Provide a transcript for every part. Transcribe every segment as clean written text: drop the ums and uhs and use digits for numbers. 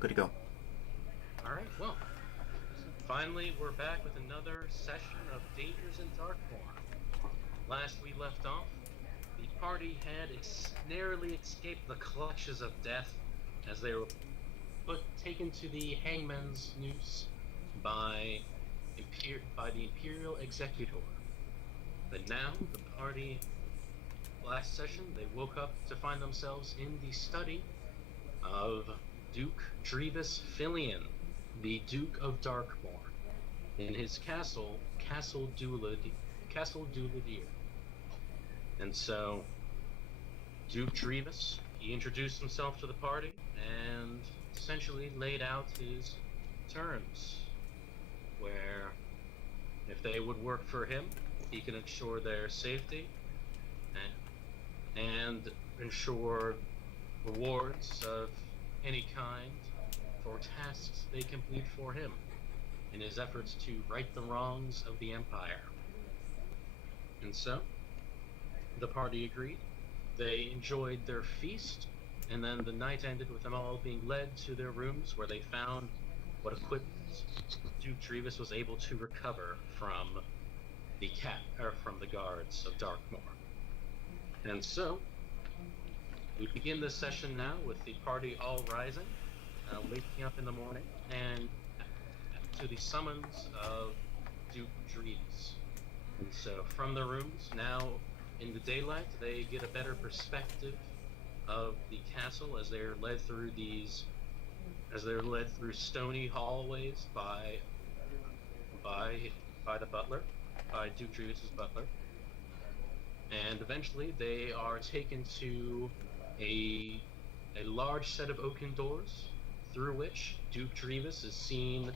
good to go. Alright, well, finally we're back with another session of Dangers in Darkmoore. Last we left off, the party had narrowly escaped the clutches of death as they were taken to the hangman's noose by the Imperial Executor. But now, the party, last session, they woke up to find themselves in the study of Duke Drevis Filion, the Duke of Darkmoore, in his castle, Castle Douladir. And so, Duke Drevis, he introduced himself to the party and essentially laid out his terms, where if they would work for him, he can ensure their safety and ensure rewards of any kind for tasks they complete for him in his efforts to right the wrongs of the Empire. And so, the party agreed. They enjoyed their feast, and then the night ended with them all being led to their rooms, where they found what equipment Duke Drevis was able to recover from the guards of Darkmoore. And so, we begin this session now with the party all rising, waking up in the morning, and to the summons of Duke Drevis. And so, from their rooms, now in the daylight, they get a better perspective of the castle as they're led through stony hallways by the butler, by Duke Drevis's butler. And eventually they are taken to a large set of oaken doors, through which Duke Drevis is seen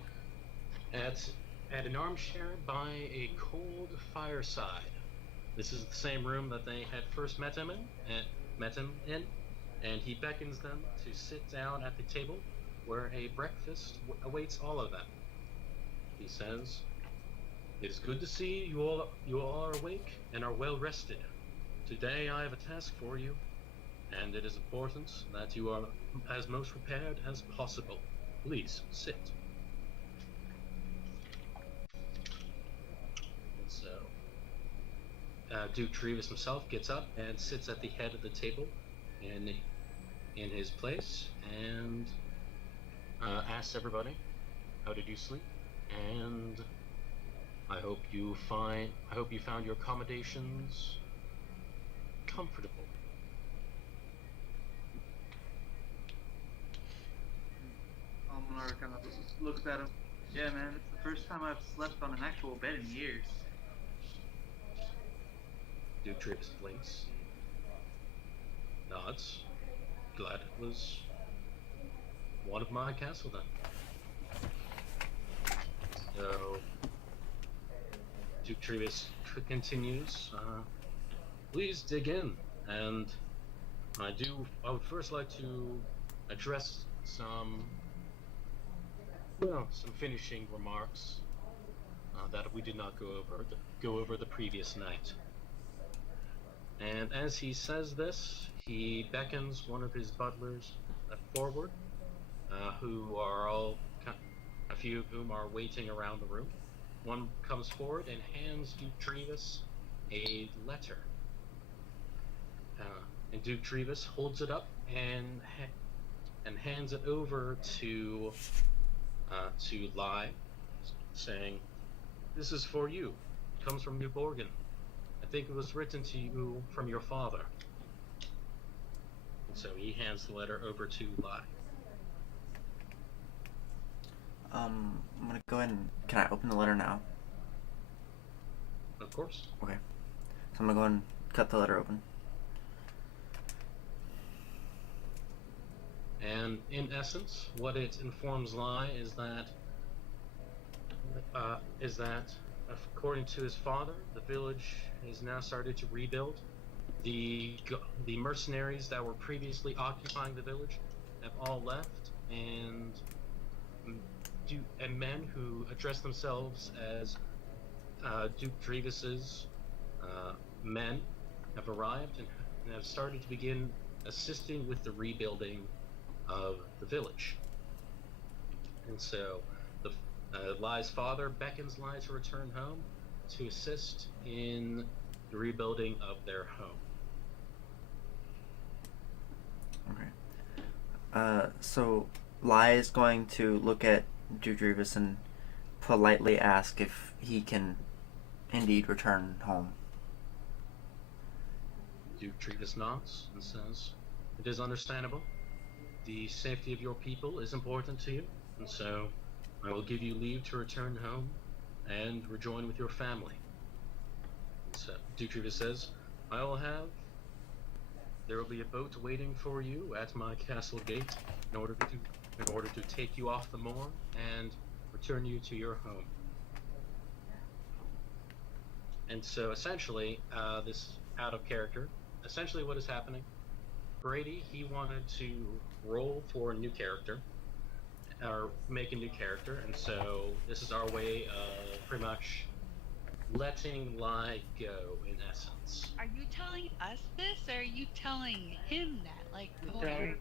at an armchair by a cold fireside. This is the same room that they had first met him in, and he beckons them to sit down at the table where a breakfast awaits all of them. He says, "It is good to see you all are awake and are well rested. Today I have a task for you, and it is important that you are as most prepared as possible. Please sit." And so, Duke Drevis himself gets up and sits at the head of the table in his place, and asks everybody, "How did you sleep? And I hope you found your accommodations comfortable." Almanar kind of looks at him. Yeah, man, it's the first time I've slept on an actual bed in years. Duke Drevis blinks, nods. Glad it was one of my castle then. So Duke Drevis continues, "Please dig in, and I would first like to address some finishing remarks that we did not go over the previous night." And as he says this, he beckons one of his butlers forward, a few of whom are waiting around the room. One comes forward and hands Duke Drevis a letter. And Duke Drevis holds it up and hands it over to Lai, saying, "This is for you. It comes from New Borgen. I think it was written to you from your father." And so he hands the letter over to Lai. I'm gonna go ahead and... Can I open the letter now? Of course. Okay. So I'm gonna go and cut the letter open. And in essence, what it informs Lai is that according to his father, the village is now started to rebuild. The mercenaries that were previously occupying the village have all left, and men who address themselves as Duke Drevis's men have arrived and have started to begin assisting with the rebuilding of the village. And so the Lai's father beckons Lai to return home to assist in the rebuilding of their home. Okay. So Lai is going to look at Duke Grievous and politely ask if he can indeed return home. Duke Grievous nods and says, "It is understandable. The safety of your people is important to you, and so I will give you leave to return home and rejoin with your family." And so Duke Grievous says, there will be a boat waiting for you at my castle gate in order to take you off the moor and return you to your home. And so essentially, this out of character, essentially what is happening, Brady, he wanted to roll for a new character, or make a new character, and so this is our way of pretty much letting Lai go, in essence. Are you telling us this, or are you telling him that? Like, We're telling,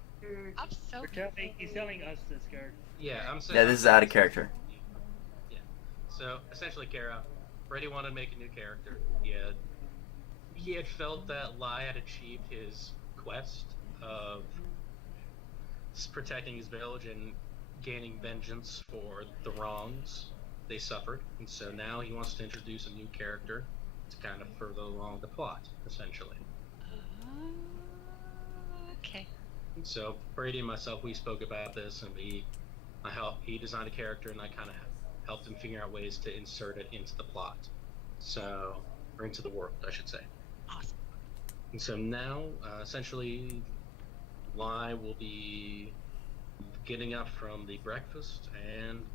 I'm so he's telling us this character. Yeah, I'm saying. Yeah, this is out of character. Yeah. So essentially, Kara, Brady wanted to make a new character. He had felt that Lai had achieved his quest of protecting his village and gaining vengeance for the wrongs they suffered, and so now he wants to introduce a new character to kind of further along the plot, essentially. Okay. And so Brady and myself, we spoke about this, and he designed a character, and I kind of helped him figure out ways to insert it into the plot, or into the world, I should say. Awesome. And so now, essentially, Lai will be getting up from the breakfast, and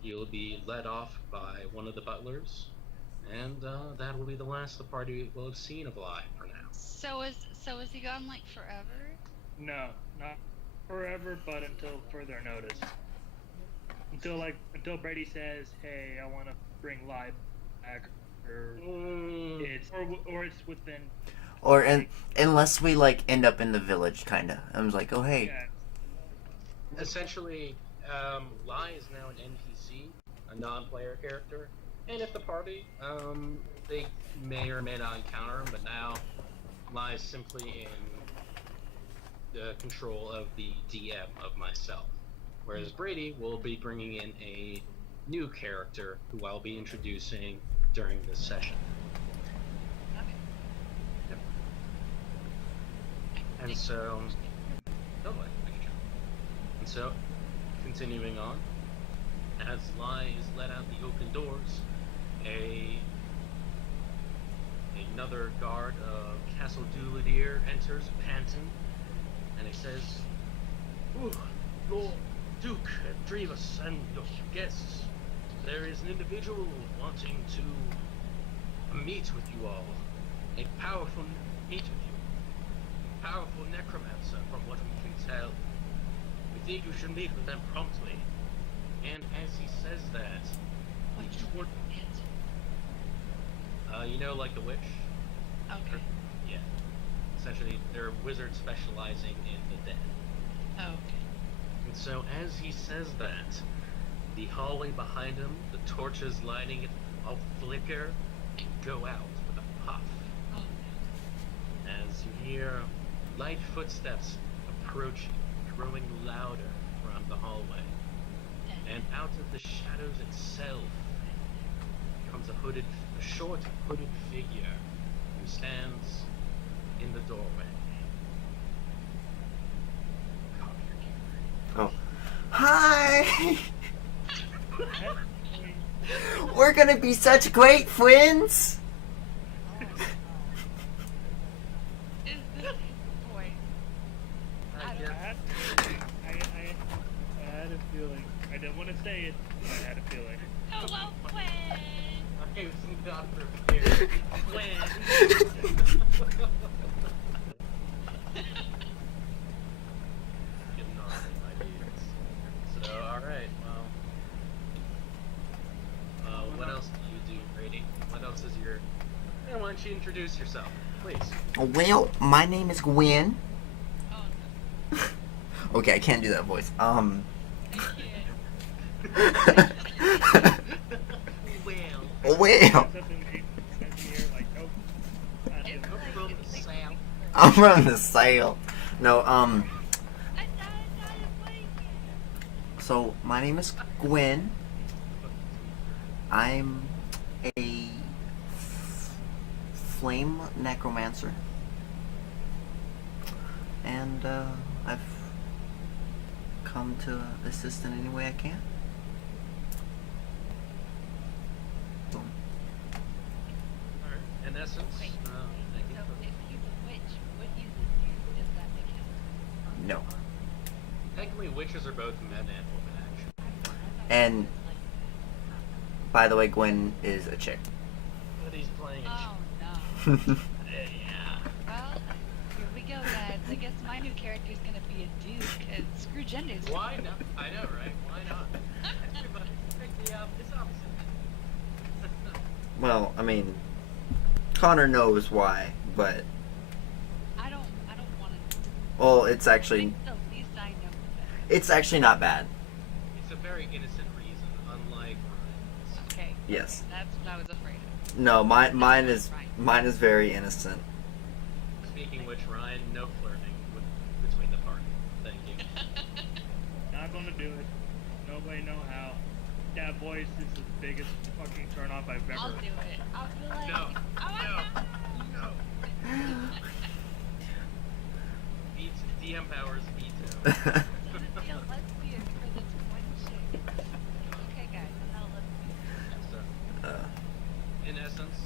he'll be led off by one of the butlers, and that will be the last the party will have seen of Lai for now. So is he gone like forever? No, not forever, but until further notice. Until Brady says, "Hey, I want to bring Lai back," or it's within. Or unless we end up in the village, kinda. I was like, oh hey. Yeah. Essentially, Lai is now an NPC, a non-player character, and if the party, they may or may not encounter him, but now Lai is simply in the control of the DM of myself, whereas Brady will be bringing in a new character who I'll be introducing during this session. Okay. Yep. And so, and so, continuing on, as Lai is let out the open doors, another guard of Castle Dooladier enters, panting, and he says, "Ooh, Lord Duke Grievous and your guests, there is an individual wanting to meet with you all. A powerful necromancer, from what we can tell. We think you should meet with them promptly." And as he says that, Which one, like the witch? Okay. Yeah. Essentially, they're wizards specializing in the dead. Oh, okay. And so as he says that, the hallway behind him, the torches lighting it, all flicker and go out with a puff. Oh, As you hear light footsteps approaching, growing louder from the hallway. And out of the shadows itself comes a short hooded figure who stands in the doorway. Oh. Hi! We're gonna be such great friends! Is this boy? I had a feeling. I didn't want to say it, but I had a feeling. Hello, Gwen. I was not prepared. Getting on my ideas. So, alright, well. What else do you do, Brady? What else is your... why don't you introduce yourself, please? Well, my name is Gwen. Oh, no. Okay, I can't do that voice. Thank you. Well, Well, Something in here, like, nope. It's come like- from it's the like- south. I'm running the sale. No, I'm not a blanket. so my name is Gwen. I'm a flame necromancer. And I've come to assist in any way I can. Boom. Alright, in essence, Wait, thank you so for- if he's a witch, what uses you? Does that make him? No. technically witches are both men and women, actually. And by the way, Gwen is a chick. But he's playing a Oh no. yeah. well, here we go, guys. I guess my new character is gonna be a dude, cause screw genders. Why not? I know, right? Why not? Everybody pick the it's opposite. Well, I mean, Connor knows why, but I don't want to. well, it's actually The least I know the better. it's actually not bad. It's a very innocent reason, unlike Ryan's. Okay. Yes. That's what I was afraid of. No, mine is very innocent. Speaking which, Ryan, no flirting between the party. Thank you. Not gonna do it. Nobody know how. That voice is the biggest fucking turn off I've ever. I'll do it. I'll be like, No. oh my No. god. No. DM powers veto. Be a lesbian for this one chick. Okay, guys, I'm not a lesbian. So, in essence,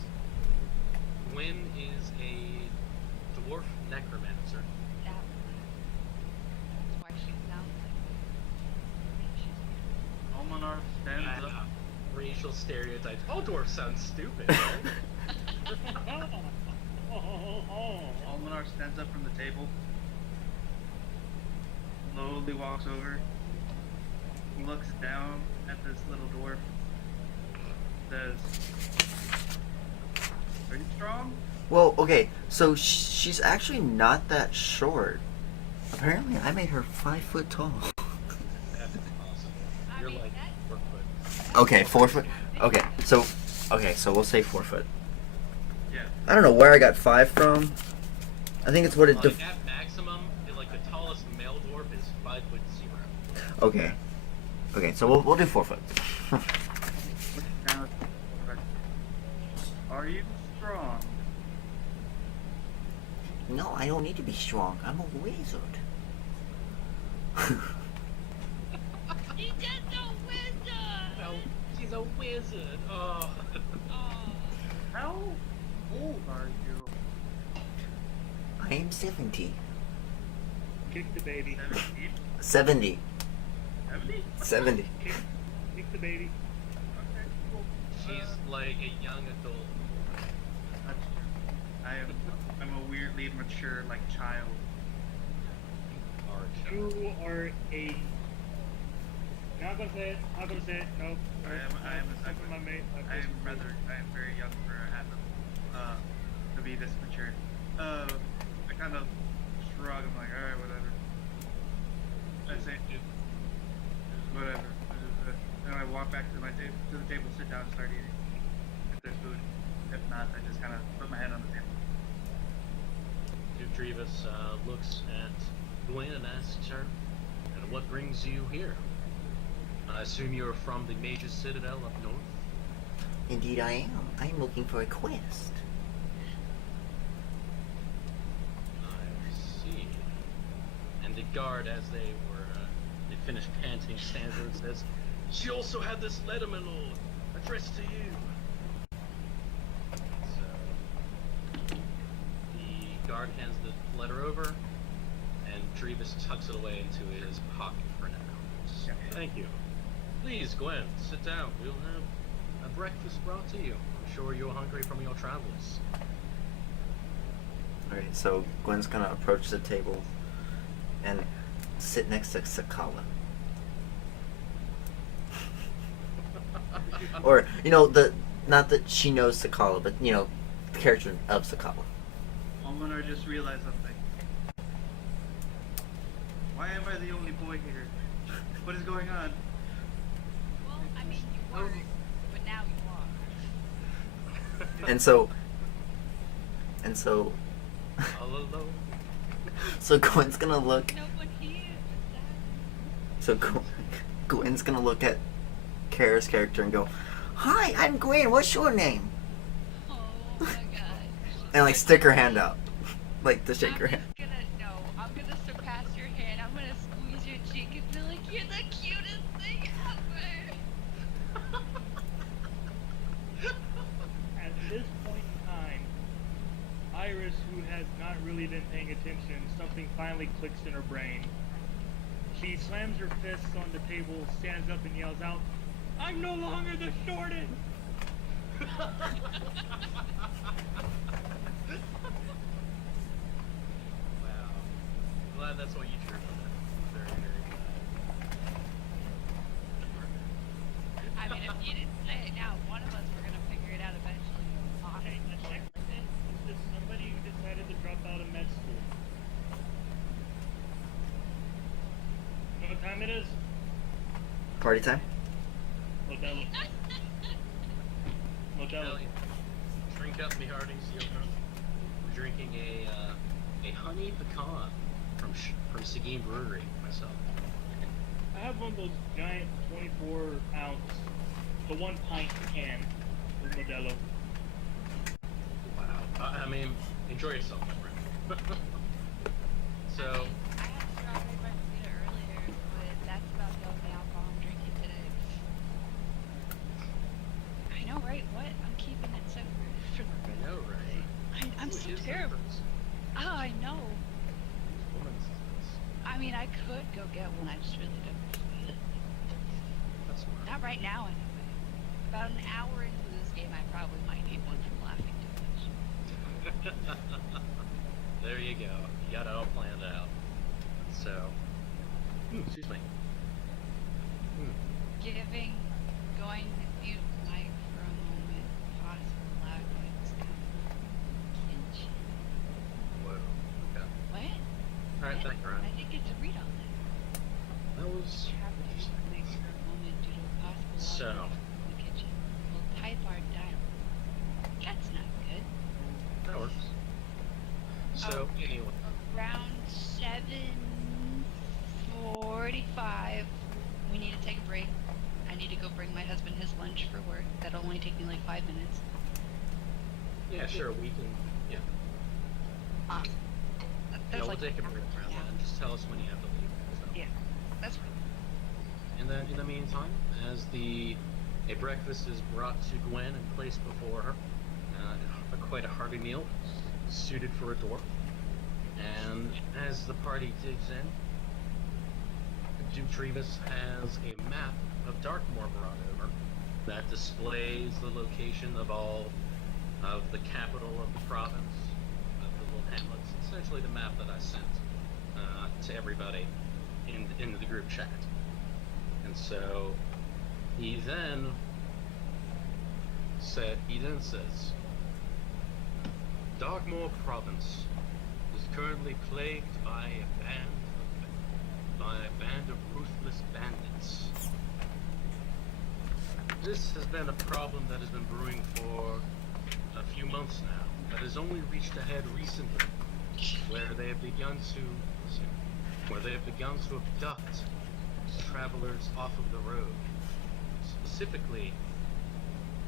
Gwen is a dwarf necromancer. That's why she sounds like she's Almanar stands up. Racial stereotypes. All dwarfs sound stupid, right? Almanar stands up from the table. Slowly walks over. Looks down at this little dwarf. Says, "Are you strong?" Well, okay, so she's actually not that short. Apparently, I made her 5 foot tall. That's awesome. I You're mean, like that's- 4 foot. Okay, 4 foot. Okay, so we'll say 4 foot. Yeah. I don't know where I got 5 from. I think it's what it. Like at maximum, like the tallest male dwarf is 5'0". Okay. Okay, so we'll do 4 foot. Now, are you strong? No, I don't need to be strong. I'm a wizard. She's just a wizard! No, she's a wizard. Oh. Oh. How old are you? I am 70. Kick the baby. 17? 70. 70? 70. Kick the baby. Okay, cool. She's like a young adult. That's true. I'm a weirdly mature, like, child. Arch. You are a. Not gonna say it. Not gonna say it. Nope. I am Except for my mate. I am very young for a half of, to be this mature. I kind of shrug, I'm like, alright, whatever. I say, whatever. And I walk back to the table, sit down, and start eating. If there's food. If not, I just kind of put my head on the table. Duke Trevis looks at Gwen and asks her, "And what brings you here? I assume you're from the Mage's Citadel up north?" Indeed, I am. I am looking for a quest. I see. And the guard, as they finished panting, stands there and says, "She also had this letter, my lord, addressed to you." So the guard hands the letter over, and Trevis tucks it away into his pocket for now. Yeah. Thank you. Please, Gwen, sit down. We'll have a breakfast brought to you. I'm sure you're hungry from your travels. Alright, so Gwen's gonna approach the table and sit next to Sakala. Or, not that she knows Sakala, but, the character of Sakala. Almanar just realized something. Why am I the only boy here? What is going on? weren't, but now you are. And so All alone. so Gwen's gonna look. No one here. So Gwen's gonna look at Kara's character and go, "Hi, I'm Gwen. What's your name?" Oh my god. And like stick her hand out, like to shake her hand. I'm gonna surpass your hand. I'm gonna squeeze your cheek and be like, you're the cutest thing ever. At this point in time, Iris, who has not really been paying attention, something finally clicks in her brain. She slams her fists on the table, stands up and yells out, "I'm no longer the shortest!" Wow. Glad that's what you drew from that. Very, very good. I mean, if you didn't say it now, one of us were gonna figure it out eventually. Okay, a check like this is just somebody who decided to drop out of med school. You know what time it is? Party time. Modelo. Modelo. Ellie, drink up, me hearties. I'm drinking a honey pecan from Seguin Brewery myself. I have one of those giant 24-ounce, the 1 pint can of Modelo. Wow. I mean, enjoy yourself, my friend. So, I had strawberry margarita earlier, but that's about the only alcohol I'm drinking today. I know, right? What? I'm keeping it separate for the I know, right? I'm Who so is terrible. this? Oh, I know. Woman's this. I mean, I could go get one. I just really don't feel it. That's smart. Not right now, anyway. About an hour into this game, I probably might need one from laughing too much. There you go. You got it all planned out. So, excuse me. Giving, going to mute mic for a moment, possible loud noise coming. Whoa. Okay. What? All right, thank you, I Ryan. didn't get to read all that. That was Travel interesting. mic for a moment due to a possible So. loud noise in the kitchen. We'll type our dialogue. That's not good. That works. So, anyway. Around 7:45, we need to take a break. I need to go bring my husband his lunch for work. That'll only take me like 5 minutes. Yeah, sure, we can. Yeah. That's Yeah, we'll like take a break around that and just tell us when you have to leave. So. Yeah, that's right. And then, in the meantime, as a breakfast is brought to Gwen and placed before her, quite a hearty meal, suited for a dwarf. And as the party digs in, Duke Trevis has a map of Darkmoore brought over that displays the location of all of the capital of the province, of the little hamlets. Essentially, the map that I sent to everybody in the group chat. And so he then says, Darkmoore province is currently plagued by a band of ruthless bandits. This has been a problem that has been brewing for a few months now, but has only reached a head recently, where they have begun to abduct travelers off of the road, specifically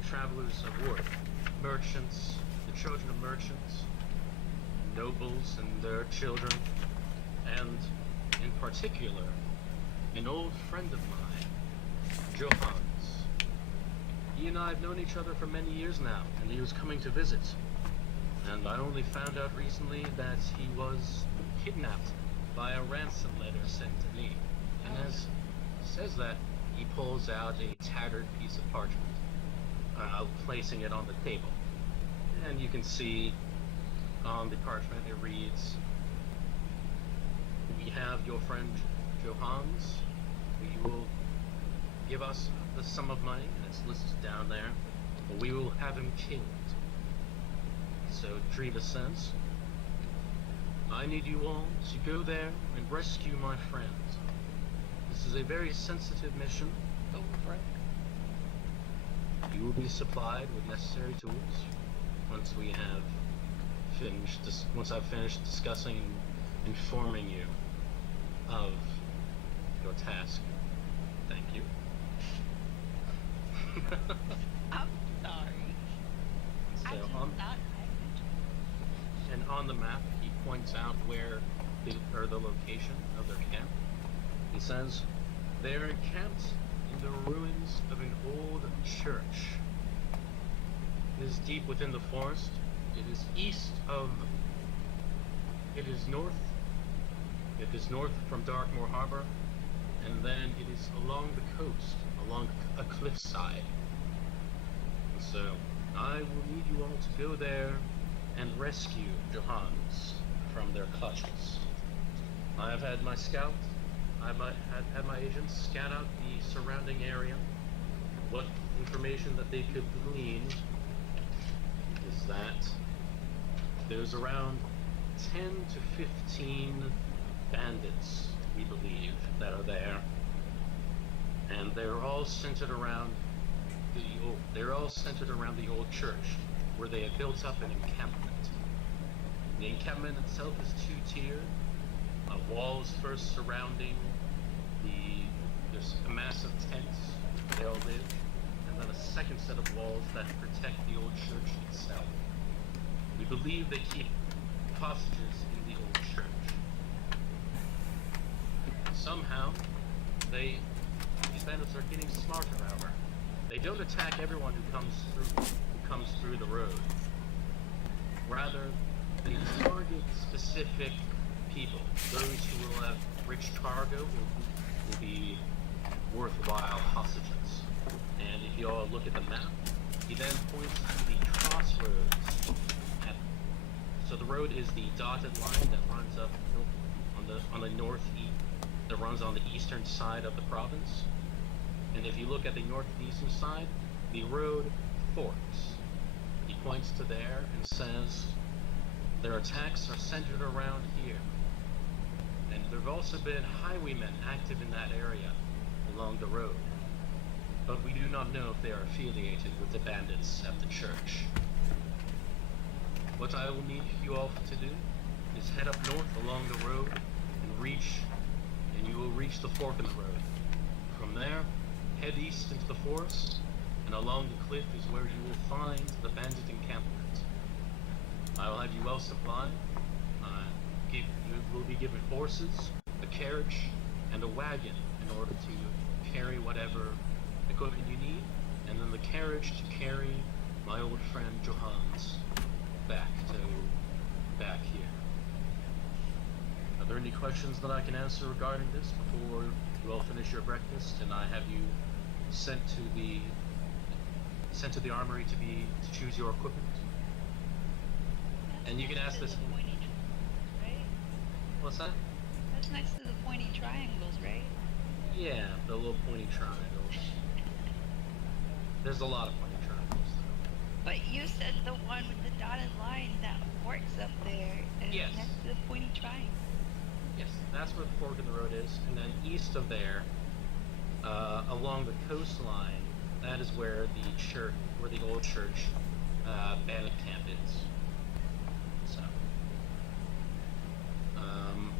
travelers of worth, merchants, the children of merchants, nobles and their children, and in particular, an old friend of mine, Johannes. He and I have known each other for many years now, and he was coming to visit. And I only found out recently that he was kidnapped by a ransom letter sent to me. And as he says that, he pulls out a tattered piece of parchment, placing it on the table. And you can see on the parchment it reads, we have your friend Johannes. We will give us the sum of money, and it's listed down there, but we will have him killed. So Driva says, I need you all to go there and rescue my friend. This is a very sensitive mission. But we're broke. You will be supplied with necessary tools once we have once I've finished discussing and informing you of your task. Thank you. I'm sorry. I So did on, not and on the map, he points out where the location of their camp. He says they are encamped in the ruins of an old church. It is deep within the forest. It is north from Darkmoore Harbor, and then it is along the coast, along a cliffside. And so, I will need you all to go there and rescue Johannes from their clutches. I have had my had my agents scout out the surrounding area. What information that they could glean is that there's around 10 to 15 bandits, we believe, that are there, and they're all centered around the old church, where they had built up an encampment. The encampment itself is two-tiered. Walls first surrounding there's a massive tents where they all live, and then a second set of walls that protect the old church itself. We believe they keep hostages in the old church. Somehow, these bandits are getting smarter, however. They don't attack everyone who comes through the road. Rather, they target specific people. Those who will have rich cargo will be worthwhile hostages. And if you all look at the map, he then points to the crossroads. So the road is the dotted line that runs up on the northeast, that runs on the eastern side of the province. And if you look at the northeastern side, the road forks. He points to there and says, their attacks are centered around here. And there have also been highwaymen active in that area along the road. But we do not know if they are affiliated with the bandits at the church. What I will need you all to do is head up north along the road and you will reach the fork in the road. From there, head east into the forest, and along the cliff is where you will find the bandit encampment. I will have you well supplied. You will be given horses, a carriage, and a wagon in order to carry whatever equipment you need, and then the carriage to carry my old friend Johannes back here. Are there any questions that I can answer regarding this before you all finish your breakfast and I have you sent to the armory to choose your equipment? And you can ask this. Right? What's that? That's next to the pointy triangles, right? Yeah, the little pointy triangles. There's a lot of pointy triangles, though. But you said the one with the dotted line that forks up there, and Yes. next to the pointy triangle. Yes, that's where the fork in the road is, and then east of there, along the coastline, that is where the old church bandit camp is. So,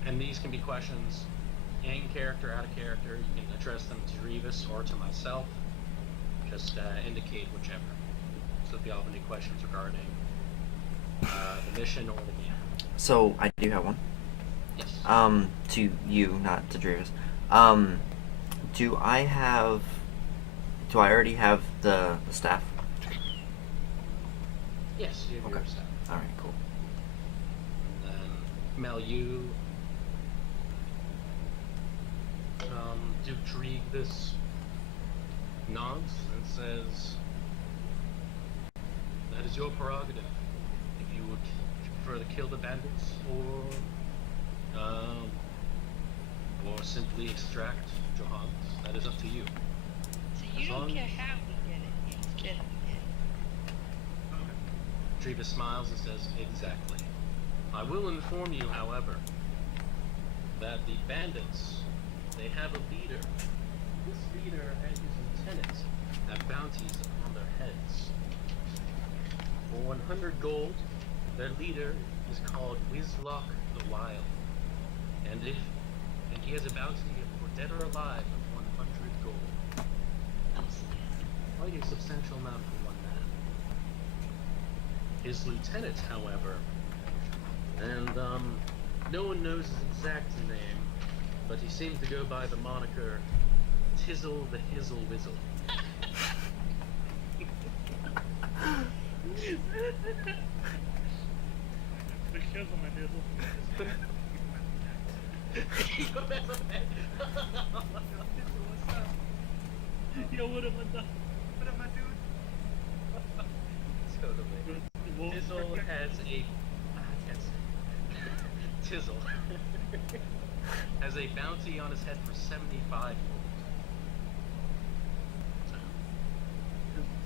and these can be questions in character, out of character. You can address them to Revis or to myself. Just indicate whichever. So if you have any questions regarding the mission or the game. So I do have one. Yes. To you, not to Dravis. Do I already have the staff? Yes, you have Okay. your stuff. Alright, cool. And then Mel, you Duke Drieg this nods and says, that is your prerogative. If you would prefer to kill the bandits or simply extract Johannes, that is up to you. So you As don't long- care how we get it, you just care that we get it. Driva smiles and says, exactly. I will inform you, however, that the bandits, they have a leader. This leader and his lieutenant have bounties upon their 100 gold. Their leader is called Wizlock the Wild, and he has a bounty for dead or alive of 100 gold. Quite a substantial amount for one man. His lieutenant, however, and no one knows his exact name, but he seems to go by the moniker Tizzle the Hizzle Wizzle. The shizzle my nizzle. What's up? Yo, what am I done? What am I doing? Totally. Tizzle has a Tizzle has a bounty on his head for 75 gold.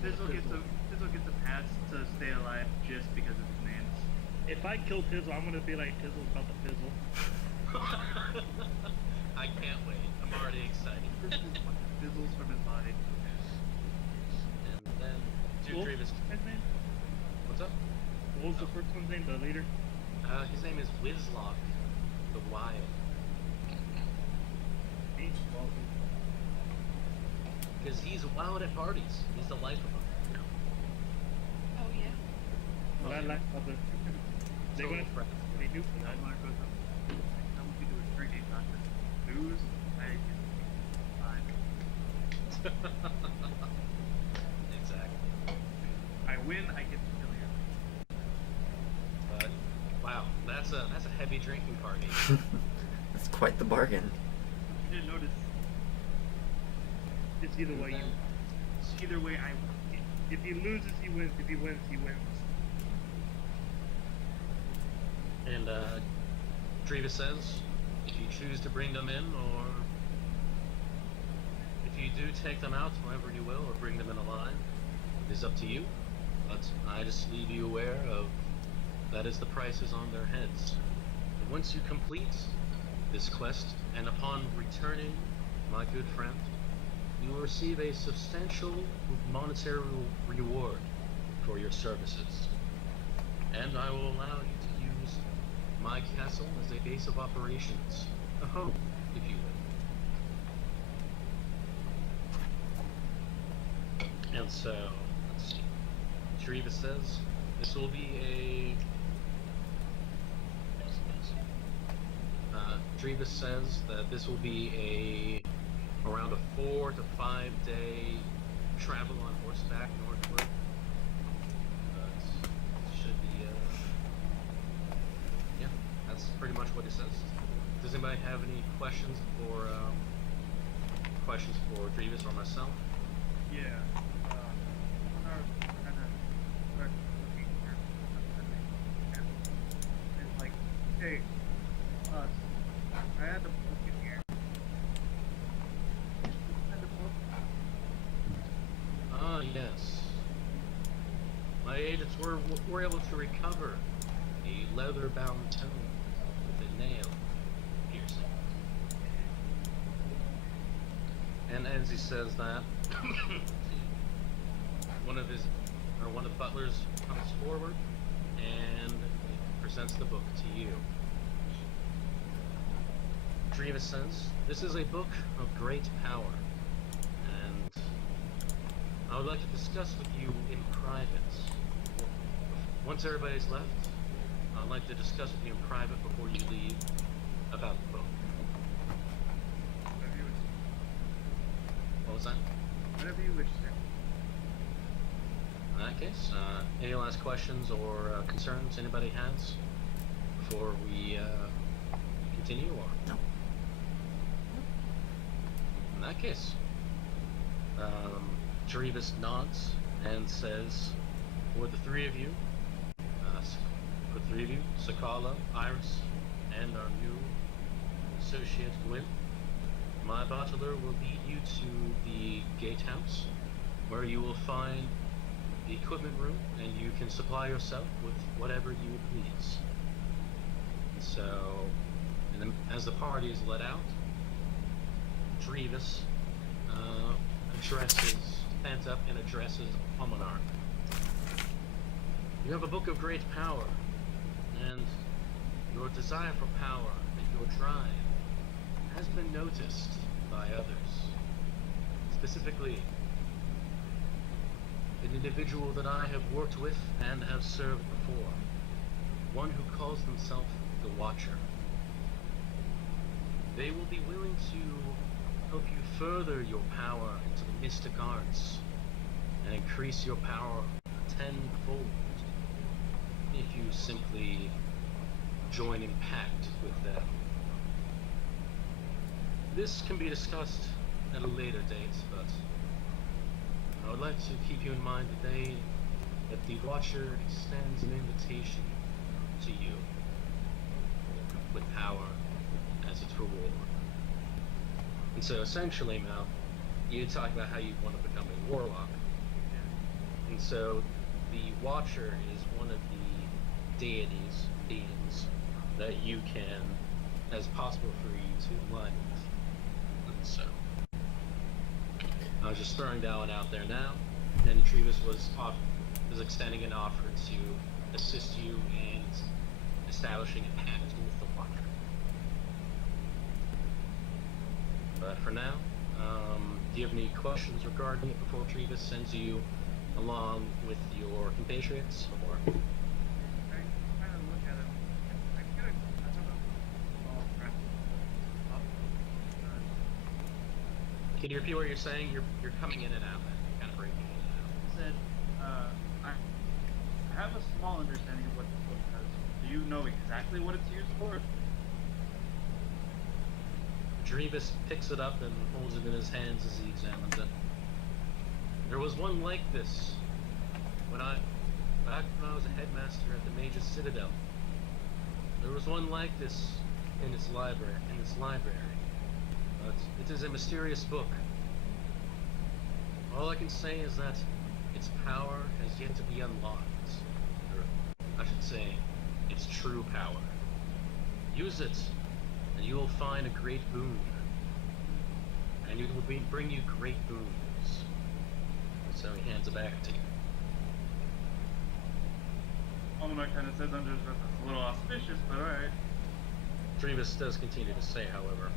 Tizzle gets a pass to stay alive just because of his name. If I kill Tizzle, I'm gonna be like Tizzle's about to fizzle. I can't wait. I'm already excited. Fizzles from his body. And then Wolf, Dude Dravis. his name? What's up? What was the first one's name? The leader? His name is Wizlock the Wild. Me? Because he's wild at parties. He's the life of them. Oh yeah. Well, I like other. They're Total gonna. friend. They do for I that. want to go to we do a drinking contest. Lose, I get 5. Exactly. I win, I get to kill you. But wow, that's a heavy drinking party. That's quite the bargain. You didn't notice. It's either way. Either way, I win. If he loses, he wins. If he wins, he wins. And Drevis says, if you choose to bring them in, or if you do take them out, however you will, or bring them in alive, it is up to you. But I just leave you aware of that is the prices on their heads. And once you complete this quest, and upon returning, my good friend, you will receive a substantial monetary reward for your services. And I will allow you to use my castle as a base of operations, a home, if you will. And so, let's see. Shariva says this will be a. Drevis says that this will be around a 4 to 5 day travel on horseback northward. Should be yeah, that's pretty much what it says. Does anybody have any questions for Drevis or myself? Yeah. When I was kind of start looking here, it's like, hey, I had the book in here. Find the book. Ah, yes. My agents were able to recover a leather-bound tome with a nail piercing. And as he says that, one of the butlers comes forward and presents the book to you. Drevis says, this is a book of great power, and I would like to discuss with you in private. Once everybody's left, I'd like to discuss with you in private before you leave about the book. Whatever you wish. What was that? Whatever you wish, sir. In that case, any last questions or concerns anybody has before we continue? Or No. In that case, Drevis nods and says, for the three of you, Sakala, Iris, and our new associate Gwyn, my butler will lead you to the gatehouse, where you will find the equipment room, and you can supply yourself with whatever you would please. And so, and then as the party is let out, Drevis stands up and addresses Almanar. You have a book of great power, and your desire for power and your drive has been noticed by others. Specifically, an individual that I have worked with and have served before. One who calls themselves the Watcher. They will be willing to help you further your power into the mystic arts and increase your power tenfold if you simply join in pact with them. This can be discussed at a later date, but I would like to keep you in mind that the Watcher extends an invitation to you with power as its reward. And so essentially, Mal, you talk about how you want to become a warlock. And so the Watcher is one of the deities, beings, that you can, as possible for you to align with. And so I was just throwing that one out there now, and Trevis was extending an offer to assist you in establishing a pact with the Watcher. But for now, do you have any questions regarding it before Trevis sends you along with your compatriots? Or I kind of look at him. I don't know. Oh, crap. can you repeat what you're saying? You're coming in and out, kind of breaking in and out. Said, I have a small understanding of what this book does. Do you know exactly what it's used for? Drevis picks it up and holds it in his hands as he examines it. There was one like this back when I was a headmaster at the Mage's Citadel. There was one like this in its library. But it is a mysterious book. All I can say is that its power has yet to be unlocked. Or, I should say, its true power. Use it, and you will find a great boon. And it will bring you great boons. So he hands it back to you. Almanac kind of says under his breath, it's a little auspicious, but alright. Drevis does continue to say, however,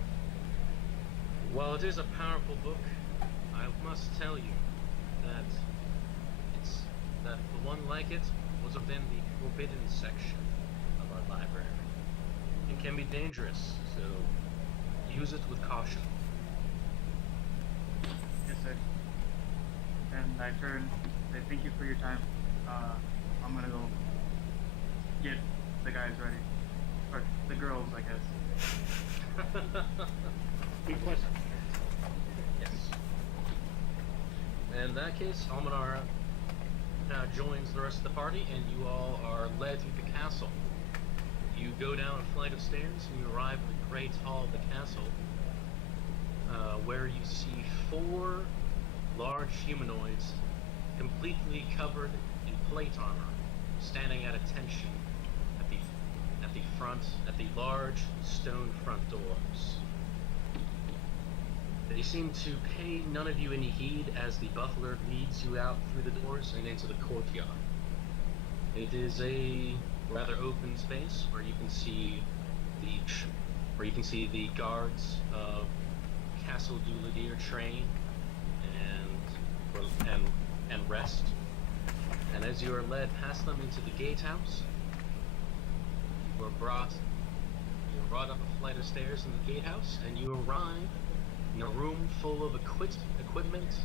while it is a powerful book, I must tell you that the one like it was within the forbidden section of our library. It can be dangerous, so use it with caution. Yes, sir. And I turn, say thank you for your time. I'm gonna go get the guys ready. Or the girls, I guess. Good question. Yes. In that case, Almanara joins the rest of the party, and you all are led through the castle. You go down a flight of stairs, and you arrive at the great hall of the castle, where you see 4 large humanoids, completely covered in plate armor, standing at attention at the large stone front doors. They seem to pay none of you any heed as the butler leads you out through the doors and into the courtyard. It is a rather open space where you can see the guards of Castle Douladir train and rest. And as you are led past them into the gatehouse, you are brought up a flight of stairs in the gatehouse, and you arrive in a room full of equipment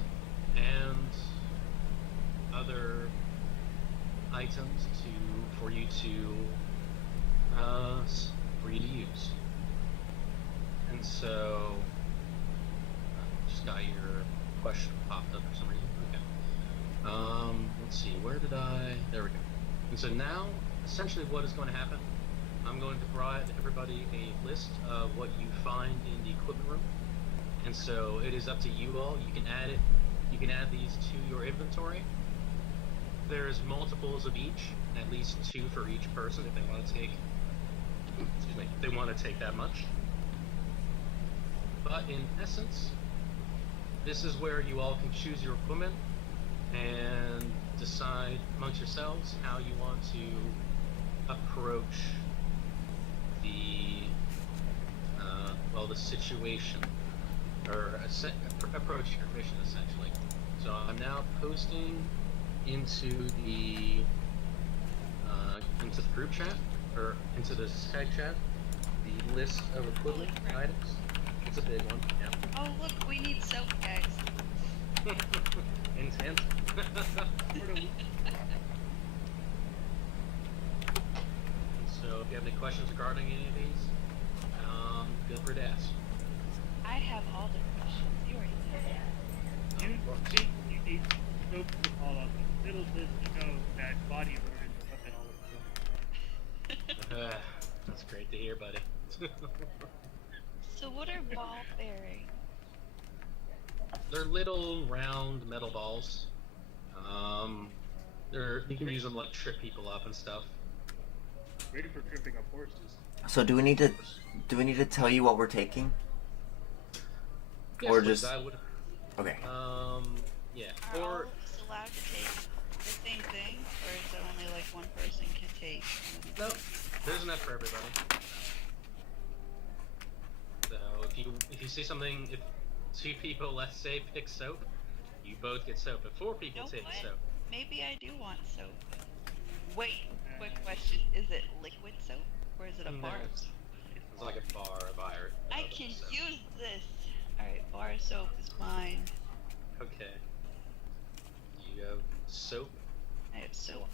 and other items for you to use. And so, just got your question popped up for some reason. Okay. Let's see. There we go. And so now, essentially, what is going to happen? I'm going to provide everybody a list of what you find in the equipment room. And so it is up to you all. You can add it. You can add these to your inventory. There's multiples of each, at least 2 for each person if they want to take. Excuse me. If they want to take that much. But in essence, this is where you all can choose your equipment, and decide amongst yourselves how you want to approach the the situation, or approach your mission essentially. So I'm now posting into the group chat, or into the Skype chat, the list of equipment items. It's a big one. Yeah. Oh look, we need soap, guys. Intense. So if you have any questions regarding any of these, feel free to ask. I have all the questions. You already know. You think you need soap to follow up. Little does you know that body odor is a weapon all of them. That's great to hear, buddy. So what are ball bearings? They're little round metal balls. You can use them to like trip people up and stuff. Ready for tripping up horses. So do we need to tell you what we're taking? Yes, Or please, just- I would. Okay. Yeah. Are all Or of us allowed to take the same thing, or is it only like one person can take? no, there's enough for everybody. So if you see something, if 2 people, let's say, pick soap, you both get soap. If 4 people You know take what? soap, Maybe I do want soap. Wait, quick question: is it liquid soap, or is it a bar of soap? it's like a bar of iron. I can use this. All right, bar of soap is mine. Okay. You have soap. I have soap.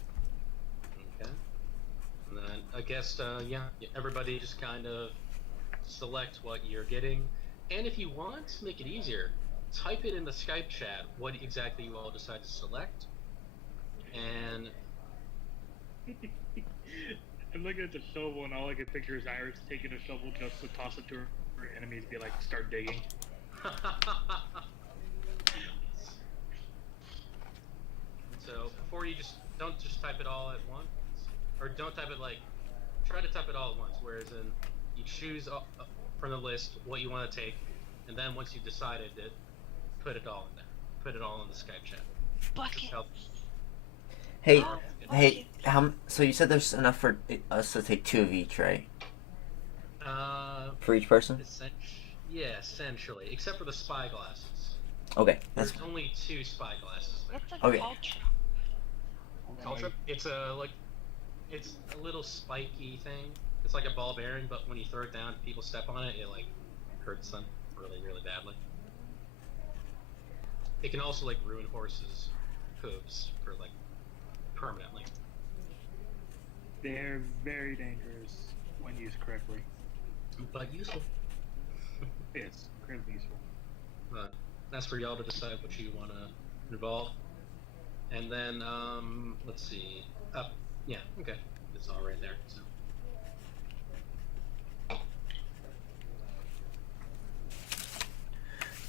Okay. And then I guess everybody just kind of select what you're getting, and if you want to make it easier, type it in the Skype chat what exactly you all decide to select, and I'm looking at the shovel and all I can picture is Iris taking a shovel just to toss it to her enemies, be like, start digging. so before you don't just type it all at once, or don't type it try to type it all at once, whereas in you choose from the list what you want to take, and then once you've decided it, put it all in there. Put it all in the Skype chat. Buckets. help. Hey, Oh, hey, so you said there's enough for us to take 2 of each, right? For each person? Yeah, essentially, except for the spy glasses. Okay, that's There's only 2 spy glasses there. What's a Okay. culture? Culture? It's a little spiky thing. It's like a ball bearing, but when you throw it down, people step on it, it hurts them really, really badly. It can also ruin horses' hooves for permanently. They're very dangerous when used correctly. But useful. It's incredibly useful. But that's for y'all to decide what you want to involve. And then, let's see. Yeah, okay. It's all right there. So.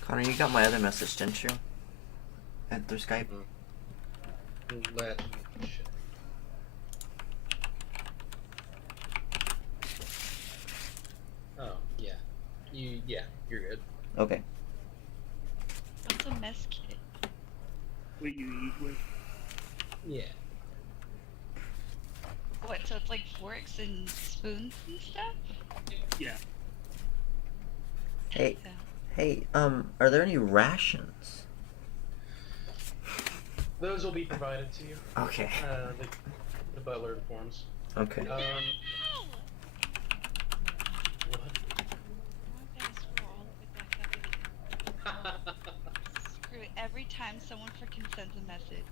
Connor, you got my other message, didn't you? Through Skype? Let me check. Oh, yeah. You're good. Okay. What's a mess kit? What you eat with? Yeah. What? So it's like forks and spoons and stuff? Yeah. Hey, So, hey, are there any rations? Those will be provided to you. Okay. The butler informs. Okay. No! What? I gotta scroll all the way back up. Screw it. Every time someone freaking sends a message.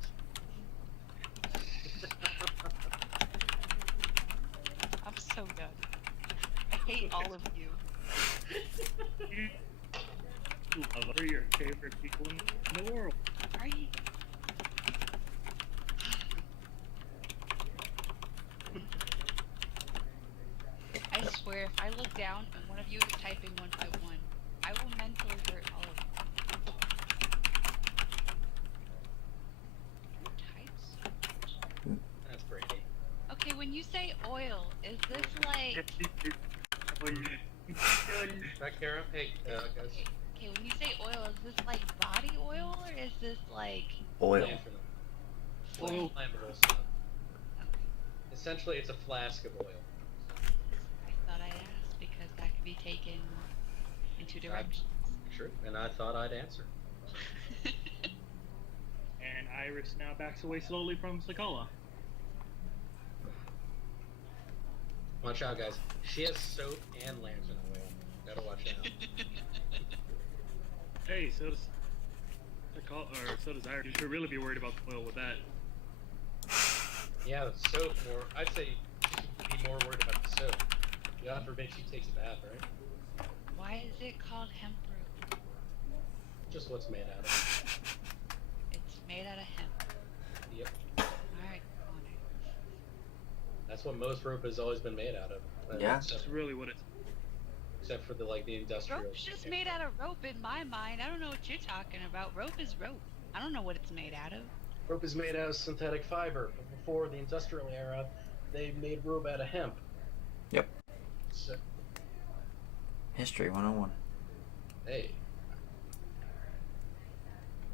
I'm so done. I hate all of you. You love her, your favorite people in the world. Are you? I swear, if I look down and one of you is typing one by one, I will mentally hurt all of you. Who types so much? That's Brady. Okay, when you say oil, is this like... Back Kara? Hey, guys. Okay, when you say oil, is this like body oil, or is this like Oil. Oil. flammable stuff. Essentially, it's a flask of oil. I thought I'd ask because that could be taken in two directions. True, and I thought I'd answer. And Iris now backs away slowly from Sakala. Watch out, guys. She has soap and lantern oil. Gotta watch out. Hey, so does Sakala, or so does Iris. You should really be worried about the oil with that. Yeah, the soap more. I'd say you should be more worried about the soap. God forbid she takes a bath, right? Why is it called hemp rope? Just what's made out of. It's made out of hemp. Yep. Alright, Connor. That's what most rope has always been made out of. Yeah. That's really what it's. Except for the industrial. Rope's just made out of rope in my mind. I don't know what you're talking about. Rope is rope. I don't know what it's made out of. Rope is made out of synthetic fiber. But before the industrial era, they made rope out of hemp. Yep. So, History 101. hey,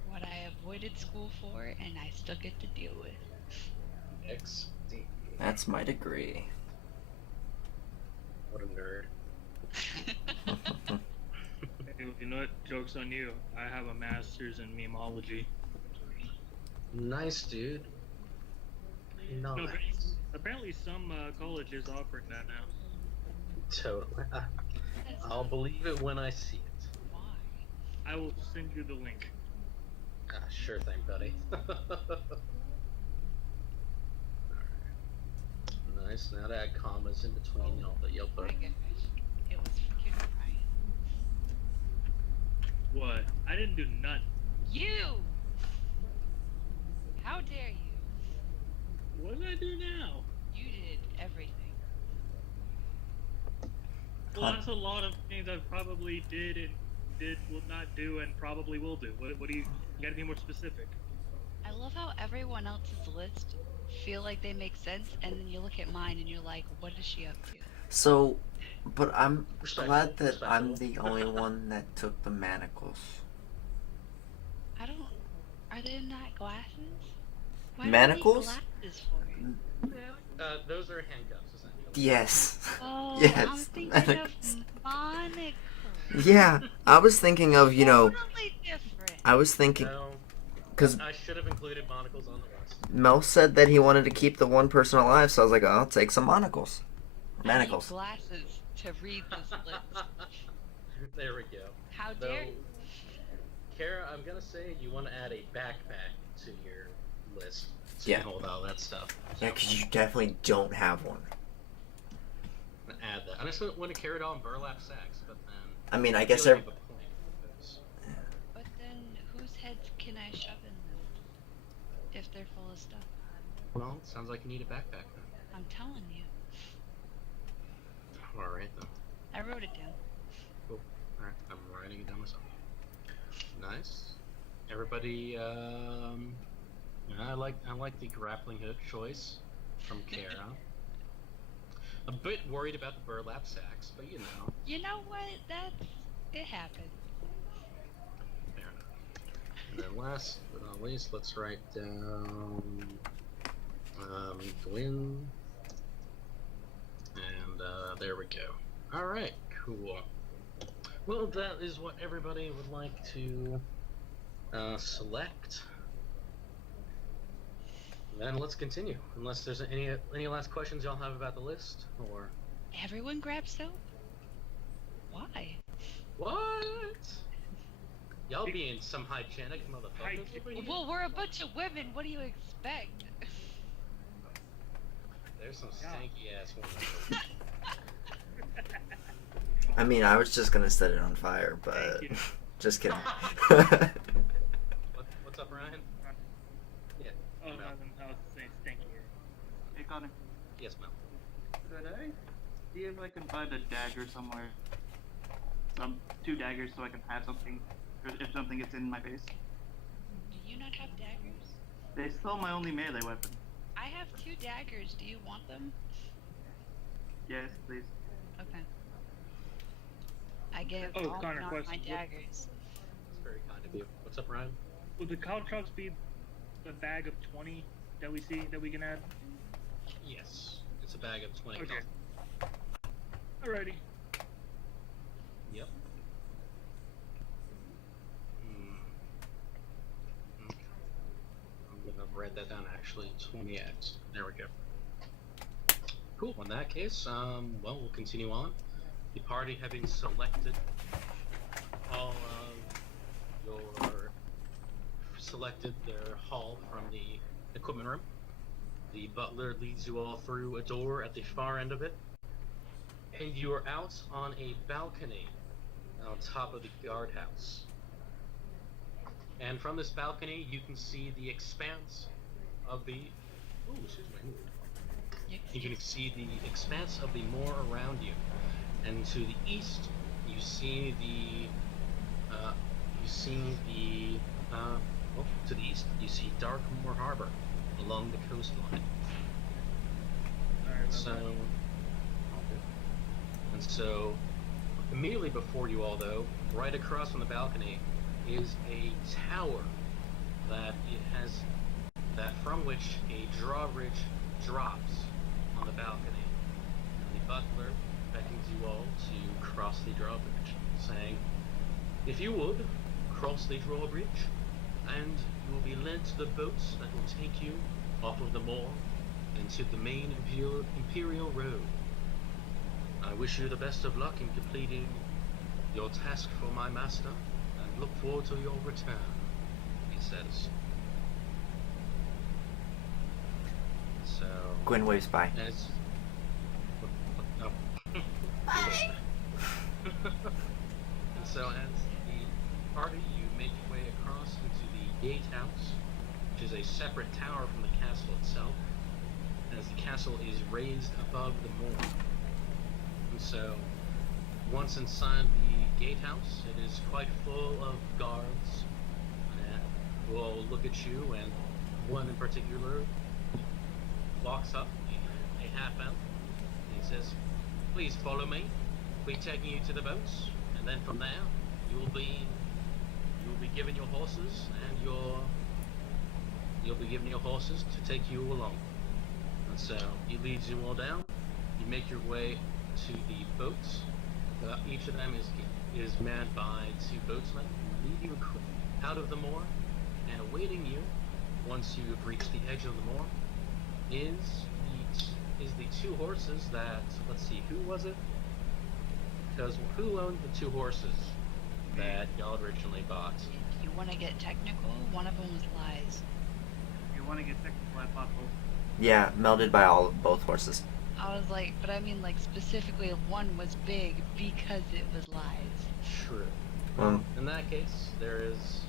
What I avoided school for, and I still get to deal with. XD. That's my degree. What a nerd. You know what? Joke's on you. I have a master's in memology. Nice, dude. No, Nice. apparently some colleges offering that now. Totally. I'll believe it when I see it. Why? I will send you the link. Sure thing, buddy. Nice. Now to add commas in between all the yellow. My gosh. It was freaking Ryan. What? I didn't do nothing. You! How dare you? What did I do now? You did everything. Well, that's a lot of things I probably did and will not do and probably will do. What do you gotta be more specific? I love how everyone else's list feel like they make sense, and then you look at mine and you're like, what is she up to? So, but I'm glad that Respectable. I'm the only one that took the manacles. I don't... Are they not glasses? Why Manacles? do they need glasses for? Those are handcuffs, essentially. Yes. Oh, Yes, I'm thinking manacles. of monocles. Yeah, I was thinking of, Totally different. I was thinking, No, because I should have included monocles on the list. Mel said that he wanted to keep the one person alive, so I was like, oh, I'll take some monocles. I Manacles. need glasses to read this list. There we go. How Though, dare you? Kara, I'm gonna say you want to add a backpack to your list. So Yeah. you can hold all that stuff. Yeah, because you definitely don't have one. Add that. I just want to carry it all in burlap sacks, but then. I mean, I feel guess like every... you have a point, because- But then, whose heads can I shove in them? If they're full of stuff. Well, sounds like you need a backpack then. I'm telling you. Alright then. I wrote it down. Cool. Alright, I'm writing it down myself. Nice. Everybody, I like the grappling hook choice from Kara. A bit worried about the burlap sacks, but you know, You know what? It happened. fair enough. And then last but not least, let's write down Gwyn. And there we go. Alright, cool. Well, that is what everybody would like to select. Then let's continue. Unless there's any last questions y'all have about the list, or Everyone grab soap? Why? what? Y'all being some hygienic motherfuckers over here? Well, we're a bunch of women. What do you expect? There's some Yeah. stanky ass women. I mean, I was just gonna set it on fire, but... Thank you. Just kidding. What's up, Ryan? Yeah. Oh, Mel. nothing. I was saying thank you. Hey Connor, Yes, Mel. could I see if I can find a dagger somewhere? Two daggers so I can have something, or if something gets in my face. Do you not have daggers? They stole my only melee weapon. I have 2 daggers. Do you want them? Yes, please. Okay. I give Oh, all Connor, not question. my What- daggers. It's very kind of you. What's up, Ryan? Would the caltrops be a bag of 20 that we see that we can add? Yes, it's a bag of 20 Okay. coffee. Alrighty. Yep. Okay. I'm gonna write that down actually. 20x. There we go. Cool. In that case, well, we'll continue on. The party having selected all of selected their hall from the equipment room. The butler leads you all through a door at the far end of it, and you are out on a balcony on top of the guardhouse. And from this balcony, you can see the expanse of the. Ooh, excuse me. You can see the expanse of the moor around you, and to the east, you see to the east, you see Darkmoore Harbor along the coastline. Alright, So, and so, immediately before you all, though, right across from the balcony, is a tower from which a drawbridge drops on the balcony. And the butler beckons you all to cross the drawbridge, saying, "If you would, cross the drawbridge, and you will be led to the boats that will take you off of the moor and to the main Imperial Road. I wish you the best of luck in completing your task for my master, and look forward to your return," he says. So, Gwen waves by. as oh. Bye. And so, as the party, you make your way across into the gatehouse, which is a separate tower from the castle itself, as the castle is raised above the moor. And so, once inside the gatehouse, it is quite full of guards who all look at you, and one in particular walks up, a half elf, and he says, "Please follow me. We'll be taking you to the boats, and then from there, you will be given your horses, and you'll be given your horses to take you along." And so he leads you all down. You make your way to the boats. Each of them is manned by 2 boatsmen who lead you out of the moor, and awaiting you, once you have reached the edge of the moor, is the 2 horses that, let's see, who was it? Because who owned the 2 horses that y'all originally bought? If you want to get technical, one of them was Lies. If you want to get technical, I bought both. Yeah, melded by both horses. I was like, but I mean, like, specifically, one was big because it was Lies. True. Um, In that case, there is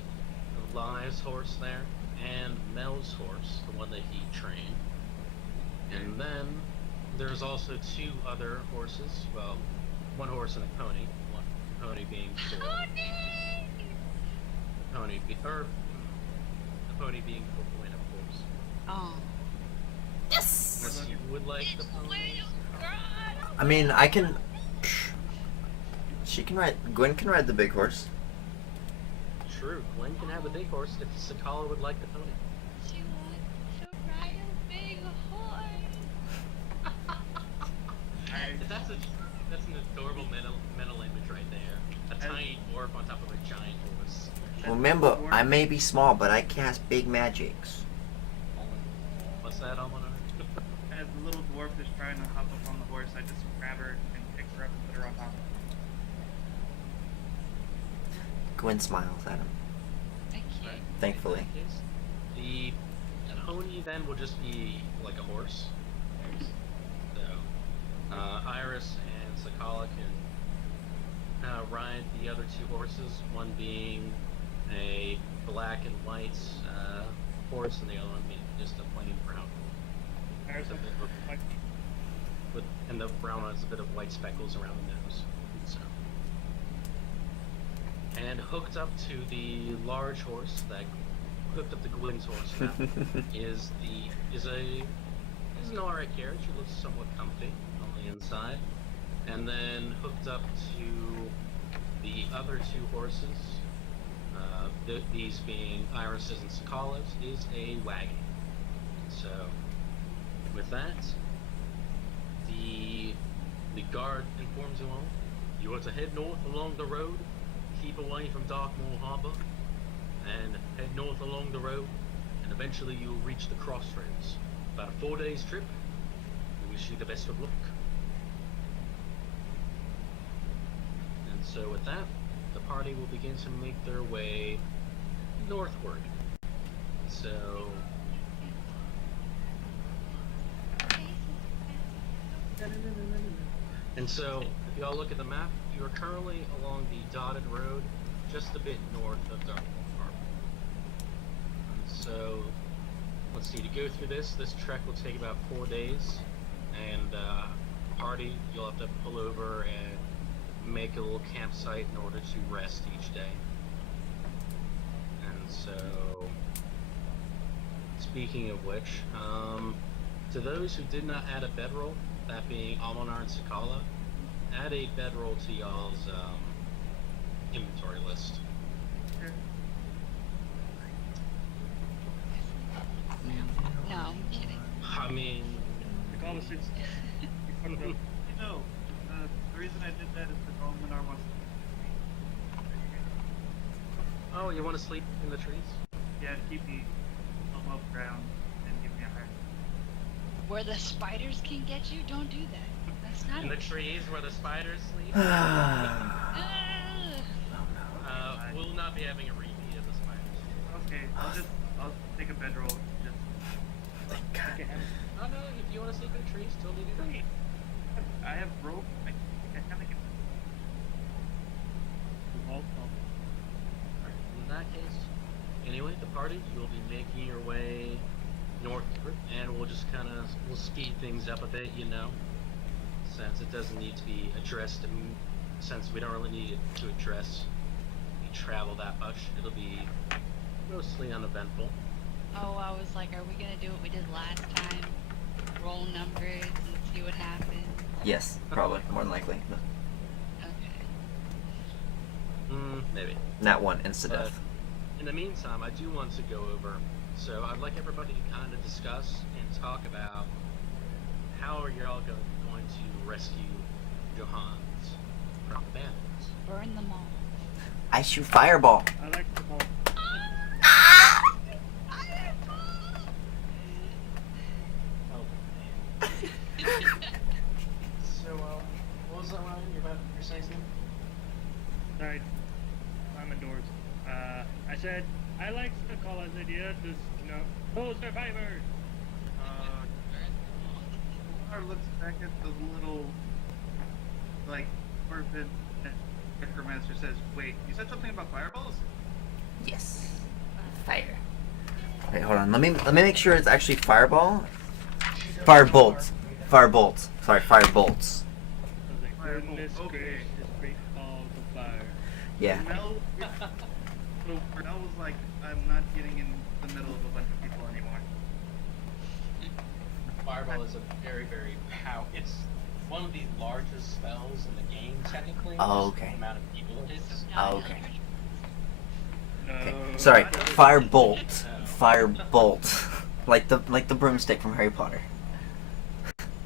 Lies' horse there, and Mel's horse, the one that he trained. And then there's also 2 other horses. Well, 1 horse and a pony. One pony being for Oh, no! the pony being for Gwen, of course. Oh. Unless you would like the pony. I mean, I can. She can ride. Gwen can ride the big horse. True, Gwen can have the big horse if Sakala would like the pony. She wants to ride a big horse. That's an adorable mental image right there. A tiny dwarf on top of a giant horse. Remember, I may be small, but I cast big magics. What's that, Almanar? As the little dwarf is trying to hop up on the horse, I just grab her and pick her up and put her on top. Gwen smiles at him. I can't. Thankfully. The pony then will just be like a horse. So, Iris and Sakala can ride the other 2 horses, one being a black and white horse, and the other one being just a plain brown. There's With a bit of- and the brown one has a bit of white speckles around the nose. So. And hooked up to the large horse that hooked up to Gwen's horse now is an alright carriage. It looks somewhat comfy on the inside. And then hooked up to the other 2 horses, these being Iris's and Sakala's, is a wagon. So, with that, the guard informs you all. You are to head north along the road, keep away from Darkmoore Harbor, and head north along the road, and eventually you will reach the crossroads. About a 4 days trip. We wish you the best of luck. And so with that, the party will begin to make their way northward. So so if y'all look at the map, you are currently along the dotted road just a bit north of Darkmoore Harbor. And so let's see, to go through this trek will take about 4 days, and party, you'll have to pull over and make a little campsite in order to rest each day. And so, speaking of which, to those who did not add a bedroll, that being Almanar and Sakala, add a bedroll to y'all's inventory list. No, I'm kidding. I mean, The call is you fucked up. No, the reason I did that is because Almanar wants oh, you want to sleep in the trees? to keep me above ground and give me a higher. Where the spiders can get you, don't do that. That's not In the it. trees where the spiders sleep? Ugh. We'll not be having a repeat of the spiders. Okay, I'll take a bedroll. Just Thank God. Okay, Oh no, if you want to sleep in trees, totally do that. I have rope. I kind of get. well, In that case, anyway, the party, you'll be making your way northward, and we'll just we'll speed things up a bit, you know, since it doesn't need to be addressed, since we don't really need it to address the travel that much, it'll be mostly uneventful. Oh, I was like, are we gonna do what we did last time? Roll numbers and see what happens? Yes, probably. More than likely. Okay. Maybe. Not one, insta-death. In the meantime, I do want to go over, so I'd like everybody to kind of discuss and talk about how are y'all going to rescue Johans from the bandits. Burn them all. I shoot fireball. I like the call. So, what was that, Ryan? You're saying something? Sorry, I'm indoors. I said I like the call's idea. Just oh survivors. Almanar looks back at the little, like, orphan necromancer says, "Wait, you said something about fireballs?" Yes. Fire. Wait, hold on. Let me make sure it's actually fireball. Firebolt. Firebolt. Sorry, firebolts. I was like, Firebolt, goodness okay. gracious, great call to fire. Yeah. Mel, so Mel was like, "I'm not getting in the middle of a bunch of people anymore." Fireball is a very, very it's one of the largest spells in the game, technically. Oh, just okay. The amount of people it hits. Oh, okay. No. Okay. Sorry. Firebolt. Firebolt. like the broomstick from Harry Potter.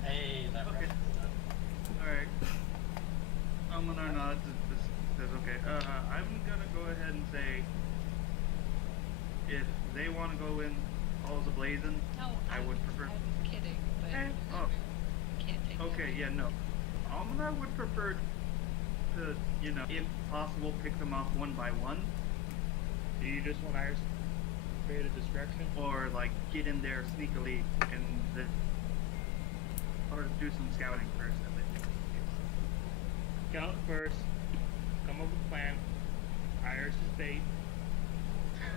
Hey, that Okay. Alright. Almanar nods and just says, "Okay, I'm gonna go ahead and say, if they want to go in balls ablazing, No, I would prefer." I was kidding, but Oh, can't take okay, that. yeah, no. Almanar would prefer to, if possible, pick them off one by one, Do you just want Iris to create a distraction? or like get in there sneakily and or do some scouting first. At least. Scout first. Come up with a plan. Iris is bait.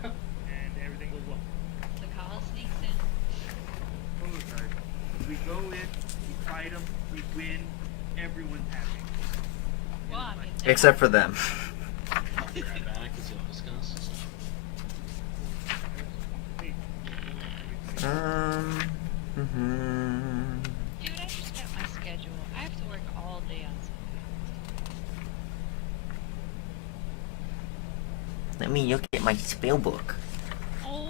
And everything goes well. The call sneaks in. Oh, sorry. We go in, we fight them, we win, everyone's happy. Well, I mean, Except for them. I'll be right back as you'll discuss. Hey. dude, I just got my schedule. I have to work all day on Sunday. Let me look at my spell book. Oh.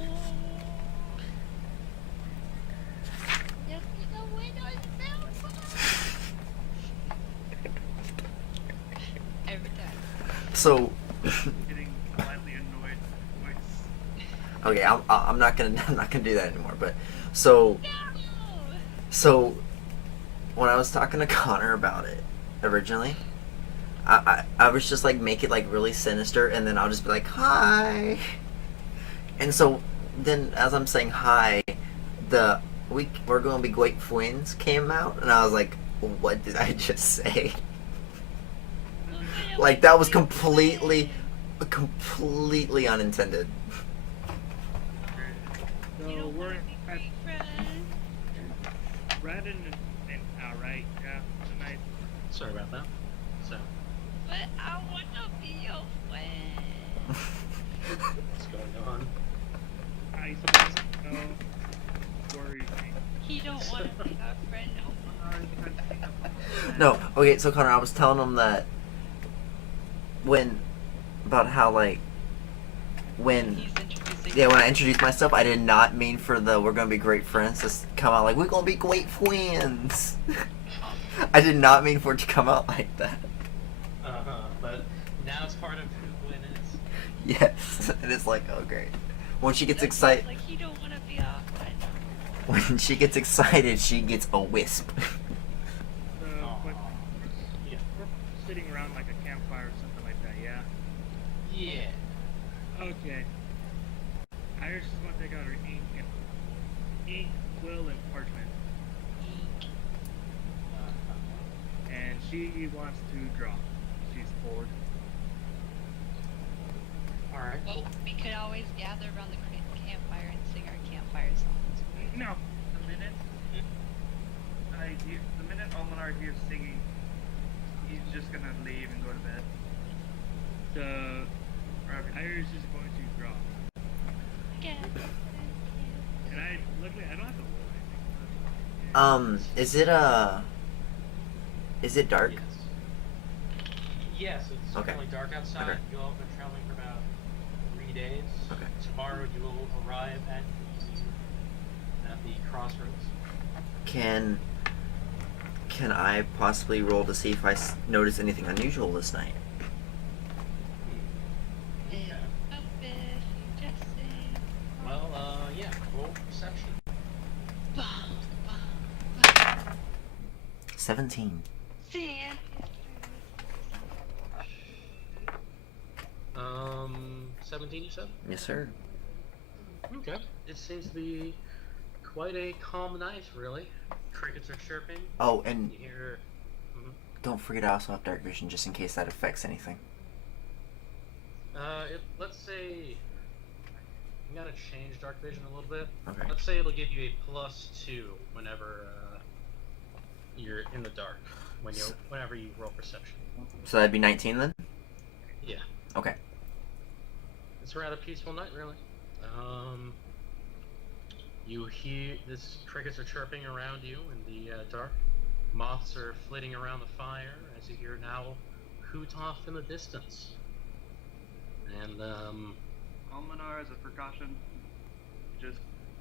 So, Getting slightly annoyed voice. okay, I'm not gonna do that anymore. But so No! so when I was talking to Connor about it originally, I was just like make it like really sinister, and then I'll just be like hi. And so then as I'm saying hi, the we're gonna be great friends came out, and I was like, what did I just say? Like that was completely unintended. So You don't we're want to be at great friends. Brandon and right, yeah, tonight. Sorry about that. So, But I want to be your friend. what's going on? I no worries. He don't want to be our friend no more. No, okay, so Connor, I was telling him that about how like when He's introducing. yeah, when I introduced myself, I did not mean for the we're gonna be great friends to come out like we're gonna be great friends. I did not mean for it to come out like that. But now it's part of who Gwen is. Yes, and it's like, oh great. When she gets That's excited, Like he don't want to be our friend no more. when she gets excited, she gets a wisp. But Yeah. we're sitting around like a campfire or something like that, yeah? Yeah. Okay. Iris is gonna take out her ink, quill, and parchment. And she wants to draw. She's bored. Alright. Well, we could always gather around the campfire and sing our campfire songs. No. The minute Almanar hears singing, he's just gonna leave and go to bed. So Or everything. Iris is going to draw. Again. And luckily I don't have to roll anything. Is it dark? Yes. Yes, it's Okay. currently dark outside. Okay. You'll have been traveling for about 3 days. Okay. Tomorrow you will arrive at the crossroads. Can I possibly roll to see if I notice anything unusual this night? Okay. A fish, you just sing. Well, yeah, roll perception. Bum, bum, bum. 17. Sand. 17 you said? Yes, sir. Okay. It seems to be quite a calm night, really. Crickets are chirping. Oh, and You hear... don't forget I also have dark vision just in case that affects anything. let's say... I'm gonna change dark vision a little bit. Okay. Let's say it'll give you a +2 whenever you're in the dark. Whenever you roll perception. So that'd be 19 then? Yeah. Okay. It's a rather peaceful night, really. You hear crickets are chirping around you in the dark. Moths are flitting around the fire as you hear an owl hoot off in the distance. And Almanar, as a precaution, just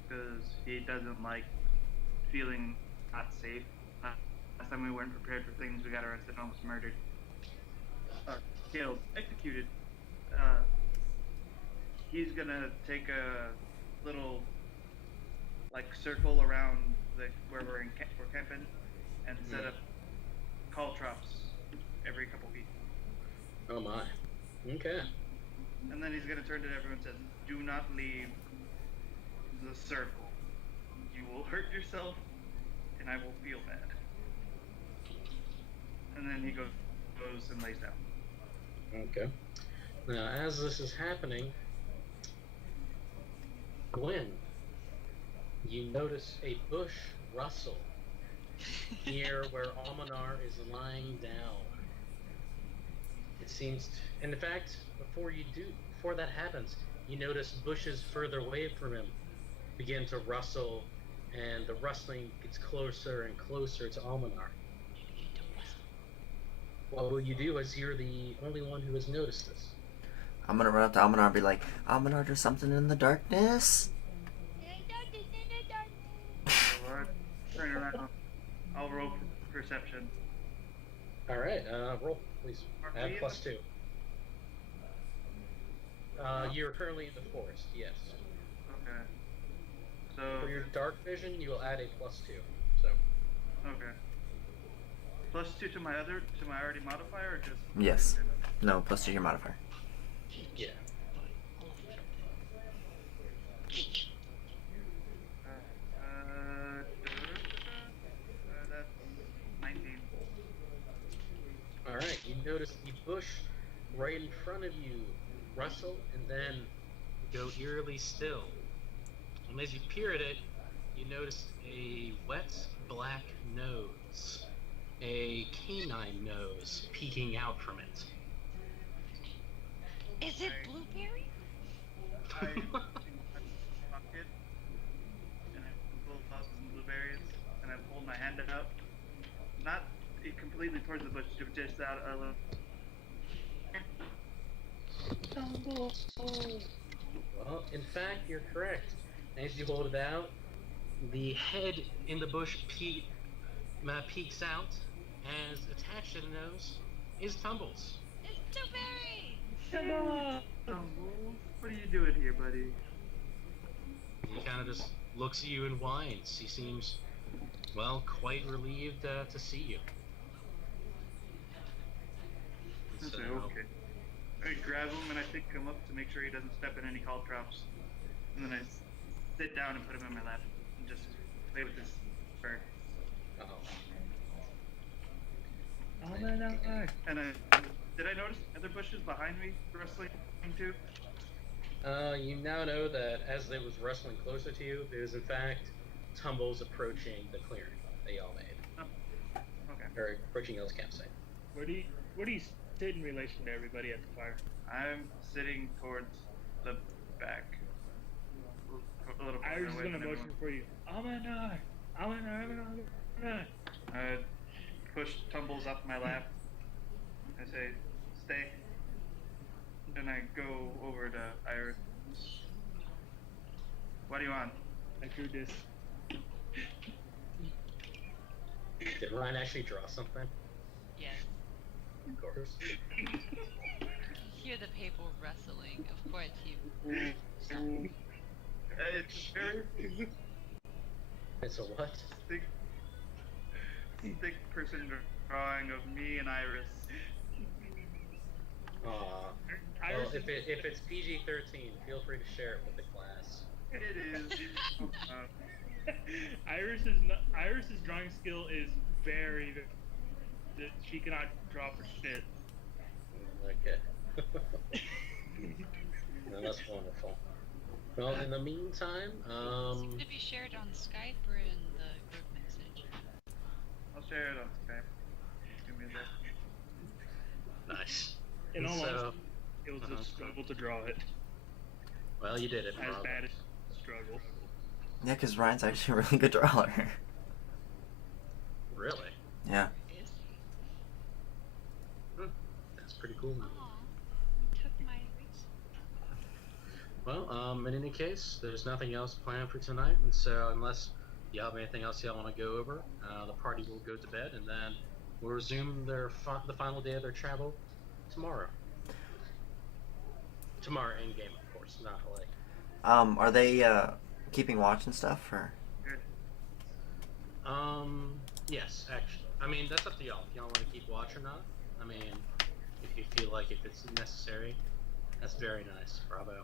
because he doesn't like feeling not safe. Last time we weren't prepared for things, we got arrested and almost murdered. Killed, executed. He's gonna take a little circle around where we're camping and set up call traps every couple feet. oh my. Okay. And then he's gonna turn to everyone and says, "Do not leave the circle. You will hurt yourself, and I will feel bad." And then he goes and lays down. Okay. Now, as this is happening, Gwen, you notice a bush rustle near where Almanar is lying down. It seems, and in fact, before that happens, you notice bushes further away from him begin to rustle, and the rustling gets closer and closer to Almanar. What will you do as you're the only one who has noticed this? I'm gonna run up to Almanar and be like, Almanar, there's something in the darkness. Alright, turn around. I'll roll perception. Alright, roll, please. Are Add we in +2. You're currently in the forest, yes. Okay. So For your dark vision, you will add a +2. So, okay. +2 to my already modifier, or just Yes. No, plus 2 your modifier. yeah. That's 19. Alright, you notice the bush right in front of you rustle and then go eerily still. And as you peer at it, you notice a wet black nose, a canine nose peeking out from it. Is it Blueberry? I pocket and I pull out some blueberries and I hold my hand out, not completely towards the bush, just out a little. Well, in fact, you're correct. As you hold it out, the head in the bush peeks out, as attached to the nose is Tumbles. It's Blueberry! What are you doing here, buddy? He kind of just looks at you and whines. He seems, well, quite relieved to see you. So, Okay. I grab him and I pick him up to make sure he doesn't step in any caltrops. And then I sit down and put him in my lap and just play with his fur. uh-oh. Oh man, no. And did I notice other bushes behind me rustling too? You now know that as it was rustling closer to you, it is in fact Tumbles approaching the clearing that y'all made, Oh, okay. or approaching y'all's campsite. Where do you sit in relation to everybody at the fire? I'm sitting towards the back. A little I further was away gonna from motion everyone. for you. I'm I push Tumbles up my lap. I say, stay. Then I go over to Iris. What do you want? I drew this. Did Ryan actually draw something? Yes. Of course. You hear the paper rustling. Of course, you. It's very It's a what? thick, thick person drawing of me and Iris. Aw. Well, Iris, if it's PG-13, feel free to share it with the class. It is. Iris's drawing skill is very that she cannot draw for shit. Okay. No, that's wonderful. Well, in the meantime, Seems to be shared on Skype or in the group message. I'll share it on Skype. Give me that. nice. In all So, honesty, it was a struggle to draw it. well, you did it. As Bravo. bad as a struggle. Yeah, because Ryan's actually a really good drawer. Really? Yeah. Is That's pretty cool. Aw, you took my erase. Well, in any case, there's nothing else planned for tonight, and so unless you have anything else y'all want to go over, the party will go to bed, and then we'll resume the final day of their travel tomorrow. Tomorrow in game, of course, not like. Are they keeping watch and stuff, or? Good. Yes, actually. I mean, that's up to y'all. If y'all want to keep watch or not. I mean, if you feel like if it's necessary, that's very nice. Bravo.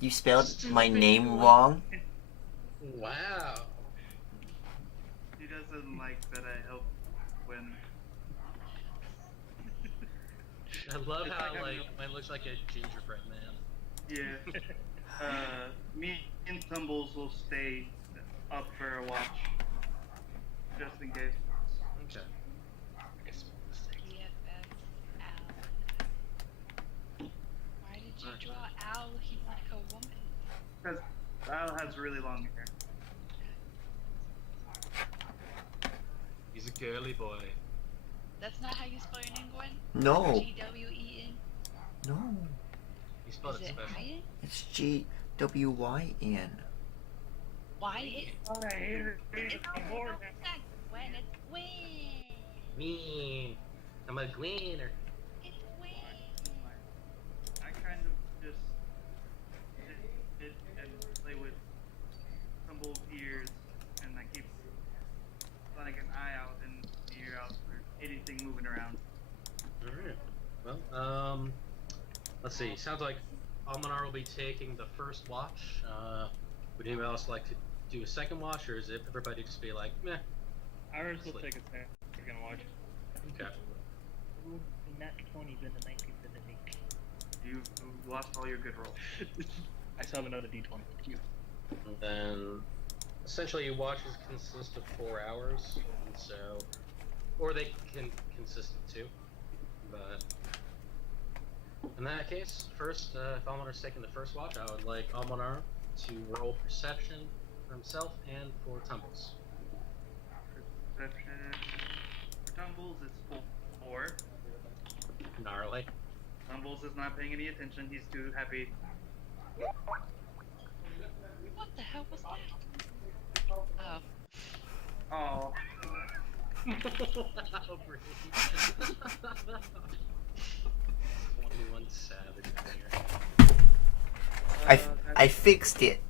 You spelled my Stupid name boy. wrong. Wow. He doesn't like that I help when. I love It's how like like mine looks like a gingerbread man. Yeah. Me and Tumbles will stay up for a watch. Just in case. Okay. BFF Al. Why did you draw Al looking like a woman? Because Al has really long hair. He's a girly boy. That's not how you spell your name, Gwen? No. G-W-E-N? No. He spelled Is it it special. Ian? It's Gwyn. Why? I hate her. It's not Gwen, it's Gwen. Mean. I'm a gleaner. It's Gwen. I kind of just let's see. Sounds like Almanar will be taking the first watch. Would anybody else like to do a second watch, or is it everybody just be like, meh? Iris will Sleep. take a second watch. Okay. Nat 20s in the 19th and the 18th. You lost all your good rolls. I still have another D20. You. And then, essentially, watches consist of 4 hours, and so, or they can consist of 2. But in that case, first, if Almanar's taking the first watch, I would like Almanar to roll perception for himself and for Tumbles. Perception for Tumbles is 4. Gnarly. Tumbles is not paying any attention. He's too happy. What the hell was that? Oh. Oh. Wow, Brady. 21 savage in here. I fixed it.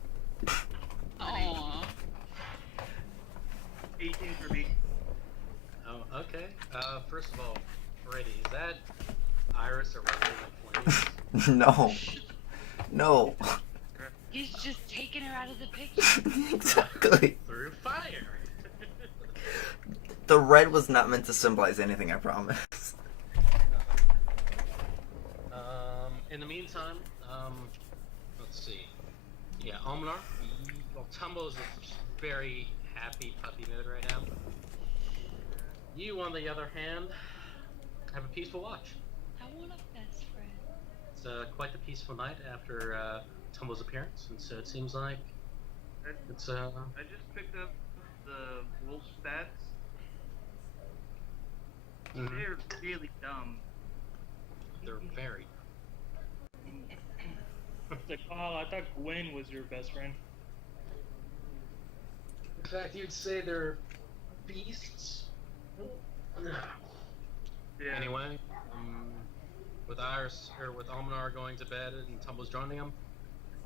Aww. 18 for me. Oh, okay. First of all, Brady, is that Iris erupting in flames? No. No. He's just taking her out of the picture. Exactly. Through fire! The red was not meant to symbolize anything, I promise. In the meantime, let's see. Yeah, Almanar, well, Tumbo is a very happy puppy mood right now. You, on the other hand, have a peaceful watch. I want a best friend. It's quite the peaceful night after Tumbo's appearance, and so it seems like it's I just picked up the wolf stats. Mhm. They're really dumb. They're very. It's like, oh, I thought Gwen was your best friend. In fact, you'd say they're beasts. Yeah. Anyway, with Iris or with Almanar going to bed and Tumbles joining him,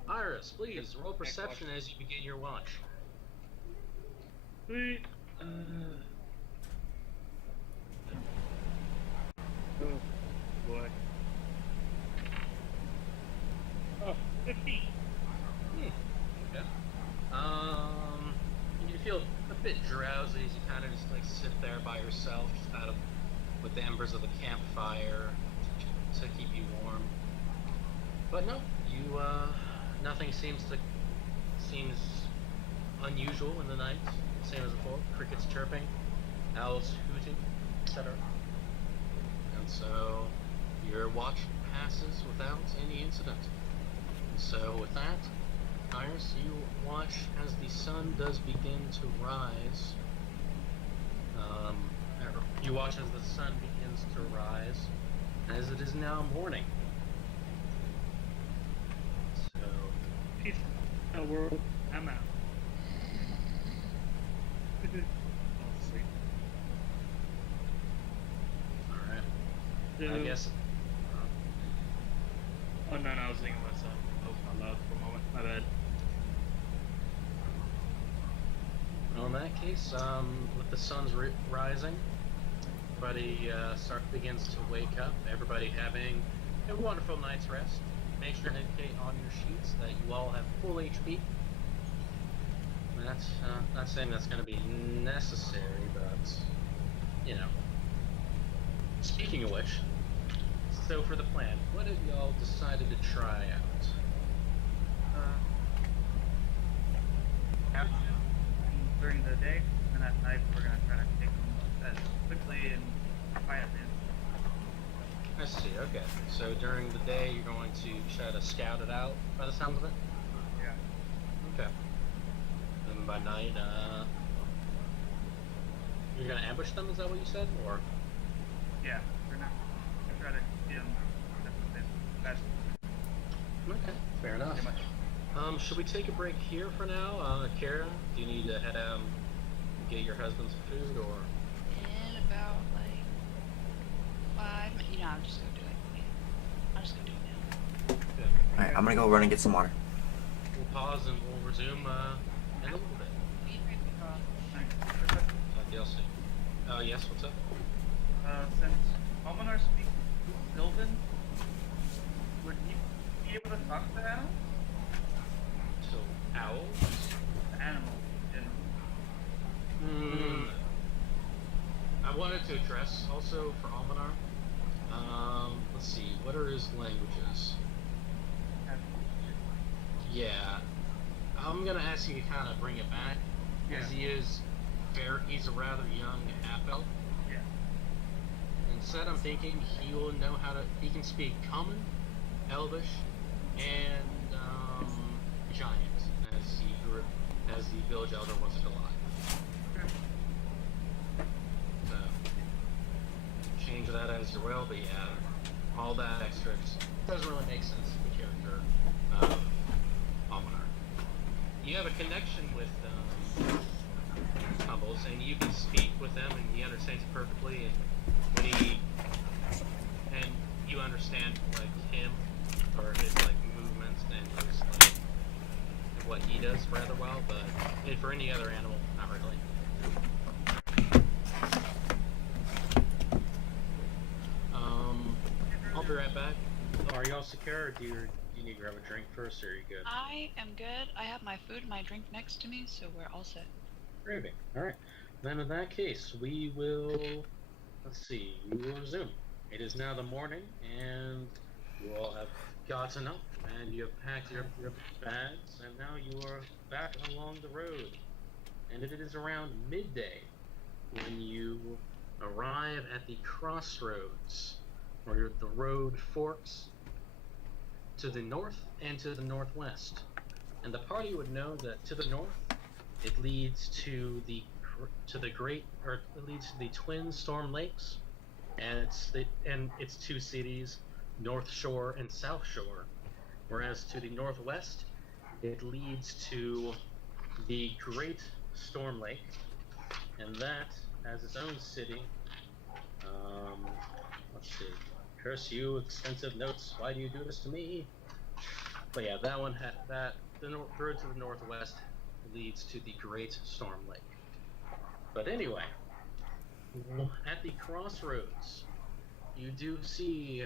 Iris, please roll perception as you begin your watch. Sweet. Oh, boy. Oh, 15. Okay. You feel a bit drowsy as you kind of just like sit there by yourself, just kind of with the embers of the campfire to keep you warm. But no, you nothing seems unusual in the night. Same as before. Crickets chirping, owls hooting, etc. And so your watch passes without any incident. So with that, Iris, you watch as the sun does begin to rise. You watch as the sun begins to rise, as it is now morning. So, Peace out, world. I'm out. Oh, sweet. alright. So, I guess. Oh, no, I was thinking myself. I was not loud for a moment. My bad. Well, in that case, with the sun's rising, everybody begins to wake up. Everybody having a wonderful night's rest. Make sure to indicate on your sheets that you all have full HP. That's not saying that's going to be necessary, but you know. Speaking of which, so for the plan, what have y'all decided to try out? During the day, and at night we're gonna try to take them as quickly and quietly as I see, okay. So during the day you're going to try to scout it out by the sounds of it? yeah. Okay. And by night, you're gonna ambush them, is that what you said? Or Yeah. We're not gonna try to get them fast. okay, fair enough. Pretty much. Should we take a break here for now? Kara, do you need to head out and get your husband some food, or? In about like 5 minutes. You know, I'm just gonna do it. Yeah. I'm just gonna do it now. Good. Alright, I'm gonna go run and get some water. We'll pause and we'll resume in a little bit. Be right back. Thanks. Like you'll see. Yes, what's up? Since Almanar speaks Sylvan, would he to address also for Almanar. Let's see, what are his languages? Yeah, I'm gonna ask you to kind of bring it back, as he's a rather young half-elf. Yeah. Instead, I'm thinking he can speak Common, Elvish, and Giant, as the village elder wants it alive. Okay. So, change that as you will, but yeah, all that extra doesn't really make sense to the character of Almanar. You have a connection with Tumbles, and you can speak with them, and he understands it perfectly, and you understand like him or his like movements and his like what he does rather well, but for any other animal, not really. I'll be right back. Are y'all secure, or do you need to grab a drink first, or are you good? I am good. I have my food and my drink next to me, so we're all set. Gravy. Alright. Then in that case, we will... Let's see. We will resume. It is now the morning, and you all have gotten up, and you have packed your bags, and now you are back along the road. And it is around midday when you arrive at the crossroads, where the road forks to the north and to the northwest. And the party would know that to the north, it leads to the twin storm lakes, and its two cities, North Shore and South Shore. Whereas to the northwest, it leads to the Great Storm Lake, and that has its own city. Let's see. Curse you, expensive notes. Why do you do this to me? But yeah, that one the road to the northwest leads to the Great Storm Lake. But anyway, at the crossroads, you do see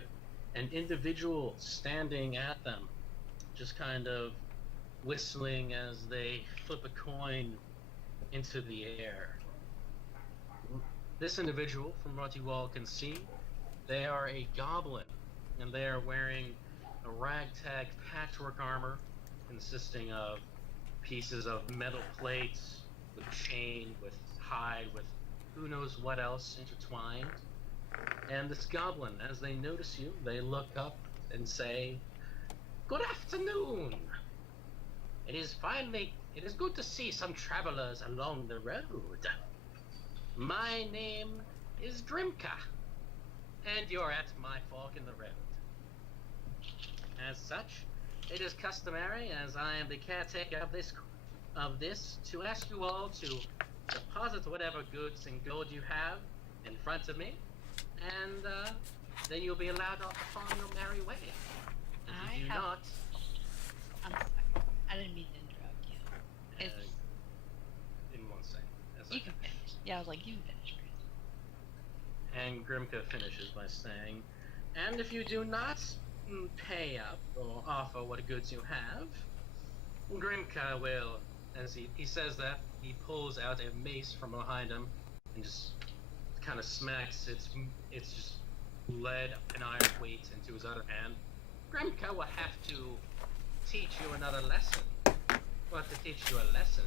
an individual standing at them, just kind of whistling as they flip a coin into the air. This individual, from what you all can see, they are a goblin, and they are wearing a ragtag patchwork armor consisting of pieces of metal plates with chain, with hide, with who knows what else intertwined. And this goblin, as they notice you, they look up and say, "Good afternoon. It is good to see some travelers along the road. My name is Drimka, and you're at my fork in the road. As such, it is customary, as I am the caretaker of this, to ask you all to deposit whatever goods and gold you have in front of me, and then you'll be allowed off upon your merry way. If you do not..." I'm sorry. I didn't mean to interrupt you. It's... in one second. You can finish. Yeah, I was like, you can finish first. And Grimka finishes by saying, "And if you do not pay up or offer what goods you have, Grimka will," as he says that, he pulls out a mace from behind him and just kind of smacks it's just lead and iron weight into his other hand. "Grimka will have to teach you another lesson. We'll have to teach you a lesson."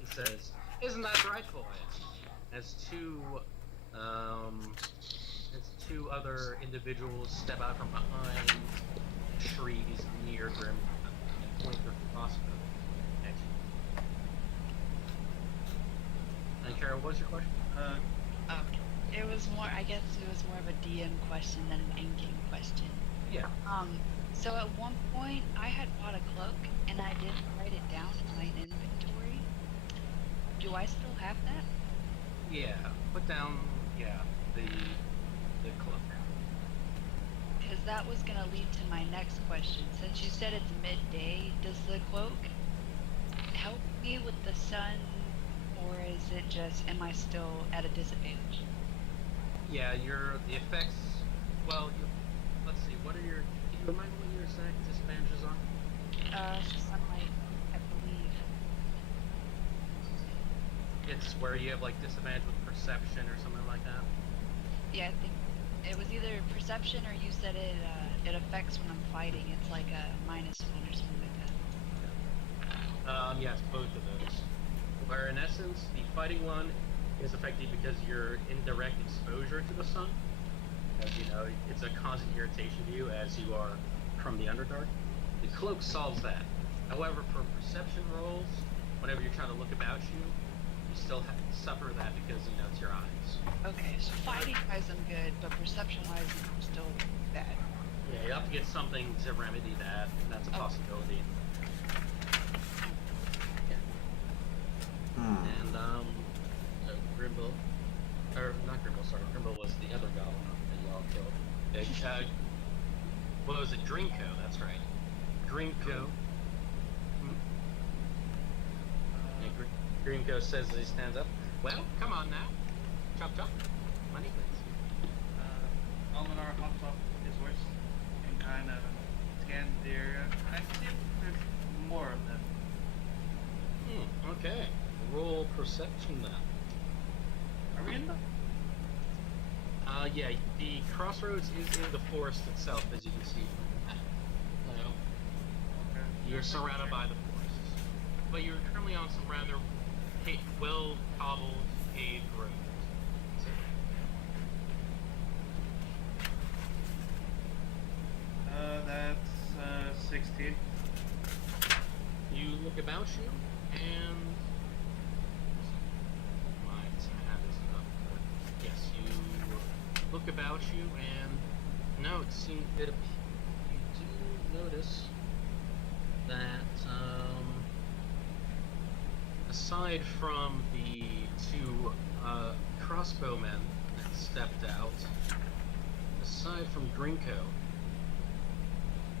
He says, "Isn't that right, boys?" As two other individuals step out from behind trees near Grim and point their crossbow at you. And Kara, what's your question? It was more, I guess it was more of a DM question than an in-game question. Yeah. So at one point, I had bought a cloak, and I didn't write it down in my inventory. Do I still have that? Yeah. Put down, the cloak. Because that was going to lead to my next question. Since you said it's midday, does the cloak help me with the sun, or is it just, am I still at a disadvantage? Yeah, the effects, let's see, can you remind me what your exact disadvantages are? Sunlight, I believe. It's where you have like disadvantage with perception or something like that. Yeah, I think it was either perception or you said it affects when I'm fighting. It's like a -1 or something like that. Yes, both of those. Where in essence, the fighting one is effective because you're in direct exposure to the sun. As you know, it's a constant irritation to you as you are from the Underdark. The cloak solves that. However, for perception rolls, whenever you're trying to look about you, you still suffer that because it's your eyes. Okay, so fighting wise I'm good, but perception wise I'm still bad. Yeah, you have to get something to remedy that, and that's a possibility. And so Grimble, or not Grimble, sorry, Grimble was the other goblin that y'all killed. What was it? Drinko, that's right. Drinko. Grinko says as he stands up. Well, come on now. Chop chop. Money, please. Almanar hops off his horse and kind of scans the area. I see if there's more of them. Okay. Roll perception then. Are we in the? Yeah, the crossroads is in the forest itself, as you can see. Okay. You're surrounded by the forest. But you're currently on some rather well-cobbled, paved roads. That's 16. You look about you, and yes, you look about you, and no, it seems that you do notice that aside from the two crossbowmen that stepped out, aside from Drinko,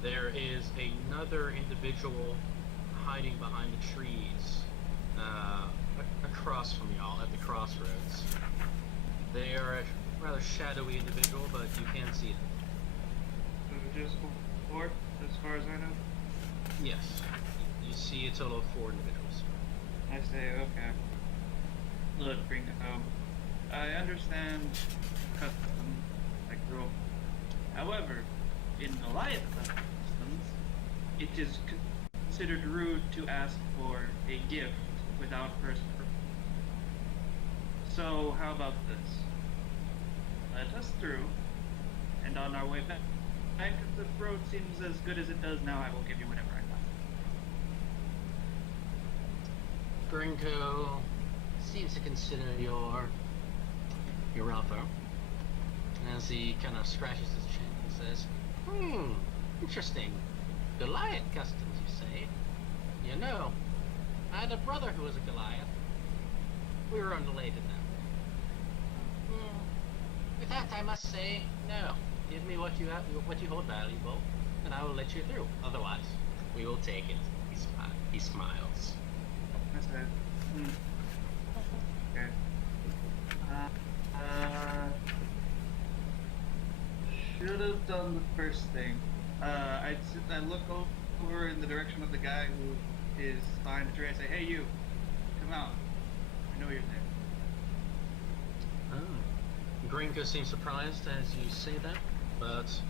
there is another individual hiding behind the trees across from y'all at the crossroads. They are a rather shadowy individual, but you can see them. Just 4, as far as I know. Yes, you see a total of 4 individuals. I say, okay. Look, Gringo, I understand custom, like rule. However, in Goliath customs, it is considered rude to ask for a gift without first. So how about this? Let us through, and on our way back, if the road seems as good as it does now, I will give you whatever I want. Grinko seems to consider your offer as he kind of scratches his chin and says, interesting. Goliath customs, you say? You know, I had a brother who was a Goliath. We were unrelated now. With that, I must say, no. Give me what you hold valuable, and I will let you through. Otherwise, we will take it. He smiles. I said, okay. Should have done the first thing. I look over in the direction of the guy who is behind the tree. I say, hey, you, come out. I know you're there. Grinko seems surprised as you say that, but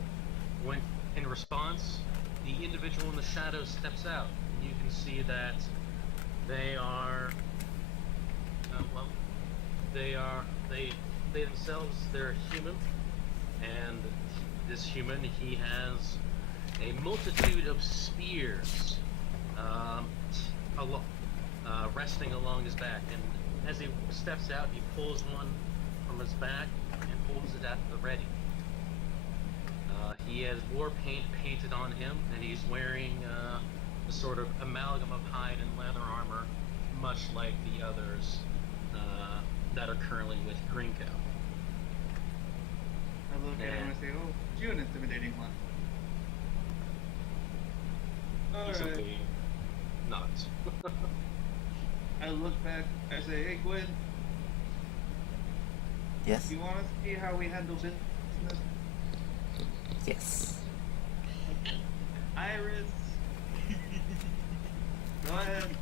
when in response, the individual in the shadows steps out, and you can see that they are, they themselves, they're human, and this human, he has a multitude of spears resting along his back, and as he steps out, he pulls one from his back and holds it at the ready. He has war paint painted on him, and he's wearing a sort of amalgam of hide and leather armor, much like the others that are currently with Grinko. I look at him and I say, oh, you're an intimidating one. Alright. Simply not. I look back, I say, hey, Gwen, Yes? you want to see how we handle business? Yes. Iris, go ahead.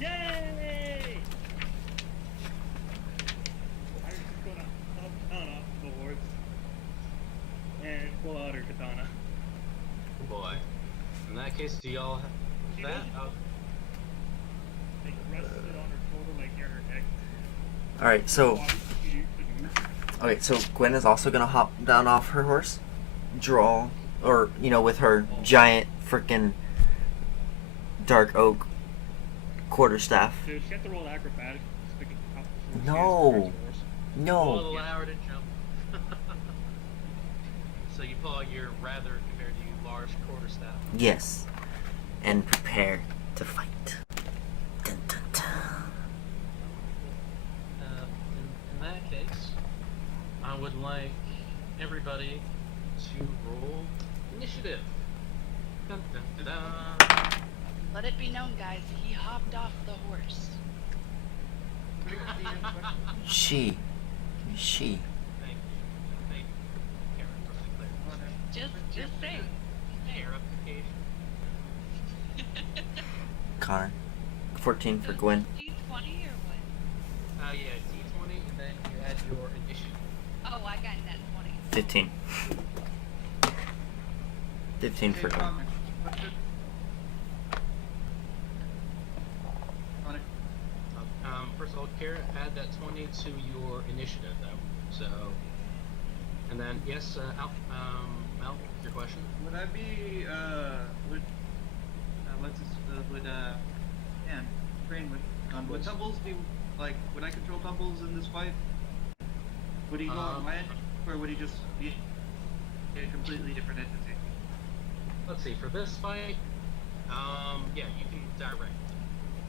Yay! case, do y'all have She that? doesn't- Like rested on her shoulder, like near her neck. All right, so Obviously she used okay, so Gwen is also gonna hop down off her horse, draw, or with her giant freaking dark oak quarterstaff. to. She had to roll acrobatics. To pick up the sword. No. She has to catch the horse. Well, No. allow her to jump. So you pull out your rather, compared to you, large quarterstaff. Yes, and prepare to fight. Dun, dun, dun. In that case, I would like everybody to roll initiative. Dun, dun, dun, dun. Let it be known, guys, he hopped off the horse. She. Thank you. Thank you. Karen, for the Just say. clarification. Connor. 14 for Gwen. D20 or what? Yeah, D20, and then you add your initiative. Oh, I got that 20. 15. 15 for Gwen. First of all, Kara, add that 20 to your initiative, though. So, and then yes, Mal, your question. Would I be man, brain would Tumbles be like? Would I control Tumbles in this fight? Would he go on my end, or would he just be a completely different entity? Let's see. For this fight, yeah, you can direct.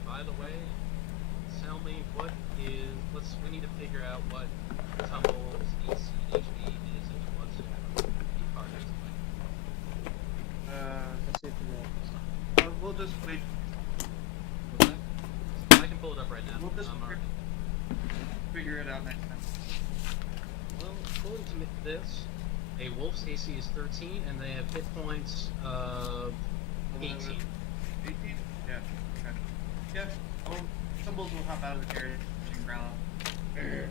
By the way, tell me what is. We need to figure out what Tumbles' AC and HP is and what's the target. Let's see if we'll just wait. I can pull it up right now. We'll just already. figure it out next time. Well, according to this, a wolf's AC is 13, and they have hit points of 18. 18? Yeah. Okay. Yeah. Tumbles will hop out of the carriage and growl. Alright.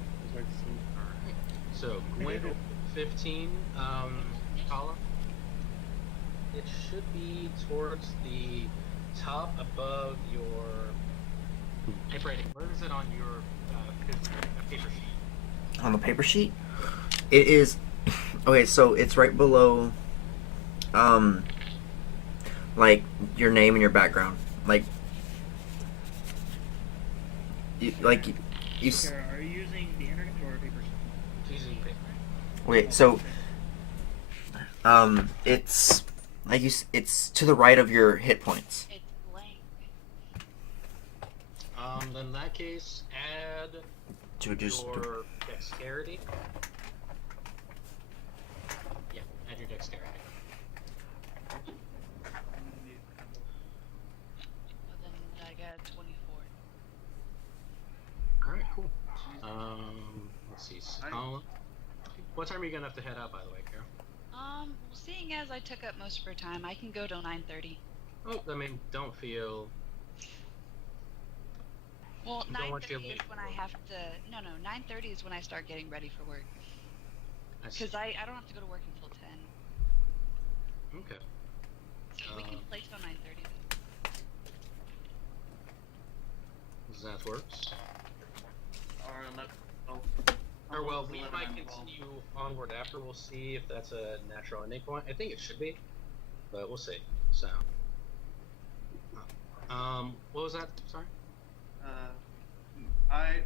So, Gwen, 15, Kala. It should be towards the top above your. Hey, Brady, where is it on your paper sheet? On the paper sheet? It is. Okay, so it's right below. Like your name and your background. Like. You. Sarah, are you using the internet or a paper sheet? Using paper. Wait, so. It's. It's to the right of your hit points. It's blank. Then in that case, add To just. your dexterity. Yeah, add your dexterity. Well, then I got 24. Alright, cool. Let's see. Colin. What time are you gonna have to head out, by the way, Carol? Seeing as I took up most of her time, I can go till 9:30. Oh, I mean, don't feel. Well, Don't want you 9:30 is late. when I have to. No, 9:30 is when I start getting ready for work. I see. Because I don't have to go to work until 10. Okay. So we can play till 9:30. That works. Or 11. Or well, we might continue onward after. We'll see if that's a natural ending point. I think it should be, but we'll see. So, what was that? Sorry.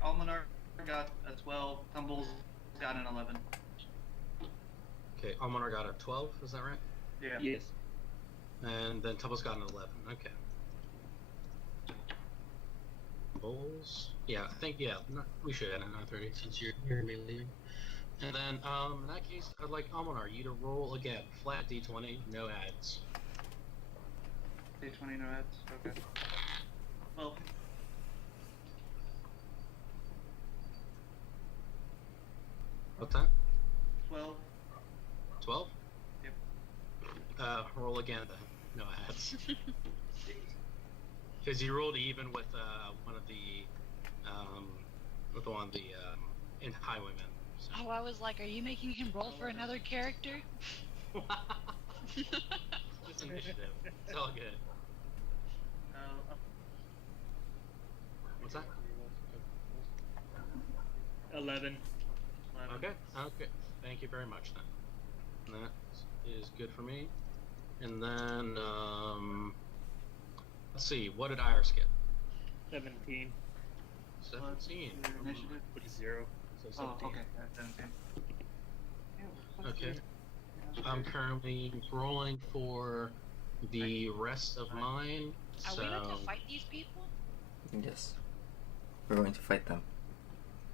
Almanar got a 12. Tumbles got an 11. Okay, Almanar got a 12. Is that right? Yeah. Yes. And then Tumbles got an 11. Okay. Bulls. Yeah, I think we should end at 9:30 since you're immediately. And then in that case, I'd like Almanar you to roll again, flat D20, no ads. D20 no ads. Okay. Well. What's that? 12. 12? Yep. Roll again then, no ads. Because you rolled even with one of the in Highwaymen. So. Oh, I was like, are you making him roll for another character? Just initiative. It's all good. Uh, What's that? 11. 11. Okay. Okay. Thank you very much then. That is good for me. And then let's see. What did Iris get? 17. 17. Your initiative. Put a 0. So Oh, 17. okay. 17. Okay. I'm currently rolling for the rest of mine. Are So we going to fight these people? Yes. We're going to fight them.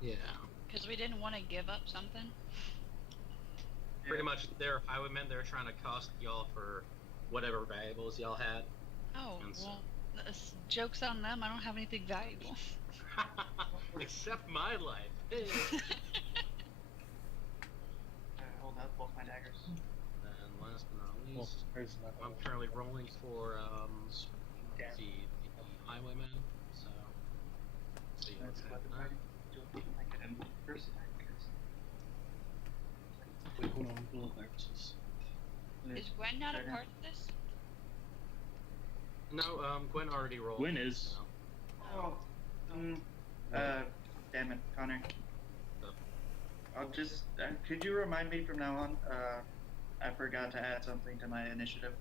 yeah, Because we didn't want to give up something? pretty much they're highwaymen. They're trying to cost y'all for whatever valuables y'all had. Oh, And so- well, joke's on them. I don't have anything valuable. Except my life. Hold up, both my daggers. And last but not Well, least, there's nothing. I'm currently rolling for Damn. the highwaymen. So let's see what's happening. I get him first attack. Wait, hold on. Hold on. Is Gwen not a part of this? No, Gwen already rolled. Gwen is. so- Oh. Damn it, Connor. Oh. I'll just. Could you remind me from now on? I forgot to add something to my initiative,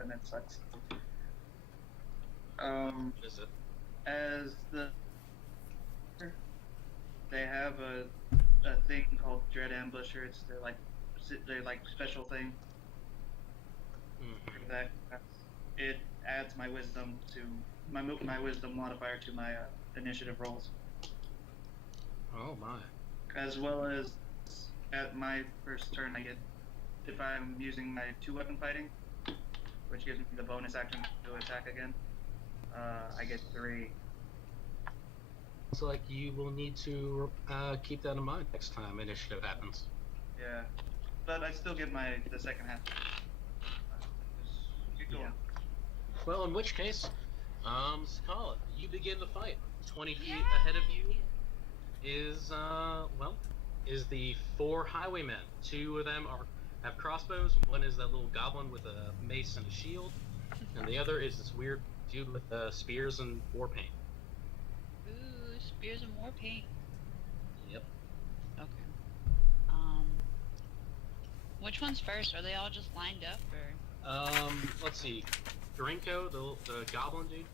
and it sucks. What is it? As the. They have a thing called Dread Ambusher. It's their like special thing Mhm. that it adds my wisdom to my wisdom modifier to my initiative rolls. Oh my. As well as at my first turn, I get, if I'm using my 2-weapon fighting, which gives me the bonus action to attack again, I get 3. It's like you will need to keep that in mind next time initiative happens. Yeah, but I still get the second half. Just keep going. Yeah. Well, in which case, Skala, you begin the fight. 20 feet ahead of you is is the 4 highwaymen. 2 of them have crossbows. One is that little goblin with a mace and a shield, and the other is this weird dude with spears and war paint. Ooh, spears and war paint. Yep. Okay. Which one's first? Are they all just lined up, or? Let's see. Drinko, the goblin dude,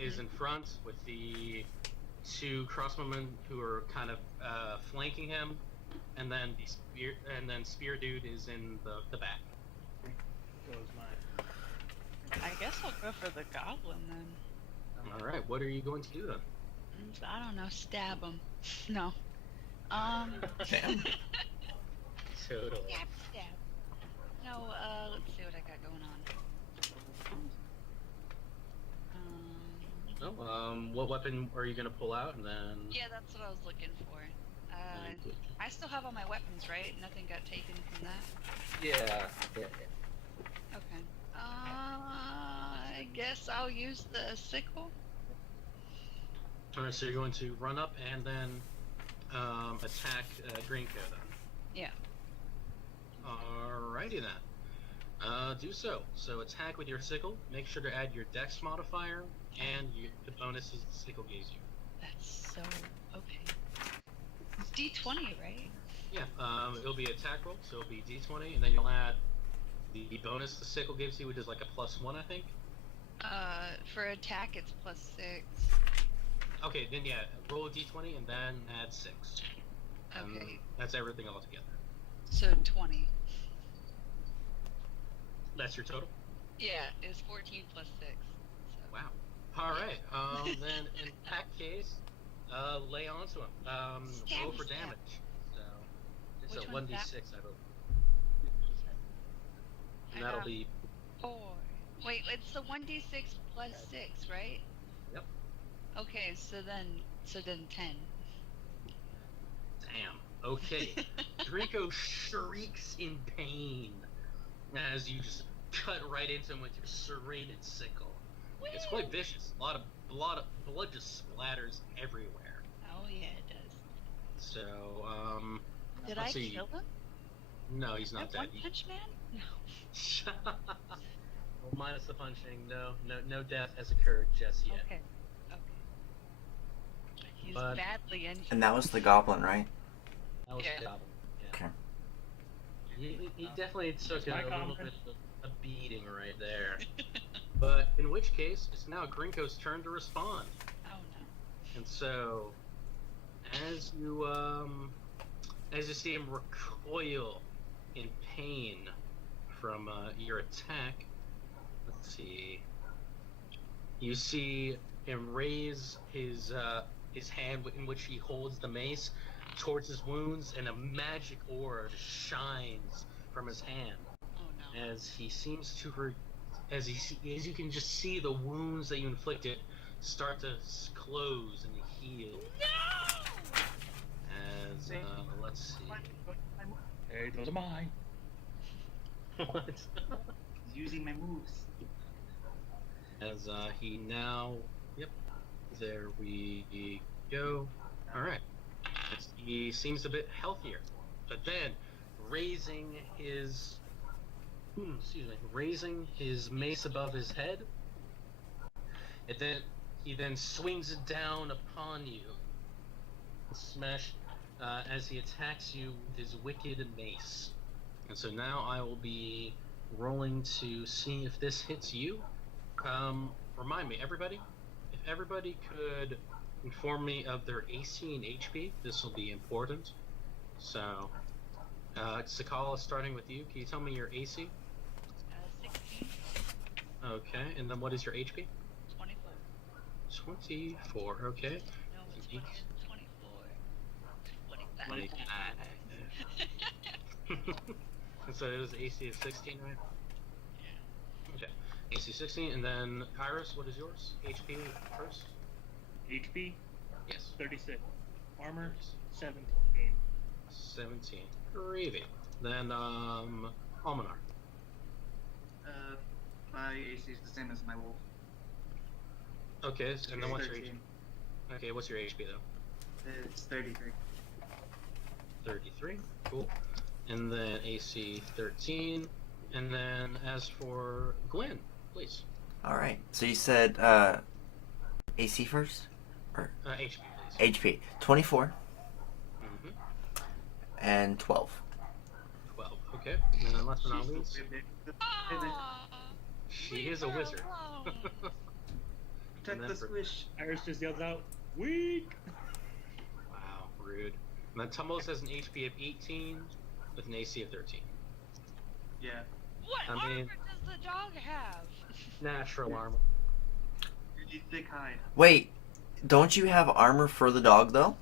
is in front with the 2 crossbowmen who are kind of flanking him, and then spear dude is in the back. Goes mine. I guess I'll go for the goblin then. All right. What are you going to do then? I don't know, stab him. No. Damn. Totally. Stab. No, let's see what I got going on. What weapon are you gonna pull out, and then? Yeah, that's what I was looking for. I still have all my weapons, right? Nothing got taken from that? Yeah. Okay. I guess I'll use the sickle. All right. So you're going to run up and then attack Drinko then. Yeah. Alrighty then. Do so. So attack with your sickle. Make sure to add your dex modifier and the bonuses the sickle gives you. That's so... okay. It's D20, right? Yeah. It'll be attack roll, so it'll be d20, and then you'll add the bonus the sickle gives you, which is like a +1, I think. For attack, it's +6. Okay, then yeah, roll a d20 and then add 6. Okay. That's everything all together. So 20. That's your total? Yeah, it's 14 + 6. So. Wow. Alright, then in that case, lay onto him. Stab, Roll for stab. damage. So, it's Which a one's 1d6, I believe. I And that'll got be 4. Wait, it's the 1d6 + 6, right? Yep. Okay, so then 10. damn. Okay. Draco shrieks in pain as you just cut right into him with your serrated sickle. It's quite vicious. A lot of blood just splatters everywhere. Oh yeah, it does. So, Did let's I see. kill him? No, he's not That dead. One Punch Man? No. Well, minus the punching, no death has occurred just yet. Okay. Okay. He's But- badly injured. And that was the goblin, right? That was Yeah. the goblin. Yeah. Okay. He definitely took my a little comment. bit of a beating right there. But in which case, it's now Grinko's turn to respond. Oh no. And so, as you see him recoil in pain from your attack, let's see. You see him raise his hand in which he holds the mace towards his wounds, and a magic aura shines from his hand Oh no. as he seems to as you can just see the wounds that you inflicted start to close and heal. No! As let's see. Hey, those are mine. What? He's using my moves. As he now, yep, there we go. All right, he seems a bit healthier, but then raising his mace above his head, and then he then swings it down upon you, smash, as he attacks you with his wicked mace. And so now I will be rolling to see if this hits you. Remind me, everybody, if everybody could inform me of their AC and HP, this will be important. So, Sakala, starting with you, can you tell me your AC? 16, Okay, and then what is your HP? 24. 24, okay. No, it's 20 and 24. 25. And so it was AC of 16, right? Yeah. Okay. AC 16, and then Iris, what is yours? HP first? HP, Yes. 36. Armor, 17. 17. Gravy. Then, Almanar. My AC is the same as my wolf. Okay, and then what's your 13. HP? Okay, what's your HP though? It's 33. 33. Cool. And then AC 13. And then as for Gwen, please. All right. So you said AC first? Or HP, please. HP. 24 Mm-hmm. and 12. 12. Okay. And then last but not least, Ah, she leave is a her wizard. alone. Protect then the for- squish. Iris just yells out, weak! Wow, rude. And then Tumbles has an HP of 18 with an AC of 13. Yeah. What I mean- armor does the dog have? Natural armor. You need thick hide. Wait, don't you have armor for the dog though?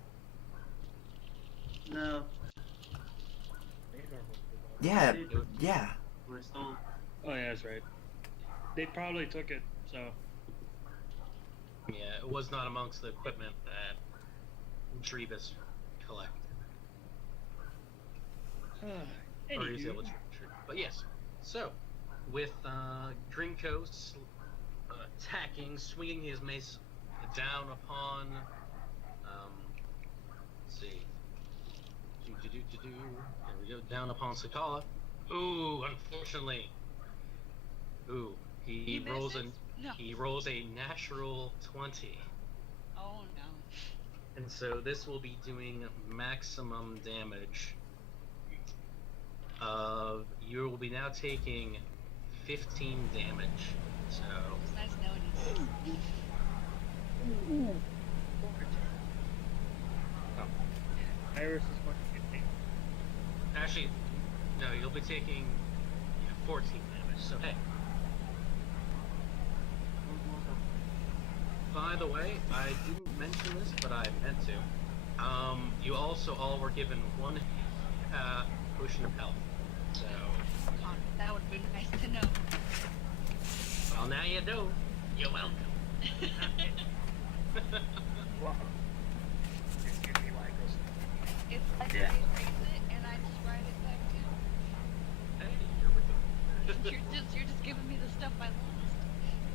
No. Yeah, They yeah. were sold. Oh yeah, that's right. They probably took it, so. Yeah, it was not amongst the equipment that Drebus collected. Or is able Anywho, to. But yes, so with Grinko attacking, swinging his mace down upon. Let's see. There we go. Down upon Sakala. Ooh, unfortunately. Ooh, he rolls misses? No. he rolls a natural 20. Oh no. And so this will be doing maximum damage. You will be now taking 15 damage. So It's nice knowing you. Iris is going to get me. actually, no, you'll be taking 14 damage. So hey. By the way, I didn't mention this, but I meant to. You also all were given one potion of health. So, Oh, that would be nice to know. well, now you do. You're welcome. Excuse me, Lycos. It's like Yeah. I erase it and I just write it back down. Hey, you're welcome. You're just giving me the stuff I lost.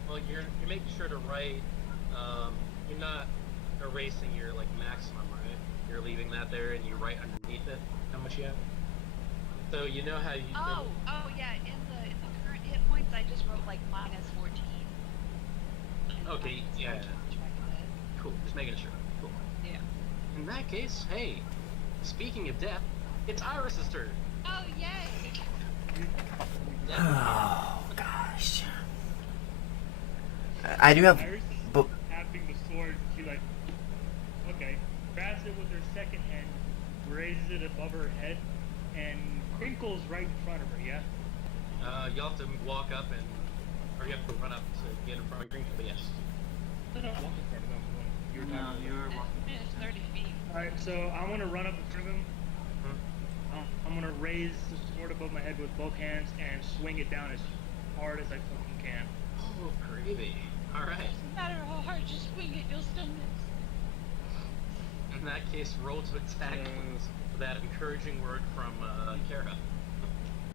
Well, you're making sure to write. You're not erasing your like maximum, right? You're leaving that there, and you write underneath it how much you have. So you know how you. Oh yeah. In the current hit points, I just wrote like minus 14. And Okay, minus yeah. 14 track of it. Cool. Just making sure. Cool. Yeah. In that case, hey, speaking of death, it's Iris's turn. Oh, yay! Oh gosh. I do have. Iris is But tapping the sword. She like, okay, grabs it with her second hand, raises it above her head, and crinkles right in front of her. Yeah. You have to walk up and, or you have to run up to get in front of Green, but yes. No, walk in front of them. You were No, talking you were walking. It's 30 feet. All right, so I'm gonna run up in front of him. I'm gonna raise the sword above my head with both hands and swing it down as hard as I fucking can. Oh, gravy. Alright. Doesn't matter how hard you swing it, you'll still miss. In that case, roll to attack with that encouraging word from Kara.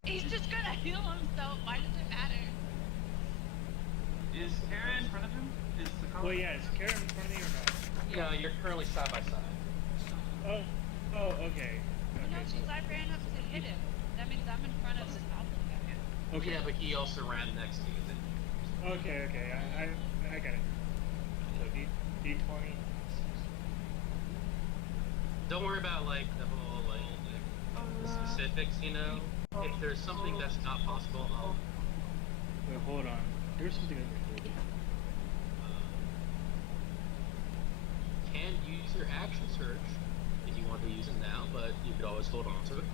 He's just gonna heal himself. Why does it matter? Is Kara in front of him? Is the car? Well, yeah, is Karen in front of me or not? No, you're currently side by side. Oh, okay. No, since I ran up to hit him, that means I'm in front of the goblin guy. Okay. Yeah, but he also ran next to you. Okay. I got it. So D20. Don't worry about like the whole like the specifics, you know. If there's something that's not possible, I'll Wait, hold on. There's something I can do. can use your action surge if you want to use it now, but you could always hold on to it.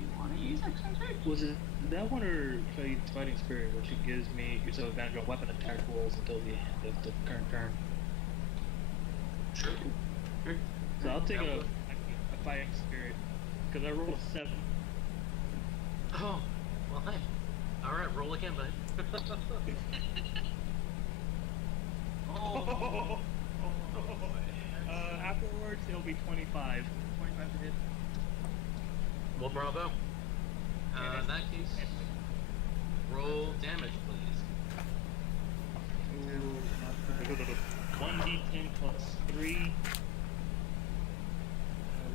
You want to use action surge? Was it that one or Fighting Spirit, which it gives me yourself advantage on weapon attack rolls until the end of the current turn? Sure. So I'll take That a would- Fighting Spirit because I rolled a 7. Oh, well, hey. All right, roll again, bud. Oh. Afterwards, it'll be 25. 25 to hit. Well, bravo. In that case, roll damage, please. 1d10 plus 3.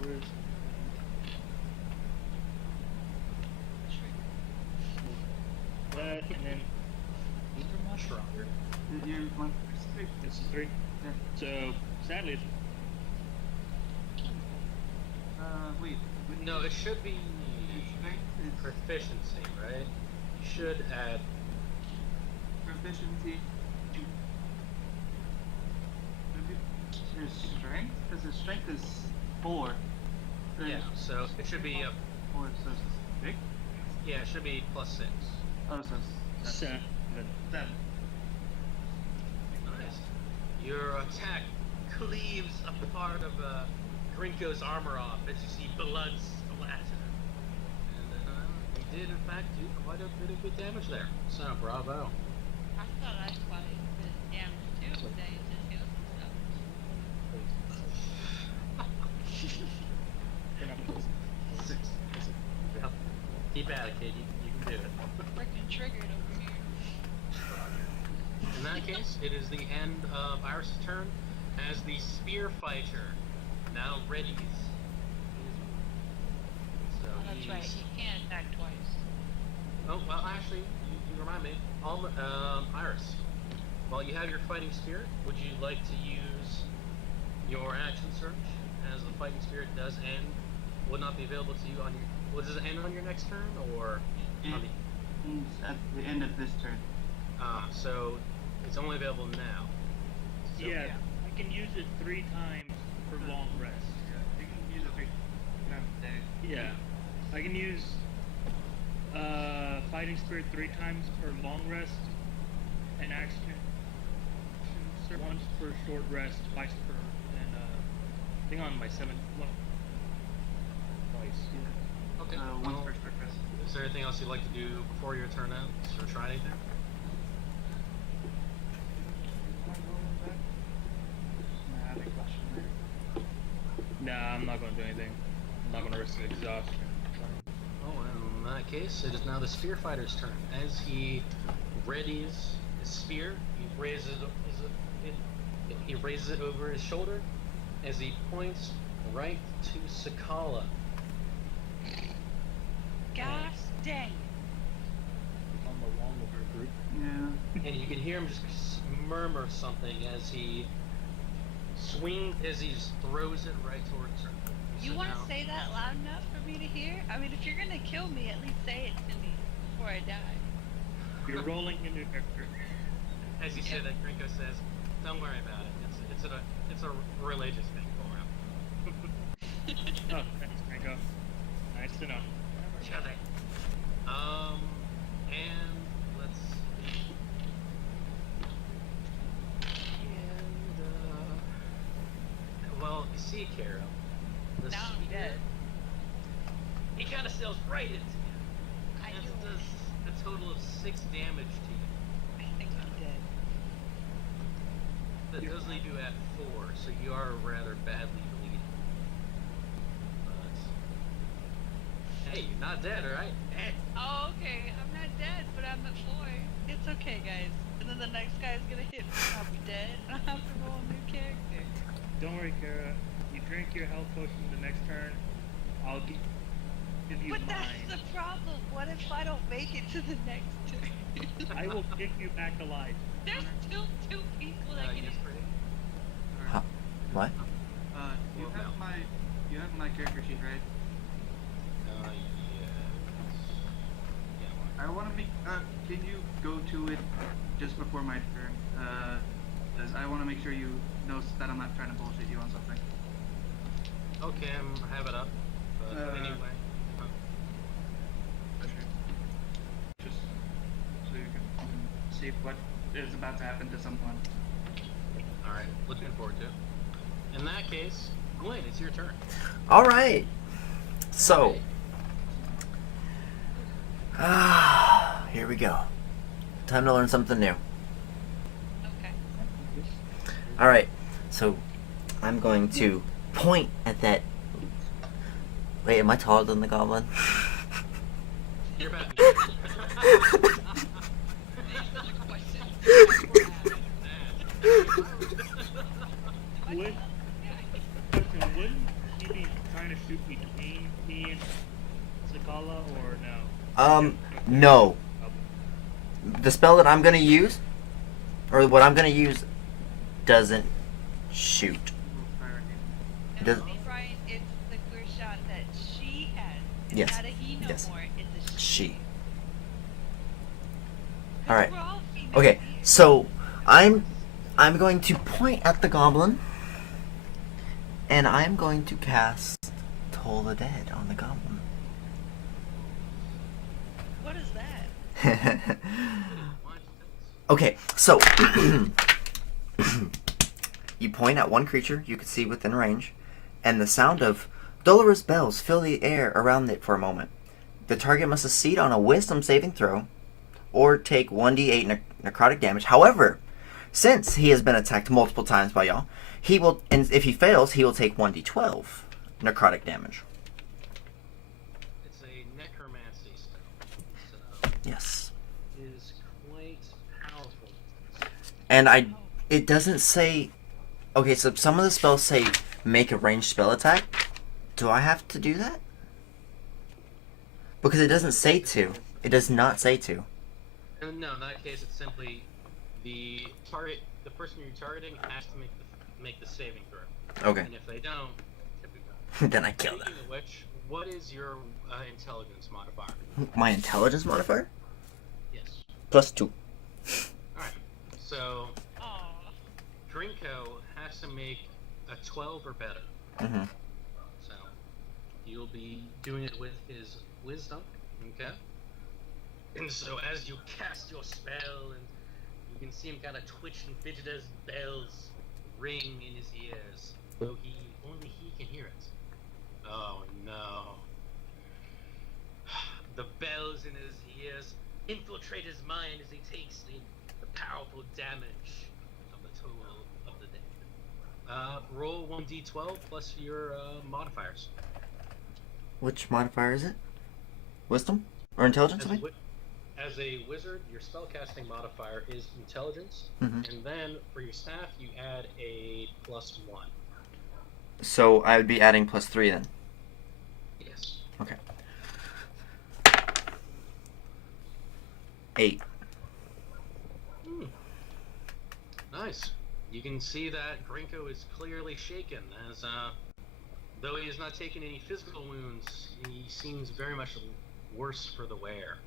Where's that? And then Much stronger. You're one. it's 3. Yeah. So sadly, it's Wait. No, it should be It's proficiency, right? You should add. proficiency. His strength? Because his strength is 4. Yeah, so it should be 4, so it's 6? yeah, it should be +6. Oh, so it's 7. 7. Nice. Your attack cleaves a part of Grinko's armor off as you see blood splatter. And you did in fact do quite a bit of good damage there. So bravo. I thought I spotted this damage too, but then it just heals himself. 6. Yep. Keep at it, kid. You can do it. Freaking triggered over here. In that case, it is the end of Iris' turn as the spear fighter now readies. So Oh, that's right. he's- He can attack twice. Oh, well, actually, you remind me. Iris, while you have your fighting spirit, would you like to use your action surge, as the fighting spirit does end, would not be available to you on your. Well, does it end on your next turn, or It on the? ends at the end of this turn. So it's only available now. So, Yeah, I can use it 3 times for long rest. You can use a 3. Yeah, I can use Fighting Spirit 3 times for long rest, and action once for short rest, twice for, and I think on my 7th one. Twice. Okay. One well, for short rest. is there anything else you'd like to do before your turn ends, or try anything? I have a question there. Nah, I'm not gonna do anything. I'm not gonna risk exhaustion. Oh, in that case, it is now the spear fighter's turn. As he readies his spear, he raises it over his shoulder as he points right to Sakala. Gosh dang. On the long Yeah. and you can hear him just murmur something as he just throws it right towards her. You So want now- to say that loud enough for me to hear? I mean, if you're gonna kill me, at least say it to me before I die. You're rolling into character. As you say that, Grinko says, "Don't worry about it. It's a religious thing for him." Oh, thanks, Franco. Nice to know. Shut it. And let's see. And well, you see, Carol. The Now I'm spear, dead. he kind of sails right into you. I And knew it does a total of 6 damage to you. I think I'm dead. That does leave you at 4, so you are rather badly bleeding. But hey, you're not dead, right? Oh, okay. I'm not dead, but I'm at 4. It's okay, guys. And then the next guy's gonna hit me. I'll be dead. And I'll have to roll a new character. Don't worry, Kara. You drink your health potion the next turn. I'll give you But mine. that's the problem. What if I don't make it to the next turn? I will kick you back alive. There's still 2 people that can Yes, hit. pretty. Huh? What? You Well, have no. my character sheet, right? Yes. Yeah, I want to make. Can you go to it just before my turn? Because I want to make sure you know that I'm not trying to bullshit you on something. okay, have it up. But anyway. Just so you can see what is about to happen to someone. Alright, looking forward to it. In that case, Gwen, it's your turn. All right. So, here we go. Time to learn something new. Okay. All right. So, I'm going to point at that. Wait, am I taller than the goblin? You're back. Would, question, wouldn't he be trying to shoot between me and Sakala, or no? No. The spell that I'm gonna use, or what I'm gonna use, doesn't shoot. And Does- to be right, it's the clear shot that she has. It's Yes. not a he no Yes. more. It's a She. 'Cause All right. we're all female Okay. here. So, I'm going to point at the goblin, and I'm going to cast Toll the Dead on the goblin. What is that? Okay, so you point at one creature you can see within range, and the sound of dolorous bells fill the air around it for a moment. The target must succeed on a Wisdom saving throw, or take 1d8 necrotic damage. However, since he has been attacked multiple times by y'all, he will, and if he fails, he will take 1d12 necrotic damage. It's a necromancy spell. So Yes. it is quite powerful. And it doesn't say. Okay, so some of the spells say make a ranged spell attack. Do I have to do that? Because it doesn't say to. It does not say to. No, in that case, it's simply the person you're targeting has to make the saving throw. Okay. And if they don't, it'll be done. Then I kill them. Speaking of which, what is your intelligence modifier? My intelligence modifier? Yes. +2. Alright. So, Aw. Drinko has to make a 12 or better. Mm-hmm. So, you'll be doing it with his wisdom, okay? And so as you cast your spell, and you can see him kind of twitch and fidget as bells ring in his ears, though only he can hear it. Oh no. The bells in his ears infiltrate his mind as he takes the powerful damage of the toll of the dead. Roll 1d12 plus your modifiers. Which modifier is it? Wisdom? Or intelligence, I mean? As a wizard, your spellcasting modifier is intelligence, Mhm. and then for your staff, you add a +1. So I would be adding +3 then. Yes. Okay. 8. Nice. You can see that Grinko is clearly shaken, as though he has not taken any physical wounds, he seems very much worse for the wear.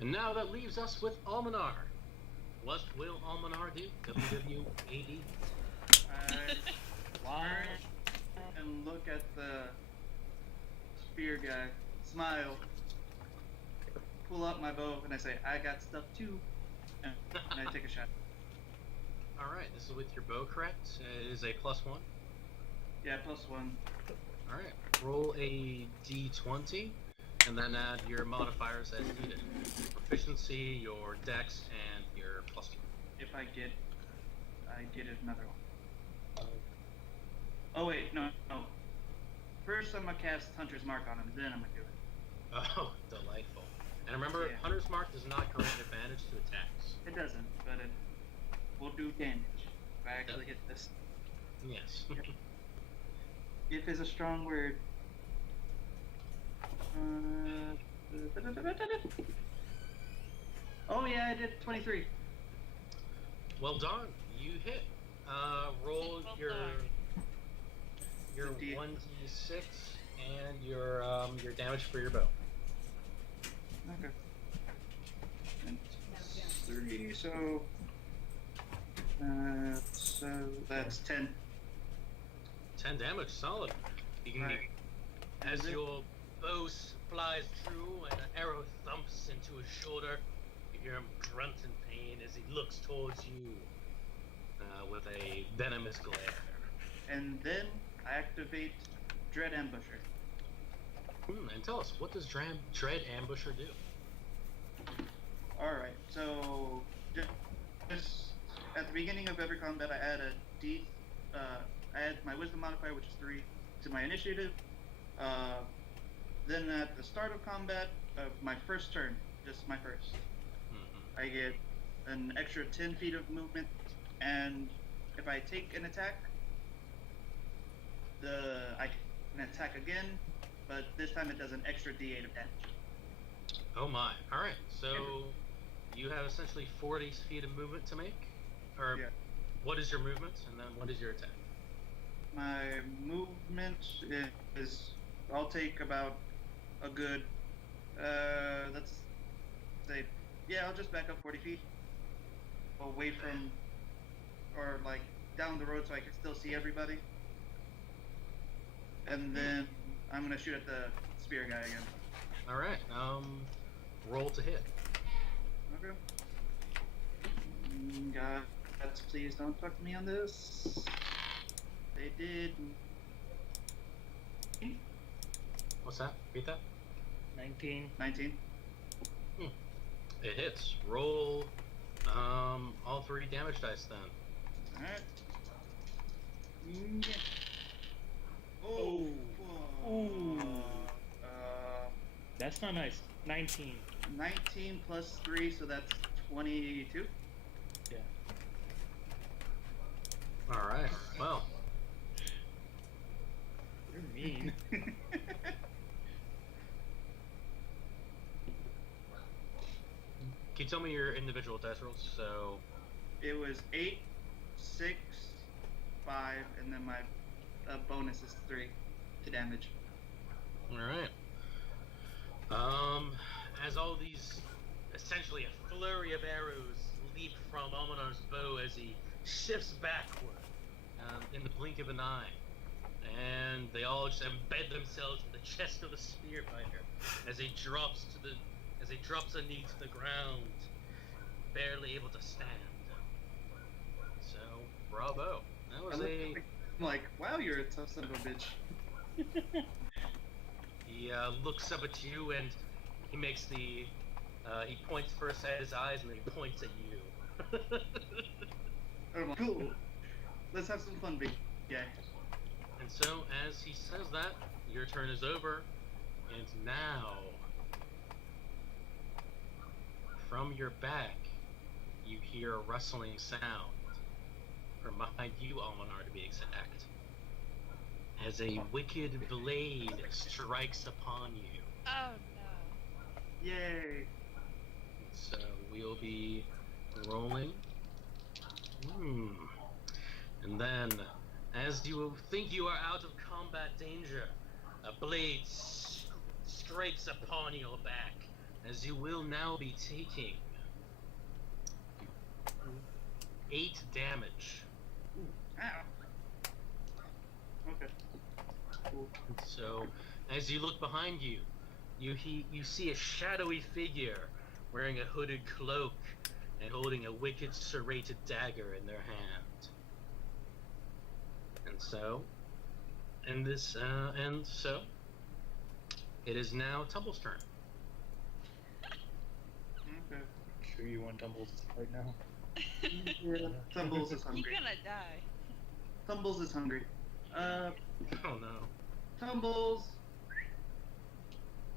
And now that leaves us with Almanar. What will Almanar do? WWAD. I Wow. turn and look at the spear guy, smile, pull out my bow, and I say, I got stuff too. And I take a shot. Alright, this is with your bow, correct? It is a +1. Yeah, +1. Alright, roll a d20, and then add your modifiers as needed. Proficiency, your dex, and your +2. If I get another one. Oh wait, no. First I'm gonna cast Hunter's Mark on him, then I'm gonna do it. Oh, delightful. And remember, Yeah. Hunter's Mark does not grant advantage to attacks. It doesn't, but it will do damage if I actually hit this. Yes. If is a strong word. Oh yeah, I did 23. Well done. You hit. Roll Well your done. 1d6 and your damage for your bow. Okay. And 3, so that's 10. 10 damage, solid. You can Right. as Is it- your bow flies true and an arrow thumps into his shoulder, you hear him grunt in pain as he looks towards you with a venomous glare. And then I activate Dread Ambusher. And tell us, what does Dread Ambusher do? Alright, so just at the beginning of every combat, I add I add my Wisdom modifier, which is 3, to my initiative. Then at the start of combat, my first turn, just my first, Mm-hmm. I get an extra 10 feet of movement, and if I take an attack, I can attack again, but this time it does an extra D8 of damage. Oh my. Alright, so you have essentially 40 feet of movement to make? Or Yeah. what is your movement, and then what is your attack? My movement is I'll take about a good let's say I'll just back up 40 feet away from or like down the road so I can still see everybody. And then I'm gonna shoot at the spear guy again. Alright, roll to hit. Okay. God, please don't fuck me on this. They did. What's that? Repeat that? 19. 19. It hits. Roll all 3 damage dice then. Alright. Yeah. Oh. Ooh. Uh, That's not nice. 19. 19 plus 3, so that's 22. Yeah. Alright, well, You're mean. can you tell me your individual dice rolls? So, It was 8, 6, 5, and then my bonus is 3 to damage. alright. As all these, essentially a flurry of arrows leap from Almanar's bow as he shifts backward in the blink of an eye. And they all just embed themselves in the chest of the spear fighter as he drops a knee to the ground, barely able to stand. So, bravo. That was I'm like, wow, you're a tough son of a bitch. He looks up at you and he makes he points first at his eyes and then he points at you. And I'm like, cool. Let's have some fun, big guy. And so, as he says that, your turn is over, and now, from your back, you hear a rustling sound. From behind you, Almanar, to be exact. As a wicked blade strikes upon you. Oh no. Yay. 'Cause, So we'll be rolling And then, as you think you are out of combat danger, a blade strikes upon your back, as you will now be taking 8 damage. Ow. Okay. Cool. So, as you look behind you, you see a shadowy figure wearing a hooded cloak and holding a wicked serrated dagger in their hand. And so, it is now Tumble's turn. Okay. Sure you want Tumbles right now? Yeah. Tumbles is You're hungry. gonna die. Tumbles is hungry. Oh no. Tumbles.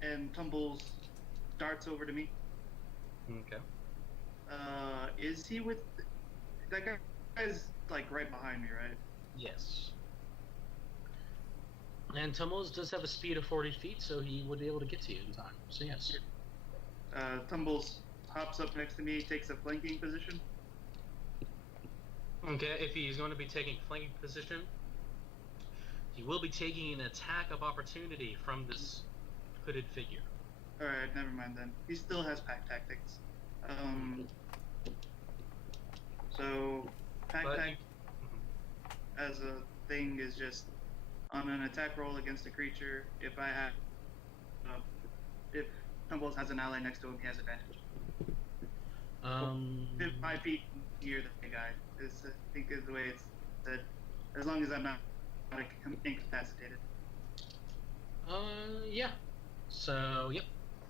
And Tumbles darts over to me. Okay. Is he with that guy's like right behind me, right? Yes. And Tumbles does have a speed of 40 feet, so he would be able to get to you in time. So yes. Tumbles hops up next to me, takes a flanking position. Okay, if he's going to be taking flanking position, he will be taking an attack of opportunity from this hooded figure. Alright, never mind then. He still has pack tactics. So pack But tac as a thing is just on an attack roll against a creature. If I have, if Tumbles has an ally next to him, he has advantage. 5 feet near the guy is, I think, is the way it's said. As long as I'm not incapacitated. Yeah. So, yep,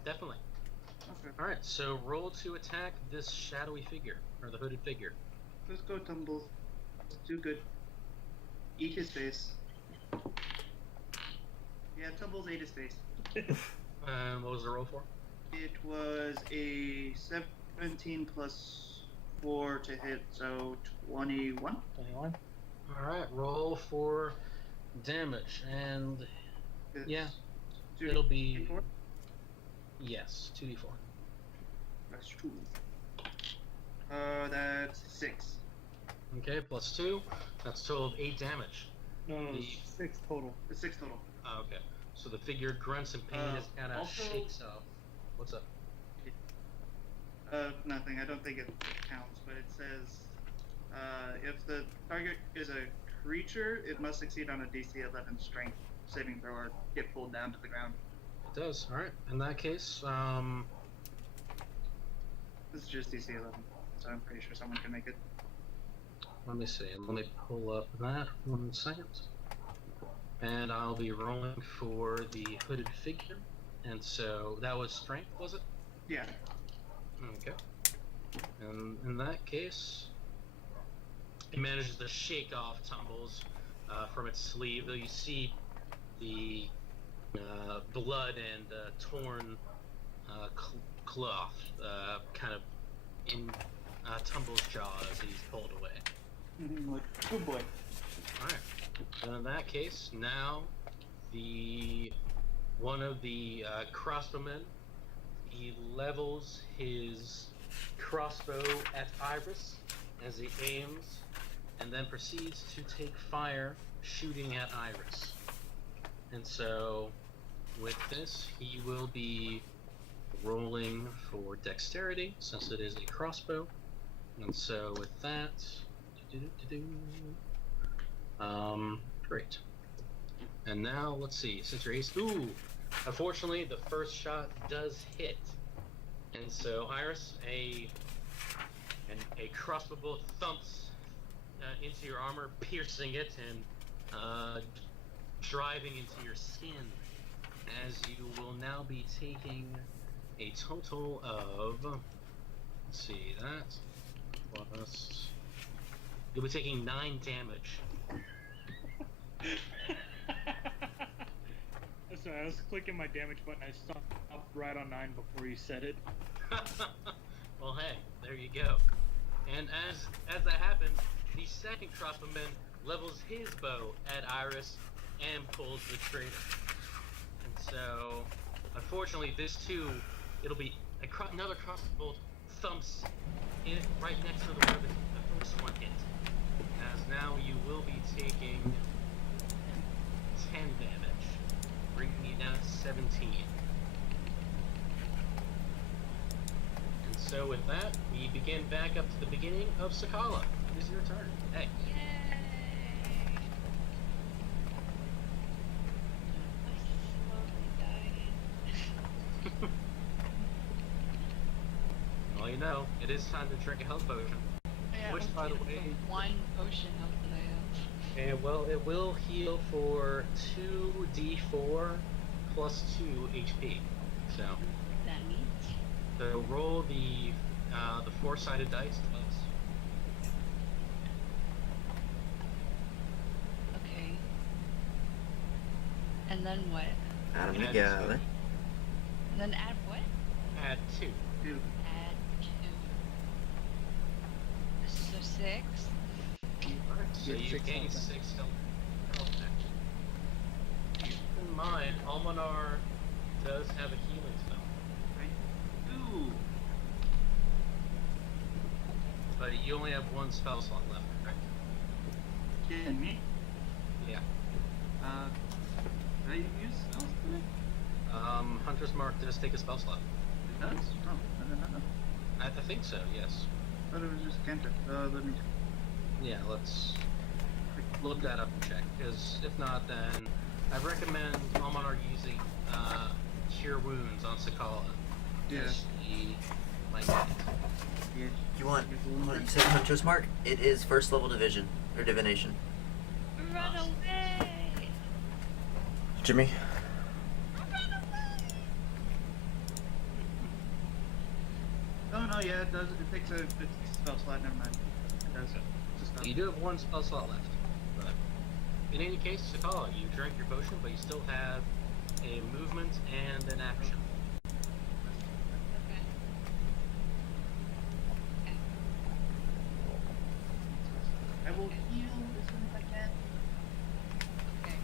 definitely. Okay. Alright, so roll to attack this shadowy figure, or the hooded figure. Let's go, Tumbles. Do good. Eat his face. Yeah, Tumbles ate his face. What was the roll for? It was a 17 plus 4 to hit, so 21. 21? Alright, roll for damage, and It's yeah, 2d4? it'll be... Yes, 2d4. That's 2. That's 6. Okay, plus 2, that's a total of 8 damage. No, The- 6 total. It's 6 total. Oh, okay. So the figure grunts in pain as kind of also- shakes off. What's up? Nothing. I don't think it counts, but it says if the target is a creature, it must succeed on a DC 11 strength saving throw or get pulled down to the ground. It does. Alright, in that case, This is just DC 11, so I'm pretty sure someone can make it. let me see. Let me pull up that 1 second. And I'll be rolling for the hooded figure. And so that was strength, was it? Yeah. Okay. And in that case, it manages to shake off Tumbles from its sleeve, though you see the blood and torn cloth kind of in Tumbles' jaw as he's pulled away. Like, good boy. Alright. And in that case, now one of the crossbowmen, he levels his crossbow at Iris as he aims, and then proceeds to take fire, shooting at Iris. And so, with this, he will be rolling for dexterity, since it is a crossbow. And so, with that, great. And now, let's see, since you're ace, unfortunately, the first shot does hit. And so, Iris, a crossbow bolt thumps into your armor, piercing it and driving into your skin, as you will now be taking a total of, let's see, that plus, you'll be taking 9 damage. Sorry, I was clicking my damage button. I stopped right on 9 before you said it. Well, hey, there you go. And as that happens, the second crossbowman levels his bow at Iris and pulls the trigger. And so, unfortunately, this too, it'll be another crossbow bolt thumps in right next to the where the This one hit. As now you will be taking 10 damage, bringing you down to 17. And so with that, we begin back up to the beginning of Sakala. It is your turn. Hey. Yay! I'm slowly dying. Well, you know, it is time to drink a health potion. Yeah, Which, by the way, one potion health that I have. and well, it will heal for 2d4 plus 2 HP. So, That means. so roll the 4-sided dice twice. Okay. And then what? Add them And add together. And then add what? Add 2. Dude, Add 2. So 6. Alright, so Get you 6 gain health 6 health back. Keep in mind, Almanar does have a healing spell, ooh, but you only have 1 spell slot left, correct? kidding me? Yeah. Did I use spells today? Hunter's Mark does take a spell slot. It does? Oh, I did not know. I think so, yes. I thought it was just a cantrip. Let me check. Yeah, let's look that up and check, because if not, then I recommend Almanar using Cure Wounds on Sakala. Yeah. She might get it. Yeah. You want? You said Hunter's Mark? It is first level division or divination. Run away! Jimmy. Oh no, yeah, it does. It takes a spell slot. Never mind. It does. It's a spell. You do have 1 spell slot left, but in any case, Sakala, you drank your potion, but you still have a movement and an action. Okay. I will heal as soon as I can. Okay.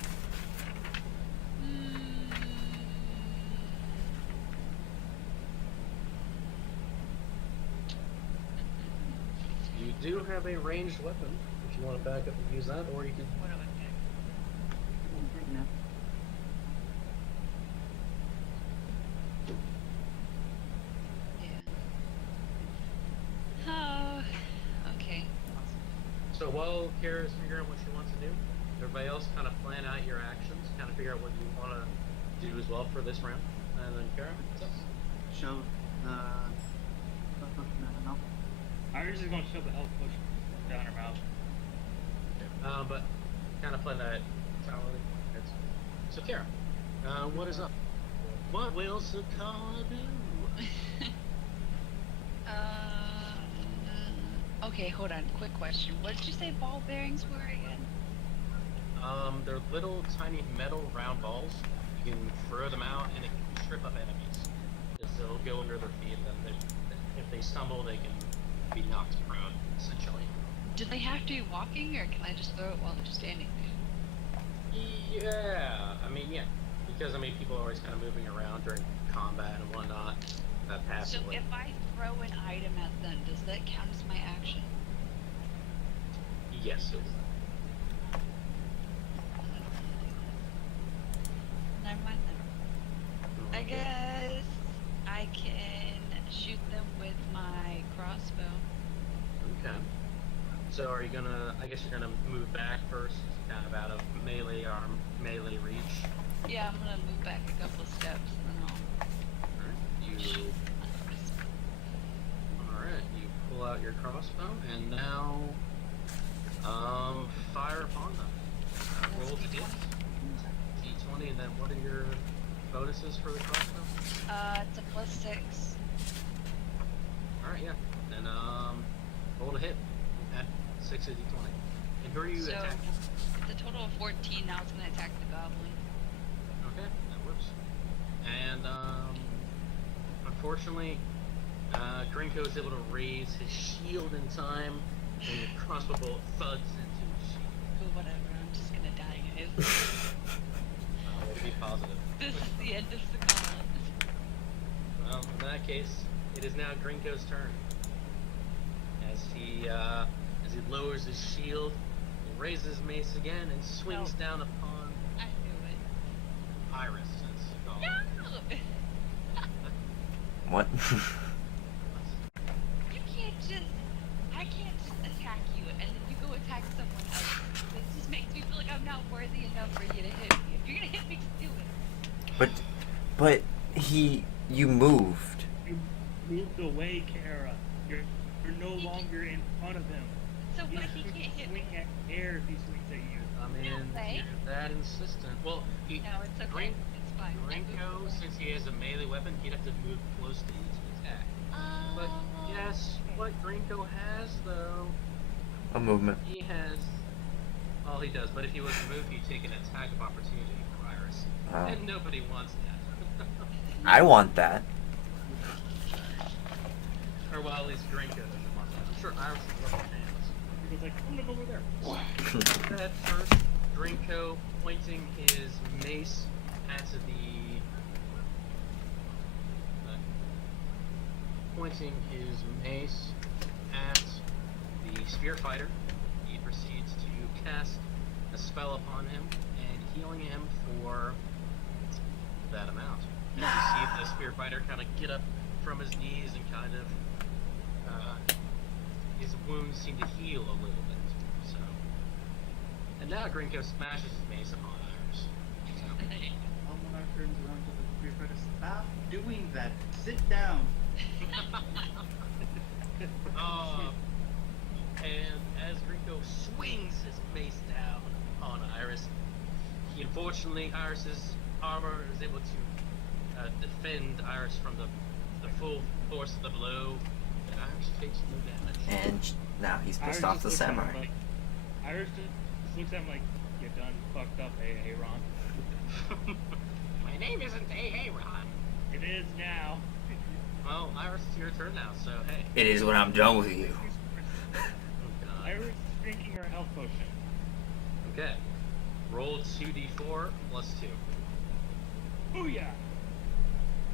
You do have a ranged weapon, if you want to back up and use that, or you can... What do I pick? Yeah. Oh, okay. So while Kara's figuring out what she wants to do, everybody else kind of plan out your actions, kind of figure out what you want to do as well for this round. And then Kara, what's up? Shove the potion in the mouth. Iris is gonna shove the health potion down her mouth. But kind of play that entirely. So Kara, what is up? What will Sakala do? Okay, hold on. Quick question. What did you say ball bearings were again? They're little tiny metal round balls. You can throw them out and it can trip up enemies. Just they'll go under their feet and then if they stumble they can be knocked prone, essentially. Do they have to be walking, or can I just throw it while they're standing there? Yeah, I mean, yeah. Because, I mean, people are always kind of moving around during combat and whatnot. So Passively. if I throw an item at them, does that count as my action? Yes, it will. Never mind then. I guess I can shoot them with my crossbow. Okay. So are you gonna, I guess you're gonna move back first, kind of out of melee arm, melee reach. Yeah, I'm gonna move back a couple of steps and then I'll. Alright, you pull out your crossbow and now, fire upon them. Roll to hit. D20, and then what are your bonuses for the crossbow? It's a +6. Alright, yeah. Then, roll to hit. Add 6 to D20. And who are you So attacking? it's a total of 14. Now it's gonna attack the goblin. Okay, that works. And, unfortunately, Grinko is able to raise his shield in time, and your crossbow bolt thuds into his shield. Oh, whatever. I'm just gonna die, guys. Way to be positive. This is the end of the goblin. Well, in that case, it is now Grinko's turn. As he he lowers his shield, he raises his mace again, and swings Oh. down upon I knew it. Iris. As you call her. No! What? You can't just. I can't just attack you and then you go attack someone else. It just makes me feel like I'm not worthy enough for you to hit me. If you're gonna hit me, just do it. But you moved. You moved away, Kara. You're no longer in front of him. So what if he should can't hit me? swing at air if he swings at you. I mean, way. you're that insistent. Well, No, it's okay. It's fine. I moved Grinko, away. since he has a melee weapon, he'd have to move close to you to attack. But guess what Grinko has, though? A movement. He has. Well, he does, but if he was to move, he'd take an attack of opportunity from Iris. Oh. And nobody wants that. I want that. Or, well, at least Grinko doesn't want that. I'm sure Iris would love hands. He goes like, I'm gonna go over there. At first, Grinko pointing his mace at the spear fighter, he proceeds to cast a spell upon him and healing him for that amount. And you see the spear fighter kind of get up from his knees and kind of his wounds seem to heal a little bit. So, and now Grinko smashes his mace upon Iris. So, Almonar turns around to the spear fighter. Stop doing that. Sit down. And as Grinko swings his mace down on Iris, unfortunately Iris's armor is able to defend Iris from the full force of the blow, and Iris takes no damage. And now he's pissed Iris off just the looks at him samurai. like- Iris just looks at him like, you're done fucked up, hey Ron. My name isn't Hey Ron. It is now. Well, Iris, it's your turn now, so hey. It is when I'm done with you. Oh, God. Iris is drinking her health potion. Okay. Roll 2d4 plus 2. Booyah!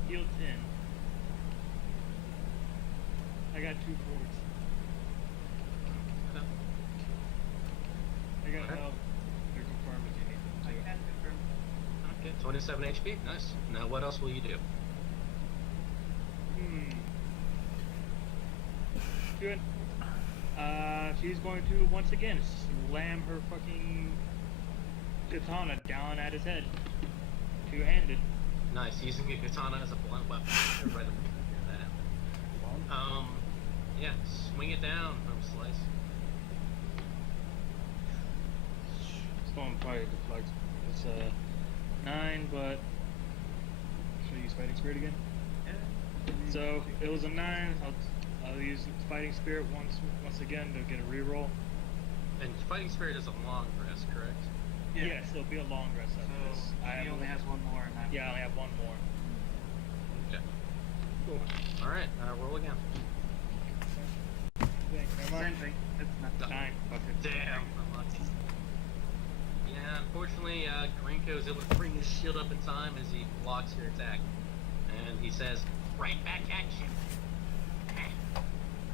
Heal 10. I got 2 forts. I got Okay. help. They're confirmed if you need I them can confirm. Okay, 27 HP. Nice. Now, what else will you do? Good. She's going to once again slam her fucking katana down at his head. Two-handed. Nice. Using a katana as a blunt weapon. Right up that. Yeah. Swing it down, from Slice. Stone probably deflects. It's 9, but should I use fighting spirit again? Yeah. So it was a 9. I'll use fighting spirit once again to get a reroll. And Fighting Spirit is a long rest, correct? Yes, there'll be a long rest So after this. he only has one more, and Yeah, I only have one more. Okay. Cool. Alright, roll again. Thank you very Same much. thing. It's not. 9. Fuck it. Damn, unlucky. Yeah, unfortunately, Grinko is able to bring his shield up in time as he blocks your attack. And he says, right back at you.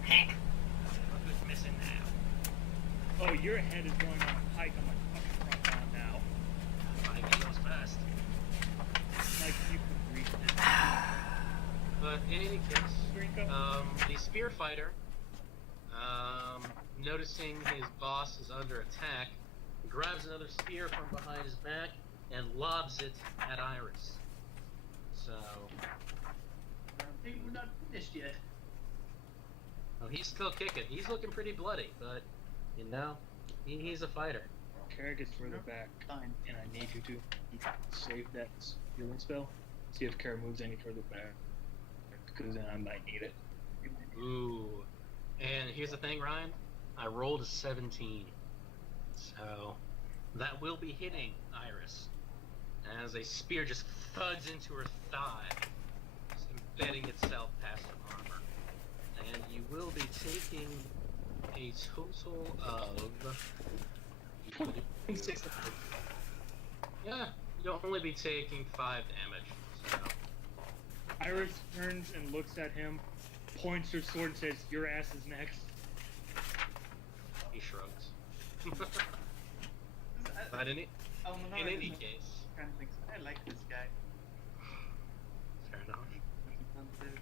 Look who's missing now. Oh, your head is going on a pike. I'm like, fucking front on now. I get yours first. Like, you can reach it. But in any case, Grinko? the spear fighter, noticing his boss is under attack, grabs another spear from behind his back and lobs it at Iris. So, Hey, we're not finished yet. oh, he's still kicking. He's looking pretty bloody, but you know, he's a fighter. Kara gets further back, Fine. and I need you to save that healing spell. See if Kara moves any further back, because then I might need it. Ooh, and here's the thing, Ryan. I rolled a 17, so that will be hitting Iris as a spear just thuds into her thigh, just embedding itself past her armor. And you will be taking a total of 26. yeah, you'll only be taking 5 damage. So Iris turns and looks at him, points her sword and says, your ass is next. He shrugs. I- But in Almanar any is case, kind of thinks, I like this guy. fair enough. Nothing fun to do.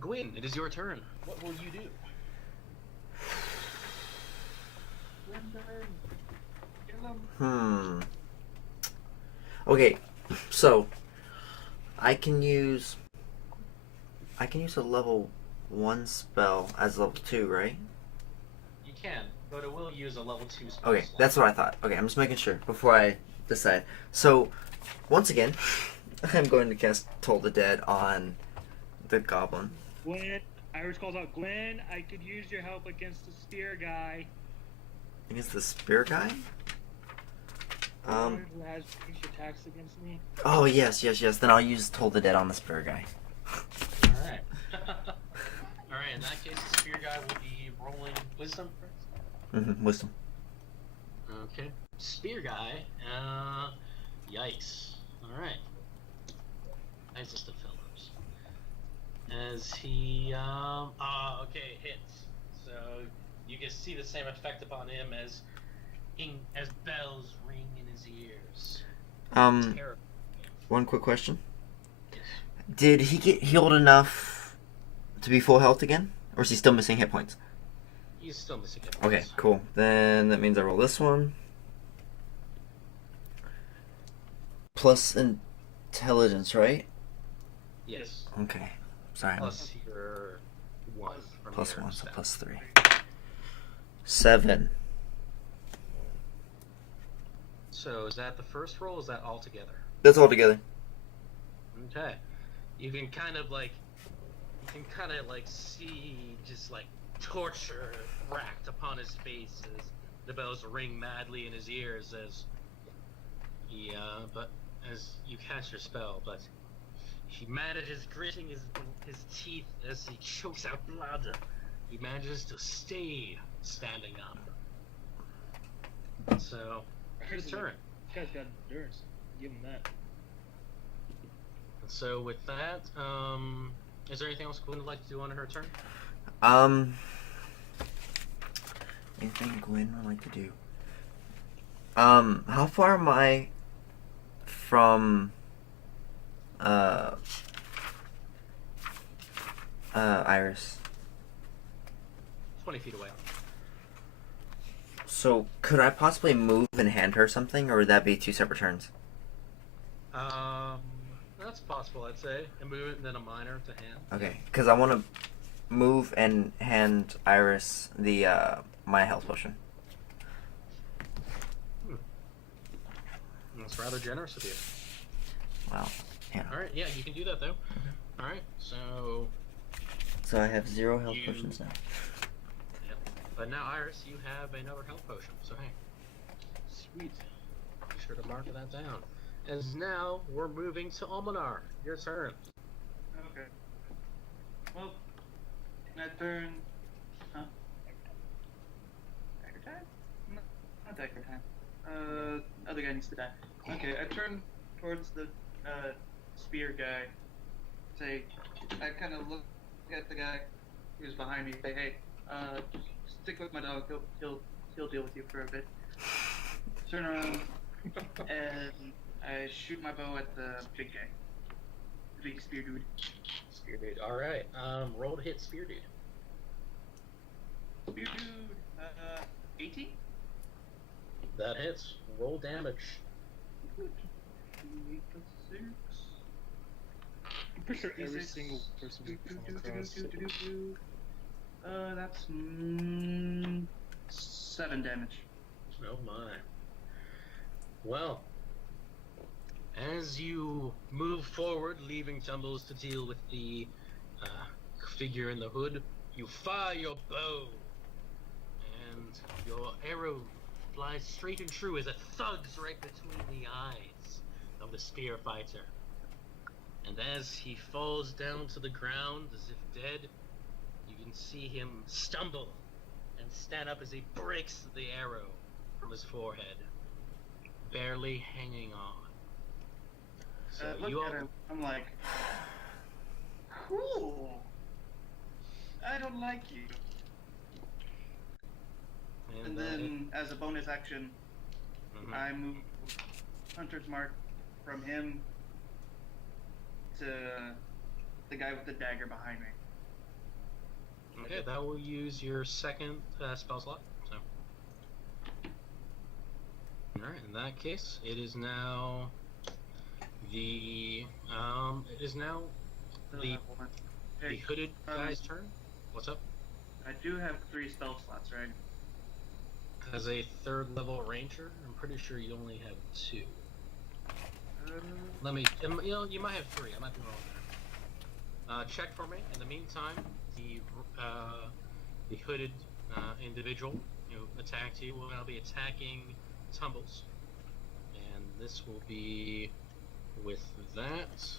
Gwyn, it is your turn. What will you do? Render. Kill him. Okay, so I can use a level 1 spell as level 2, right? You can, but it will use a level 2 spell Okay, slot. that's what I thought. Okay, I'm just making sure before I decide. So, once again, I'm going to cast Toll the Dead on the goblin. Gwen, Iris calls out, Gwen, I could use your help against the spear guy. Against the spear guy? Who has ranged attacks against me? Oh, yes. Then I'll use Toll the Dead on the spear guy. Alright. Alright, in that case, the spear guy will be rolling wisdom first. Wisdom. Okay. Spear guy, yikes. Alright. Nicest of fellows. As he, okay, hits. So, you can see the same effect upon him as bells ring in his ears. Terrible. One quick question. Yes. Did he get healed enough to be full health again? Or is he still missing hit points? He's still missing hit Okay, points. cool. Then that means I roll this one. Plus intelligence, right? Yes. Okay. Sorry. Plus your 1 from Plus your 1, so stat. plus 3. 7. So is that the first roll? Or is that all together? That's all together. Okay. You can kind of see just like torture racked upon his face as the bells ring madly in his ears as he but as you cast your spell, but he manages, gritting his teeth as he chokes out blood. He manages to stay standing up. So his turn. This guy's got endurance. Give him that. So with that, is there anything else Gwen would like to do on her turn? Anything Gwen would like to do? How far am I from Iris? 20 feet away. So could I possibly move and hand her something, or would that be 2 separate turns? That's possible, I'd say. A movement and then a minor to hand. Okay, because I want to move and hand Iris the my health potion. That's rather generous of you. Wow. Yeah. Alright, yeah, you can do that though. Alright, so. So I have 0 health You- potions now. Yep. But now, Iris, you have another health potion, so hey. Sweet. Be sure to mark that down. As now, we're moving to Almanar. Your turn. Okay. Well, I turn. Huh? Dagger time? No, not dagger time. Other guy needs to die. Okay, I turn towards the spear guy. Say, I kind of look at the guy who's behind me. Say, hey, stick with my dog. He'll deal with you for a bit. Turn around and I shoot my bow at the big guy. The big spear dude. Spear dude. Alright, roll to hit Spear dude. Spear dude, 18? That hits. Roll damage. Good. 8 plus 6. I'm pretty sure every 6. single person we come across. That's 7 damage. Oh my. Well, as you move forward, leaving Tumbles to deal with the figure in the hood, you fire your bow, and your arrow flies straight and true as it thugs right between the eyes of the spear fighter. And as he falls down to the ground as if dead, you can see him stumble and stand up as he breaks the arrow from his forehead, barely hanging on. So Look you all, at him. I'm like, cool. I don't like you. And then, as a bonus action, Mhm. I move Hunter's Mark from him to the guy with the dagger behind me. Okay, that will use your second spell slot. So, all right. In that case, it is now the Still the have one. Okay, hooded guy's turn. What's up? I do have 3 spell slots, right? As a third level ranger, I'm pretty sure you only have 2. Let me. You might have 3. I might be wrong there. Check for me. In the meantime, the hooded individual who attacked you will now be attacking Tumbles, and this will be with that.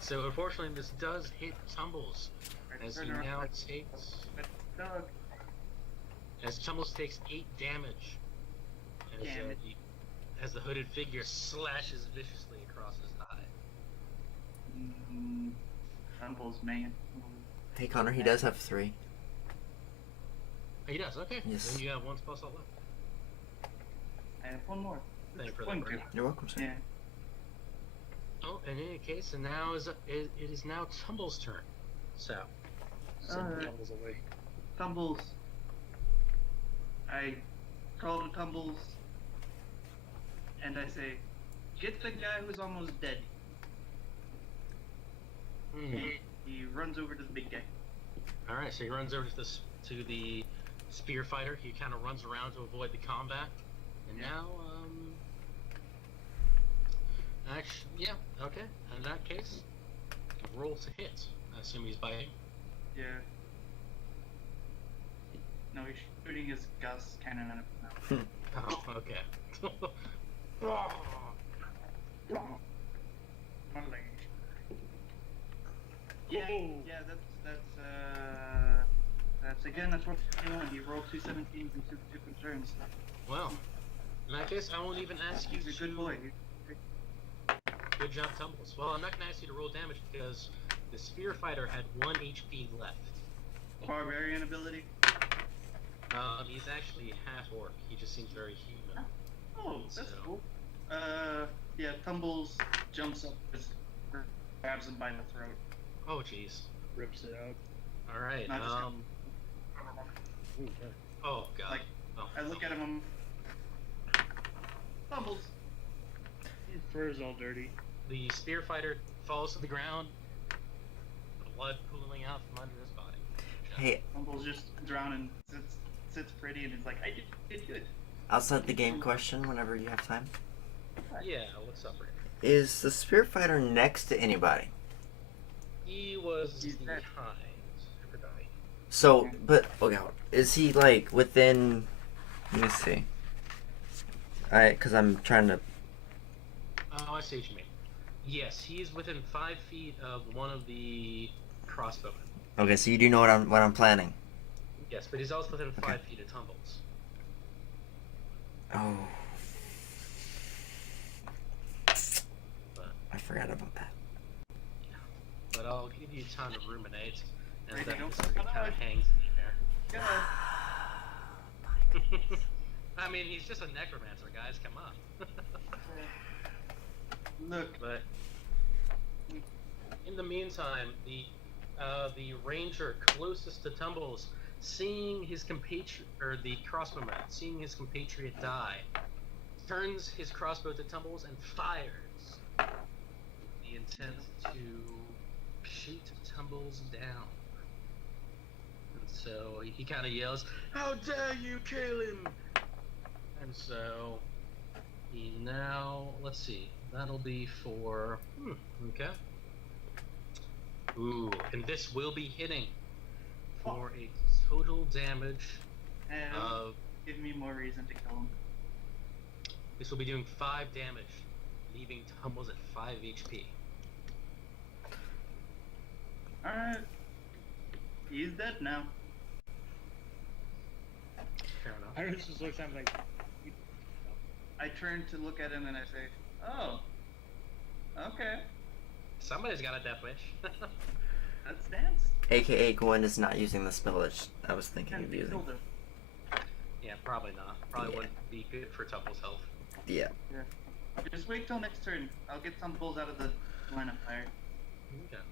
So unfortunately, this does hit Tumbles, as he now takes. Dog. As Tumbles takes 8 damage, Damn it. as the hooded figure slashes viciously across his eye. Tumbles, man. Hey Connor, he does have 3. He does, okay. Yes. Then you have 1 spell slot left. I have 1 more. Thank you for One, that, Brady. You're welcome, sir. Yeah. Oh, in any case, and now it is now Tumbles' turn. So, Alright. Tumbles away. Tumbles. I call to Tumbles, and I say, "Get the guy who's almost dead." He runs over to the big guy. All right, so he runs over to the spear fighter. He kind of runs around to avoid the combat, and Yeah. now actually, yeah, okay. In that case, roll to hit. I assume he's biting. Yeah. No, he's shooting his Gus cannon at him now. Oh, okay. My leg. Yeah, Oh. yeah, that's again, that's what he rolled 2 17s in 2 different turns. Well, in that case, I won't even ask you He's a to. good boy. Good job, Tumbles. Well, I'm not going to ask you to roll damage because the spear fighter had 1 HP left. Barbarian ability. He's actually half orc. He just seems very human. Oh, that's So- cool. Yeah, Tumbles jumps up, just grabs him by the throat. Oh, jeez. Rips it out. All right. Not just Ooh, yeah. Oh god. Like, Oh. I look at him. Tumbles. His fur's all dirty. The spear fighter falls to the ground, blood pooling out from under his body. Hey, Tumbles just drowning. Sits pretty and is like, I did good. outside the game question, whenever you have time, Yeah, what's up, Rick? is the spear fighter next to anybody? He was He's dead. behind everybody. So, but okay, is he like within? Let me see. Cause I'm trying to. Oh, I see what you mean. Yes, he's within 5 feet of one of the crossbowmen. Okay, so you do know what I'm planning. Yes, but he's also within Okay. 5 feet of Tumbles. Oh, But, I forgot about that. but I'll give you time to ruminate, and Really then don't this kind forget. of hangs in the air. Yeah. I mean, he's just a necromancer, guys. Come on. Look, But in the meantime, the ranger closest to Tumbles, seeing his the crossbowman, seeing his compatriot die, turns his crossbow to Tumbles and fires, with the intent to shoot Tumbles down. And so he kind of yells, "How dare you kill him!" And so he now, let's see, that'll be for, okay. Ooh, and this will be hitting for a total damage and of, give me more reason to kill him. this will be doing 5 damage, leaving Tumbles at 5 HP. Alright. He's dead now. Fair enough. Iris just looks at him like, I turn to look at him and I say, oh. Okay. Somebody's got a death wish. That stands. AKA Gwen is not using the spell that I was thinking And of we using. killed him. Yeah, Yeah, probably not. Probably wouldn't be good for Tupple's health. Yeah. Just wait till next turn. I'll get some bulls out of the line of fire. Okay.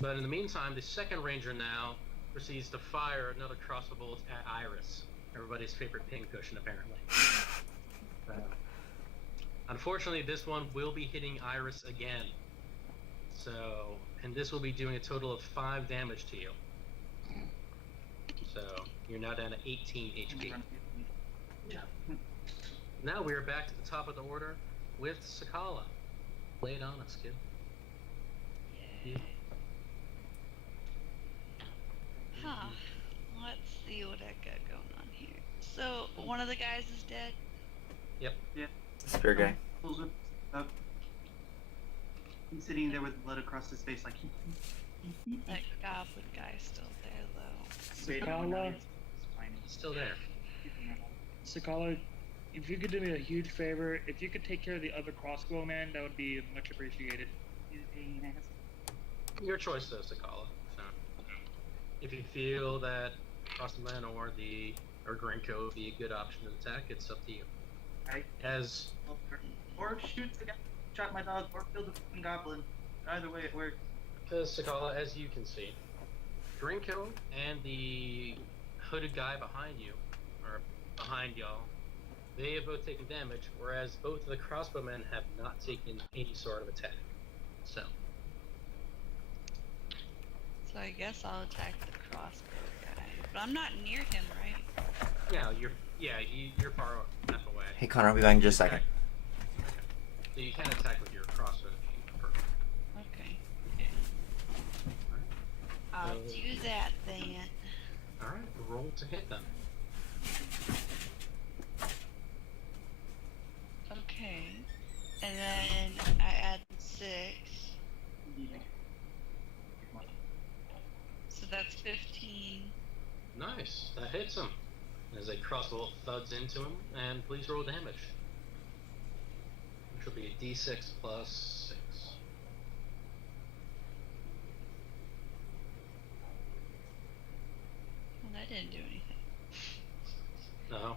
But in the meantime, the second ranger now proceeds to fire another crossbow bolt at Iris, everybody's favorite pincushion, apparently. Unfortunately, this one will be hitting Iris again. So, and this will be doing a total of 5 damage to you. So, you're now down to 18 HP. Yeah. Now we are back to the top of the order with Sakala. Lay it on us, kid. Yay. Huh. Let's see what I got going on here. So, one of the guys is dead? Yep. Spear guy. Bulls are up. He's sitting there with blood across his face, like. That goblin guy's still there, though. Sakala, Still there. Sakala, if you could do me a huge favor, if you could take care of the other crossbow man, that would be much appreciated. Your choice, though, Sakala. So, if you feel that Crossman or Grinko would be a good option to attack, it's up to you. Right. As Or shoot the guy who shot my dog, or kill the fucking goblin. Either way, it works. Sakala, as you can see, Grinko and the hooded guy behind you, or behind y'all, they have both taken damage, whereas both of the crossbowmen have not taken any sort of attack. So, So I guess I'll attack the crossbow guy. But I'm not near him, right? yeah, you're far enough away. Hey Connor, I'll be back in just a second. So you can attack with your crossbow. Perfect. Okay. I'll do that then. Alright, roll to hit them. Okay. And then I add 6. So that's 15. Nice, that hits him. As a crossbow thuds into him, and please roll damage. Which will be a d6 plus 6. Well, that didn't do anything. No.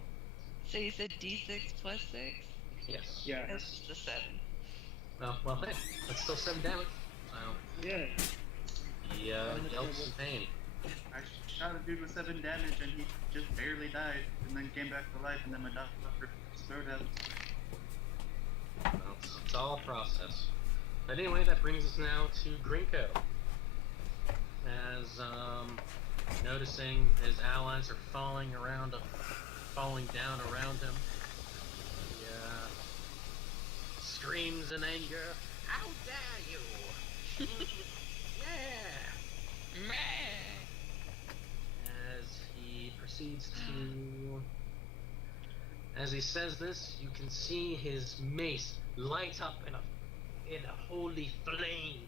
So you said D6 plus 6? Yes. Yeah. That's just a 7. Well, hey, that's still 7 damage. So, Yeah. he dealt some pain. I shot a dude with 7 damage and he just barely died, and then came back to life, and then my doctor slowed up. Well, it's all a process. But anyway, that brings us now to Grinko. As, noticing his allies are falling down around him, he, screams in anger, "How dare you!" Meh. As he proceeds to... As he says this, you can see his mace light up in a holy flame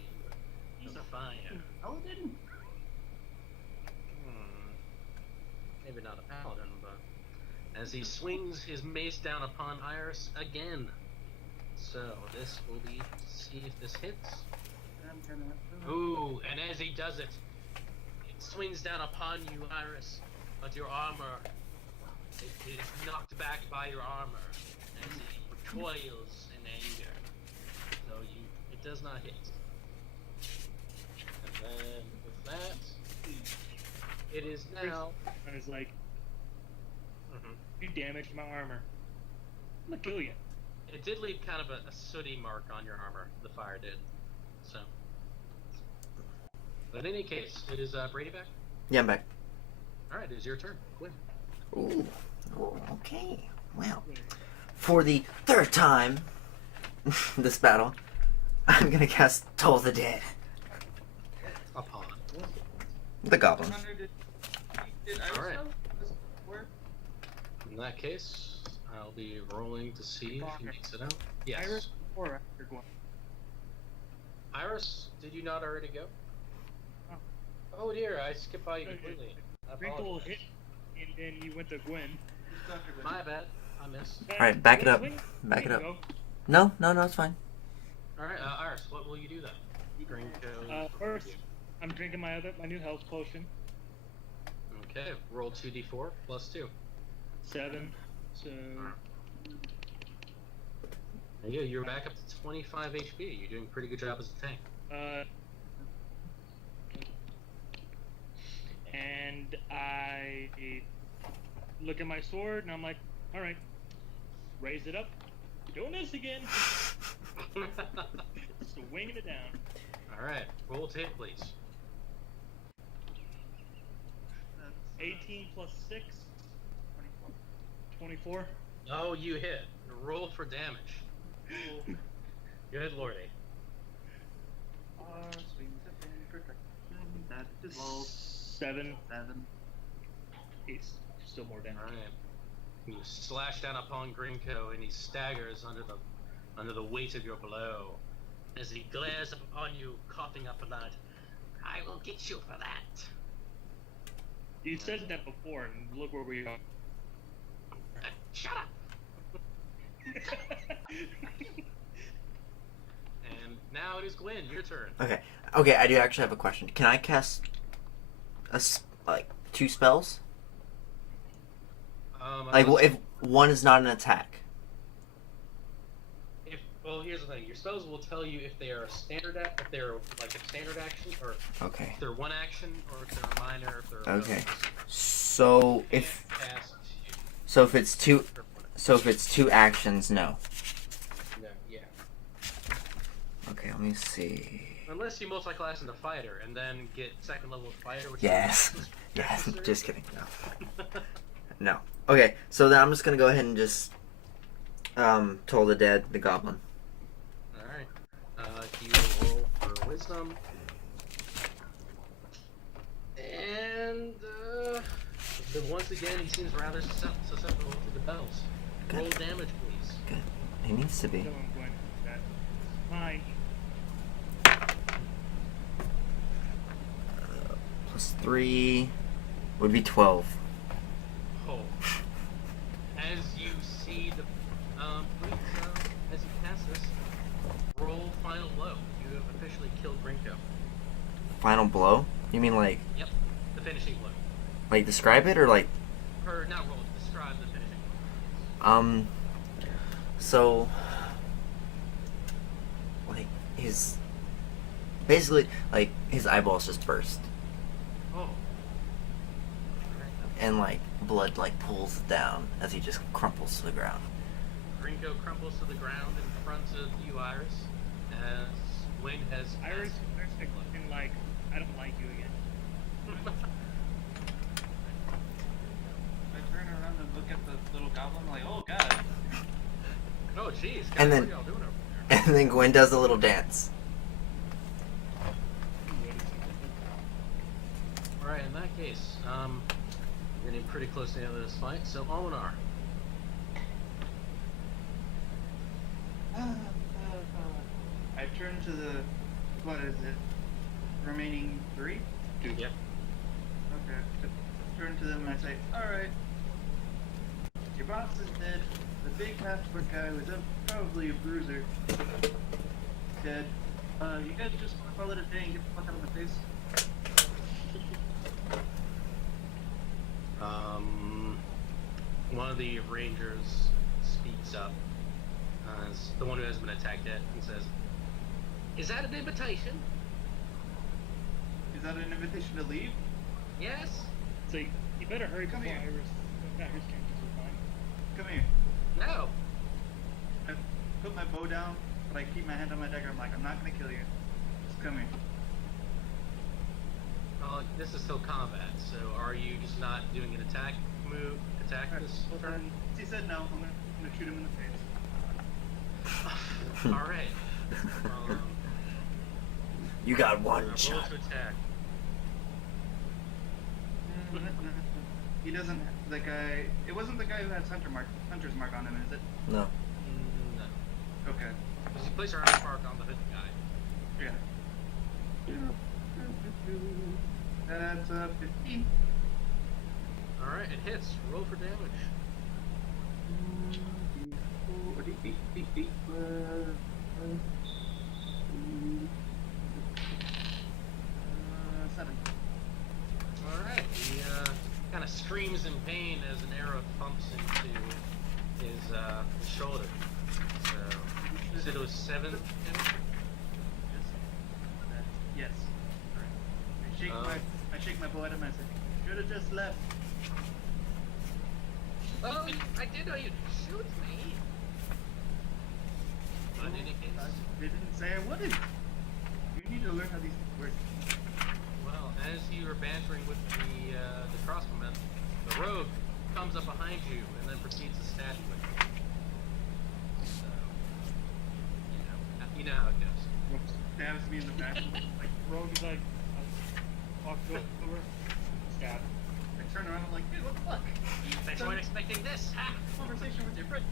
of fire. Paladin? Maybe not a paladin, but as he swings his mace down upon Iris again. So this will be to see if this hits. I'm gonna... Ooh, and as he does it, it swings down upon you, Iris, but your armor it is knocked back by your armor as it recoils in anger. So it does not hit. And then with that, it is now. And it's like, Mhm. you damaged my armor. I'm gonna kill you. It did leave kind of a sooty mark on your armor. The fire did. So. But in any case, it is Brady back. Yeah, I'm back. All right, it is your turn. Quinn. Ooh. Oh, okay. Well, for the 3rd time this battle, I'm gonna cast Toll the Dead. Upon. The goblin. Hunter, did I Alright. know this work? In that case, I'll be rolling to see if he makes it out. Yes. Iris or after Gwen? Iris, did you not already go? Oh. Oh dear, I skipped by you completely. I Wrinkle apologize. hit, and then you went to Gwen. It's Dr. Gwen. My bad. I missed. Alright, back it up. Swing, Back it swing, up. go. No, it's fine. Alright, Iris, what will you do then? First, I'm drinking my new health potion. Okay, roll 2d4 plus 2. 7. So Yeah, you're back up to 25 HP. You're doing a pretty good job as a tank. and I look at my sword and I'm like, all right, raise it up, doing this again, swinging it down. All right, roll to hit, please. That's 18 plus 6, 24. Oh, you hit. Roll for damage. Good lordy. Swing defend protection. That is low. 7. 7. It's still more damage. All right. You slash down upon Grinko, and he staggers under the weight of your blow. As he glares upon you, coughing up blood. I will get you for that. You said that before, and look where we are. Shut up. And now it is Gwen. Your turn. Okay, I do actually have a question. Can I cast like 2 spells? Like, well, if one is not an attack. Well, here's the thing. Your spells will tell you if they are a standard if they're like a standard action, or Okay. if they're one action, or if they're a minor, if they're a Okay. bonus. So You if can't cast if it's 2 actions, no. No, yeah. Okay, let me see. Unless you multi-class into fighter and then get second level of fighter, which Yes. is Yes. necessary. Just kidding. No. No. Okay, so then I'm just gonna go ahead and just toll the dead, the goblin. Alright. He will roll for wisdom. And once again he seems rather susceptible to the bells. Good. Roll damage, please. Good. He needs to be. So I'm going to do that. Fine. Plus 3 would be 12. Oh. As you see the please, as you pass this, roll final blow. You have officially killed Grinko. Final blow? You mean like Yep, the finishing blow. describe it or like Or not roll, describe the finishing blow. So like his basically like his eyeballs just burst Oh. and like blood like pools down as he just crumples to the ground. Grinko crumples to the ground in front of you, Iris, as Wayne has Iris passed. starts looking like, I don't like you again. I turn around and look at the little goblin like, oh god. Oh, jeez. guys, And then- what are y'all doing over there? And then Gwen does a little dance. Alright, in that case, we're getting pretty close to the end of this fight, so Ominar. I turn to the, what is it, remaining 3? Yep. Okay. I turn to them and I say, alright, your boss is dead, the big passport guy was probably a bruiser, dead. You guys just want to call it a day and get the fuck out of my face? One of the rangers speaks up, as the one who has been attacked yet, and says, "Is that an invitation?" Is that an invitation to leave? Yes? So you better hurry Come before here. Iris catches her mind. Come here. No. I put my bow down, but I keep my hand on my dagger. I'm like, I'm not gonna kill you. Just come here. This is still combat, so are you just not doing an attack this turn? He said no. I'm gonna shoot him in the face. Alright. You got one Roll shot. to attack. He doesn't. The guy. It wasn't the guy who has hunter's mark on him, is it? No. No. Okay. Because you place your iron mark on the hooded guy. Yeah. That's 15. Alright, it hits. Roll for damage. 7. Alright, he kind of screams in pain as an arrow thumps in shoulder. So you said it was 7 damage? Yes. I shake my bow at him and I say, should have just left. Oh, I did know you'd shoot me. But in any case, They didn't say I wouldn't. You need to learn how these things work. well, as you were bantering with the crossbowman, the rogue comes up behind you and then proceeds to stab you with it. So, you know how it goes. Stabs me in the back. Like, Rogue is like, walks over, stab. I turn around, I'm like, dude, what the fuck? Thanks for expecting this. Ha! Conversation with your friend.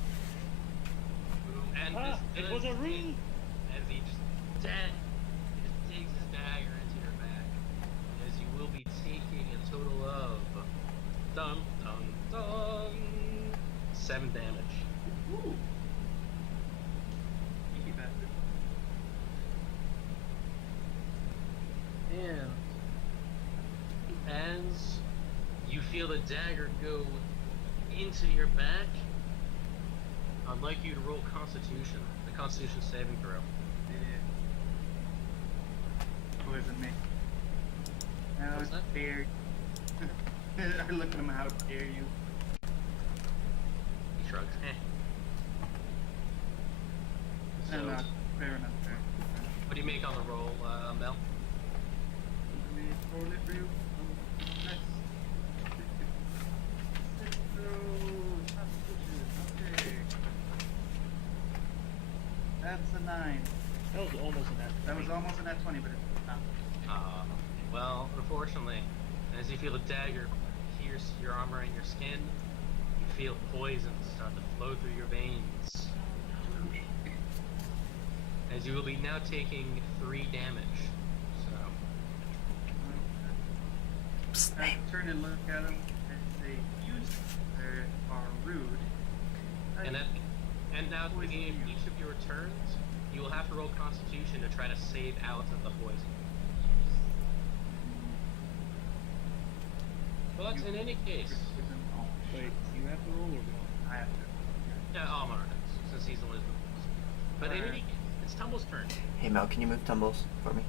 And Ah, this it was a ruse! as he just digs his dagger into your back, as you will be taking a total of dun dun dun 7 damage. Ooh. Sneaky bastard. And as you feel the dagger go into your back, I'd like you to roll Constitution, the Constitution saving throw. Yeah. Poison me. How What's that? dare you? I look at him, how dare you? He shrugs. So, No, no, fair enough, fair enough. what do you make on the roll, Mel? Let me roll it real. Nice. Okay. That's a 9. That was almost an That was almost a nat 20, but it's not. Well, unfortunately, as you feel the dagger pierce your armor and your skin, you feel poison start to flow through your veins. As you will be now taking 3 damage. So, I turn and look at him and say, you are rude. and now at the beginning of each of your turns, you will have to roll Constitution to try to save out of the poison. But in any case, Wait, you have to roll or no? I have to. yeah, Almar does, since he's the one who's the most. But in any case, it's Tumble's turn. Hey Mel, can you move Tumbles for me?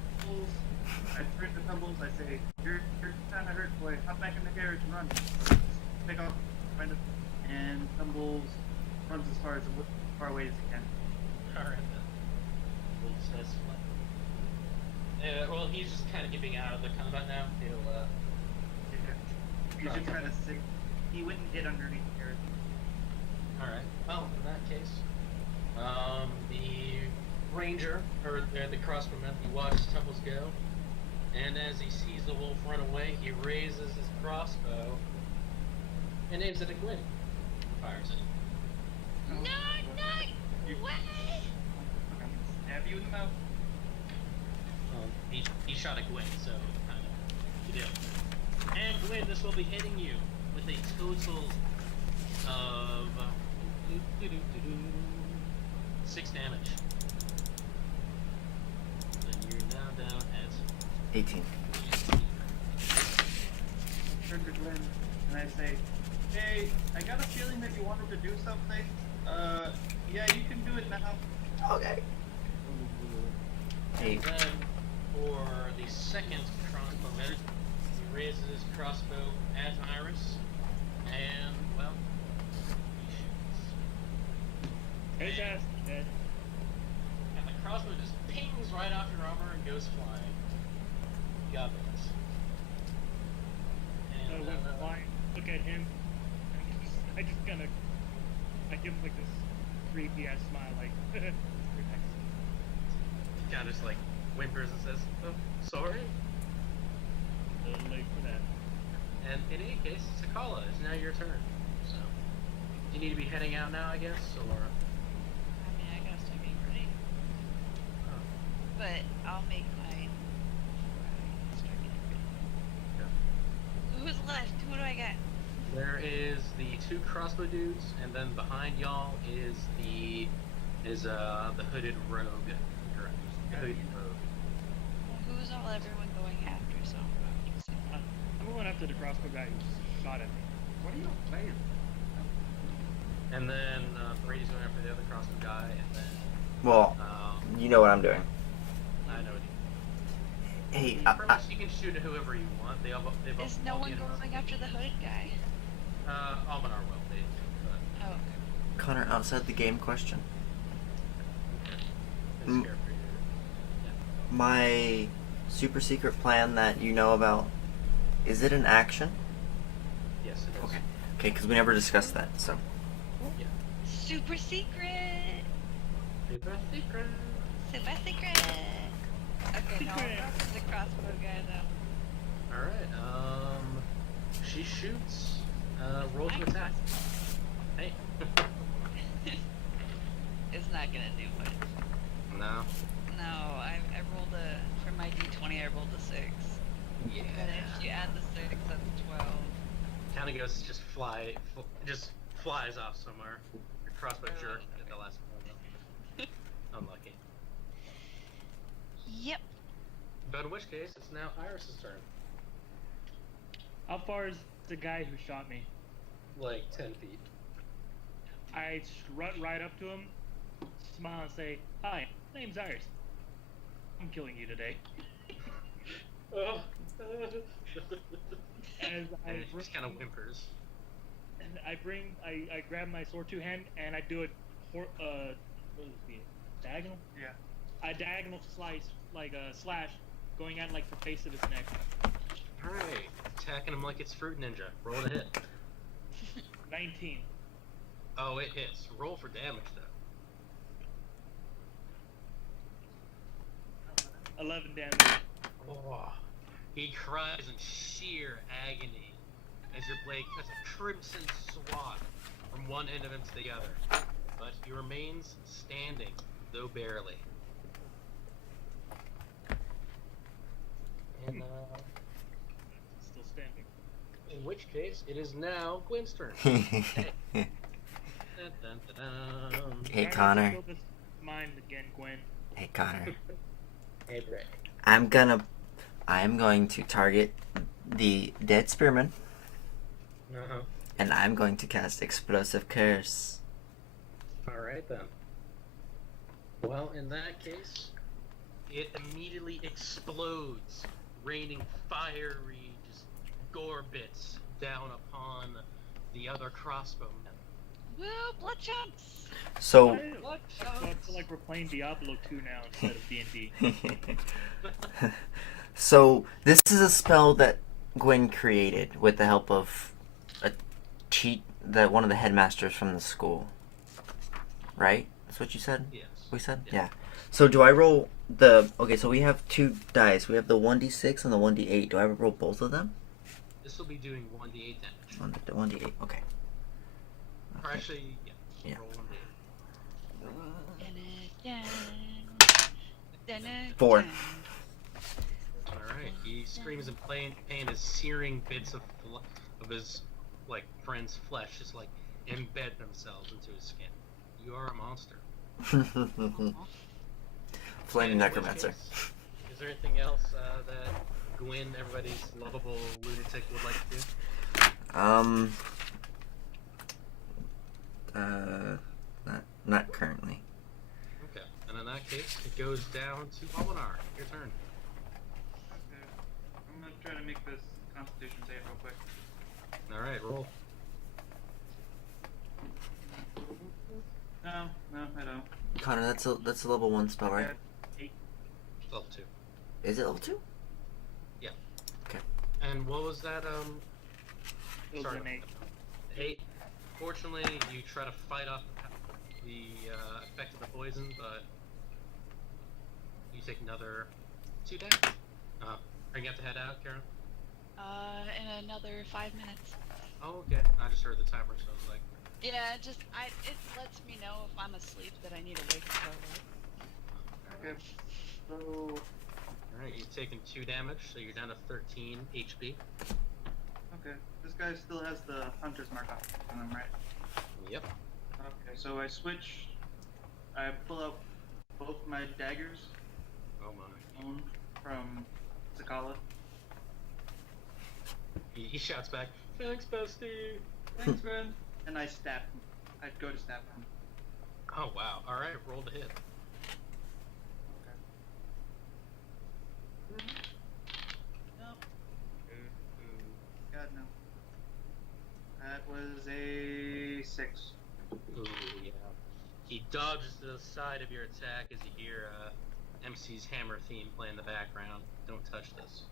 I turn to Tumbles, I say, you're kinda hurt, boy. Hop back in the carriage and run. Take off, find it. And Tumbles runs as far away as he can. Alright then. We'll just has fun. Well, he's just kind of getting out of the combat now. He'll, He's just kinda sick. He wouldn't get underneath the carriage. Alright. Well, in that case, the ranger, or the crossbowman, he watches Tumbles go, and as he sees the wolf run away, he raises his crossbow and aims it at Gwyn. Fires it. No, No, You- way! I'm gonna stab you in the mouth. He shot at Gwyn, so kind of you do. And Gwyn, this will be hitting you with a total of 6 damage. And you're now down at 18. Turn to Glenn and I say, hey, I got a feeling that you wanted to do something. Yeah, you can do it now. Okay. Hey, And then for the second crossbowman, he raises his crossbow at Iris, and well, he shoots. His ass dead. And the crossbow just pings right off your armor and goes flying. God bless. I And went flying, look at him, and I just kind of, I give him like this creepy ass smile, like, relax. he kind of just like whimpers and says, "Oh, sorry." A little late for that. And in any case, Sakala, it's now your turn. So, you need to be heading out now, I guess, or. I mean, I gotta start getting ready. But I'll make mine before I start getting ready. Who's left? Who do I got? There is the 2 crossbow dudes, and then behind y'all is the hooded rogue. Correct. The hooded rogue. Well, who's all everyone going after? So I'm just saying. I'm going after the crossbow guy who shot at me. What are you playing? And then Brady's going after the other crossbow guy, and then Well, you know what I'm doing. I know. Hey, Pretty much, you can shoot at whoever you want. They've Is no one going after the hooded guy? Almanar will be. But Oh, okay. Connor, outside the game question. it's Mm. scary for you. Yeah. My super secret plan that you know about, is it an action? Yes, it is. Okay. Okay, because we never discussed that, so. Yeah. Super secret! Super secret. Super secret! Okay, no, I'm not for the crossbow guy though. Alright, she shoots. Roll to attack. Hey. It's not gonna do much. No. No, I rolled for my d20 I rolled a 6. Yeah. And if you add the 6, that's 12. Kind of goes just flies off somewhere. Your crossbow jerk at the last moment. Unlucky. Yep. But in which case, it's now Iris's turn. How far is the guy who shot me? Like 10 feet. I strut right up to him, smile and say, "Hi, my name's Iris. I'm killing you today." Oh. As I And he just kind of whimpers. And I grab my sword two hand and I do what is it? Diagonal? Yeah. A diagonal slice, like a slash, going at like the face of his neck. Alright. Attacking him like it's Fruit Ninja. Roll to hit. 19. Oh, it hits. Roll for damage, though. 11 damage. Oh. He cries in sheer agony as your blade cuts a crimson swath from one end of him to the other. But he remains standing, though barely. And, Still standing. in which case, it is now Gwen's turn. Dun, dun, dun, dun. Hey, Try not to Connor. kill this mind again, Gwen. Hey, Connor. Hey, Bray. I am going to target the dead spearman, Uh-huh. and I'm going to cast Explosive Curse. Alright then. Well, in that case, it immediately explodes, raining fiery just gore bits down upon the other crossbowmen. Woo, blood chunks! So, Blood I feel chunks! like we're playing Diablo 2 now instead of D&D. so this is a spell that Gwen created with the help of a cheat that one of the headmasters from the school. Right? That's what you said? Yes. We said? Yeah. Yeah. So do I roll the... Okay, so we have two dice. We have the 1d6 and the 1d8. Do I roll both of them? This will be doing 1d8 damage. The 1d8. Okay. Or actually, yeah. Yeah. Roll 1d8. 4. Alright, he screams in pain as searing bits of his, like, friend's flesh just, like, embed themselves into his skin. You are a monster. Flame And in which Necromancer. case, is there anything else that Gwen, everybody's lovable lunatic, would like to do? Not currently. Okay, and in that case, it goes down to Almanar. Your turn. Okay. I'm gonna try to make this Constitution save real quick. Alright, roll. No, I don't. Connor, that's a level 1 spell, right? Level 2. Is it level 2? And what was that, It was sorry. an 8. 8. Fortunately, you try to fight off the effect of the poison, but you take another 2 damage. Are you gonna have to head out, Karen? In another 5 minutes. Oh, okay. I just heard the timer, so I was like, Yeah, it lets me know if I'm asleep that I need to wake up. Okay. So, alright, you've taken 2 damage, so you're down to 13 HP. okay. This guy still has the hunter's mark on him, right? Yep. Okay, so I switch. I pull out both my daggers, Oh my. owned from Sakala. He shouts back, thanks, bestie! Thanks, man. And I stab him. I'd go to stab him. Oh wow! All right, roll the hit. No. God no. That was a 6. Ooh yeah. He dodges to the side of your attack as you hear MC's hammer theme play in the background. Don't touch this,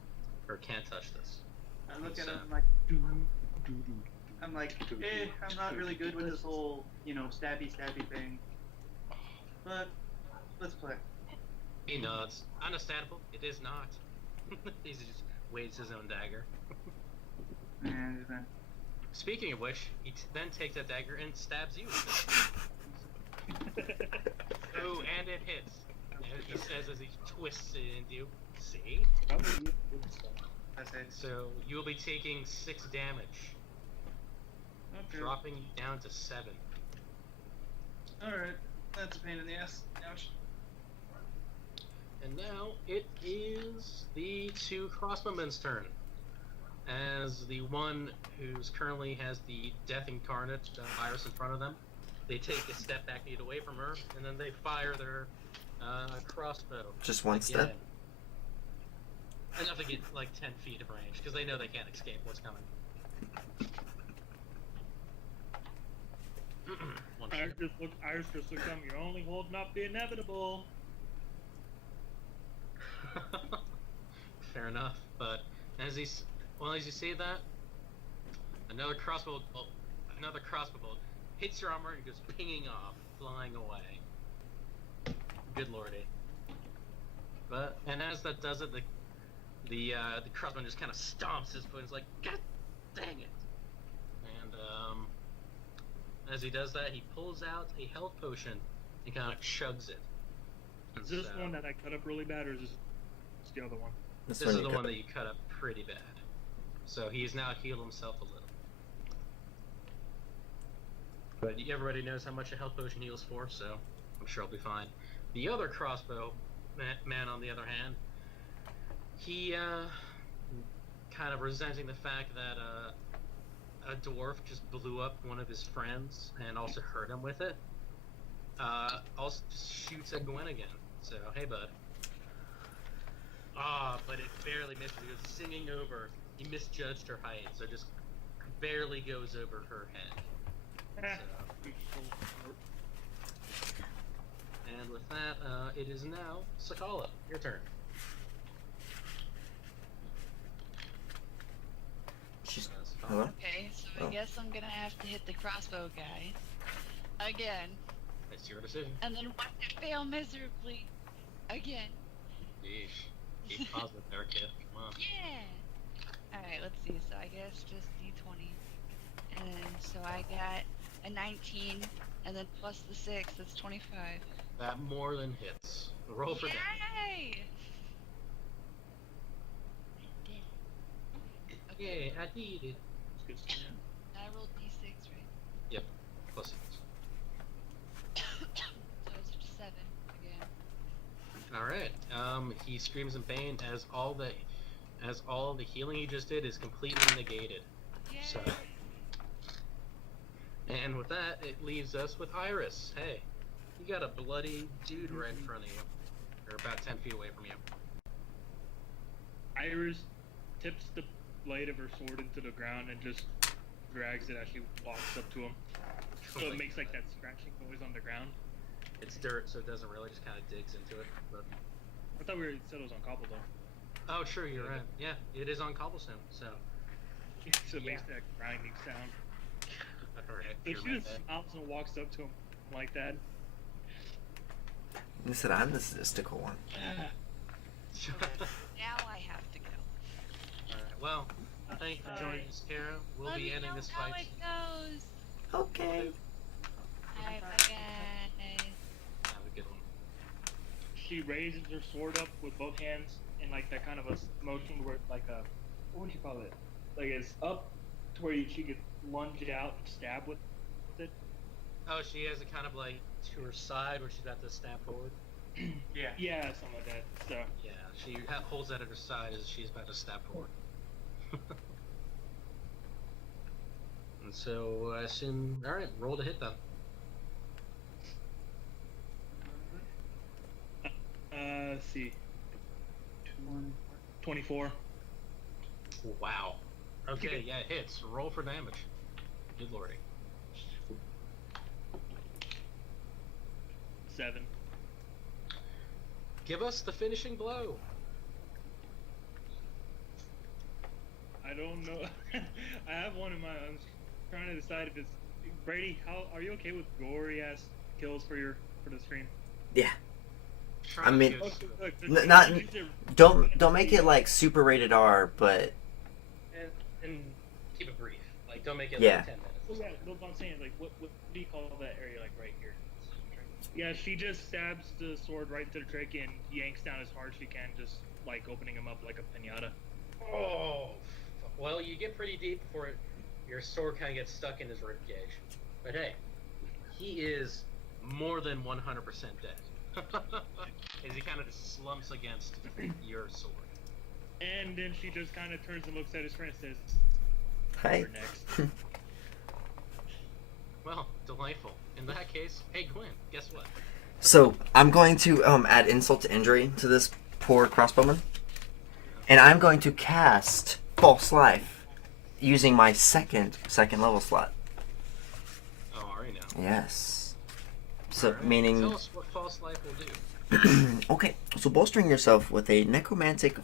or can't touch this. I look at So- him like, I'm not really good with this whole, stabby thing. But let's play. He nods. Understandable. It is not. He just waves his own dagger. And then, Speaking of which, he then takes that dagger and stabs you. Oh, and it hits. And he says as he twists it into you. See? I say, So you'll be taking 6 damage, okay. dropping you down to 7. Alright, that's a pain in the ass. Ouch. And now it is the 2 crossbowmen's turn. As the one who's currently has the Death Incarnate Iris in front of them, they take a step back to get away from her, and then they fire their crossbow. Just one step? Enough to get like 10 feet of range, because they know they can't escape what's coming. One Iris step. just looked at me. You're only holding up the inevitable. Fair enough, but as you say that, another crossbow bolt hits your armor and goes pinging off, flying away. Good lordy. And as that does it, the crossbow just kind of stomps his foot and is like, God dang it! And as he does that, he pulls out a health potion and kind of chugs it. Is this So- one that I cut up really bad, or is this the other one? This one is you the cut one up. that you cut up pretty bad. So he's now healed himself a little. But everybody knows how much a health potion heals for, so I'm sure I'll be fine. The other crossbow man, on the other hand, he kind of resenting the fact that a dwarf just blew up one of his friends and also hurt him with it. Also just shoots at Gwen again. So hey, bud. But it barely misses. He goes singing over. He misjudged her height, so just barely goes over her head. And with that, it is now Sakala. Your turn. She's. Sakala. Hello? Okay, so Oh. I guess I'm gonna have to hit the crossbow guy again, It's your decision. and then watch it fail miserably again. Yeesh. Keep positive there, kid. Come on. Yeah. All right, let's see. So I guess just D20, and so I got a 19, and then plus the 6, that's 25. That more than hits. Roll for damage. Yay! I did it. Okay, Yeah, I did it. It's good stuff. I rolled D6, right? Yep. Plus 6. So it's just 7 again. Alright. He screams in pain as all the healing he just did is completely negated. Yay! So- And with that, it leaves us with Iris. Hey, you got a bloody dude right in front of you. Or about 10 feet away from you. Iris tips the blade of her sword into the ground and just drags it as she walks up to him. So it makes like that scratching noise on the ground. It's dirt, so it doesn't really just kind of digs into it. But I thought we said it was on cobble though. oh, sure, you're right. Yeah, it is on cobblestone. So So it makes Yeah. that grinding sound. alright, If she just smiles and walks up to him like that. You said I'm the statistical one. Okay, now I have to go. Alright, well, thank you for joining us, Kara. We'll Let be me ending know this how fight. it goes. Okay. Alright, bye guys. Have a good one. She raises her sword up with both hands in like that kind of a motion where it's like a, what would you call it? Like it's up to where she could lunge it out and stab with it. Oh, she has it kind of like to her side where she's about to stab forward. Yeah. Yeah, something like that. So Yeah, she holds that at her side as she's about to stab forward. And so I assume, alright, roll to hit then. see. 24. Wow. Okay, yeah, it hits. Roll for damage. Good lordy. 7. Give us the finishing blow. I don't know. I have one in my. I'm trying to decide if it's Brady. How are you okay with gory ass kills for the stream? Yeah. Try I not mean- to go Not These are- don't make it like super rated R, but and keep it brief. Like, don't make it Yeah. like 10 minutes. Well, yeah, no, but I'm saying, like, what do you call that area, like, right here? Yeah, she just stabs the sword right into the trachea and yanks down as hard as she can, just, like, opening him up like a pinata. Oh, well, you get pretty deep before your sword kind of gets stuck in his rib cage. But hey, he is more than 100% dead. As he kind of just slumps against your sword. And then she just kind of turns and looks at his friend and says, hey. "You're next." Well, delightful. In that case, hey Gwen, guess what? So I'm going to add insult to injury to this poor crossbowman, and I'm going to cast False Life using my second level slot. Oh, already now. Yes. So Alright, meaning tell us what false life will do. okay. So bolstering yourself with a necromantic,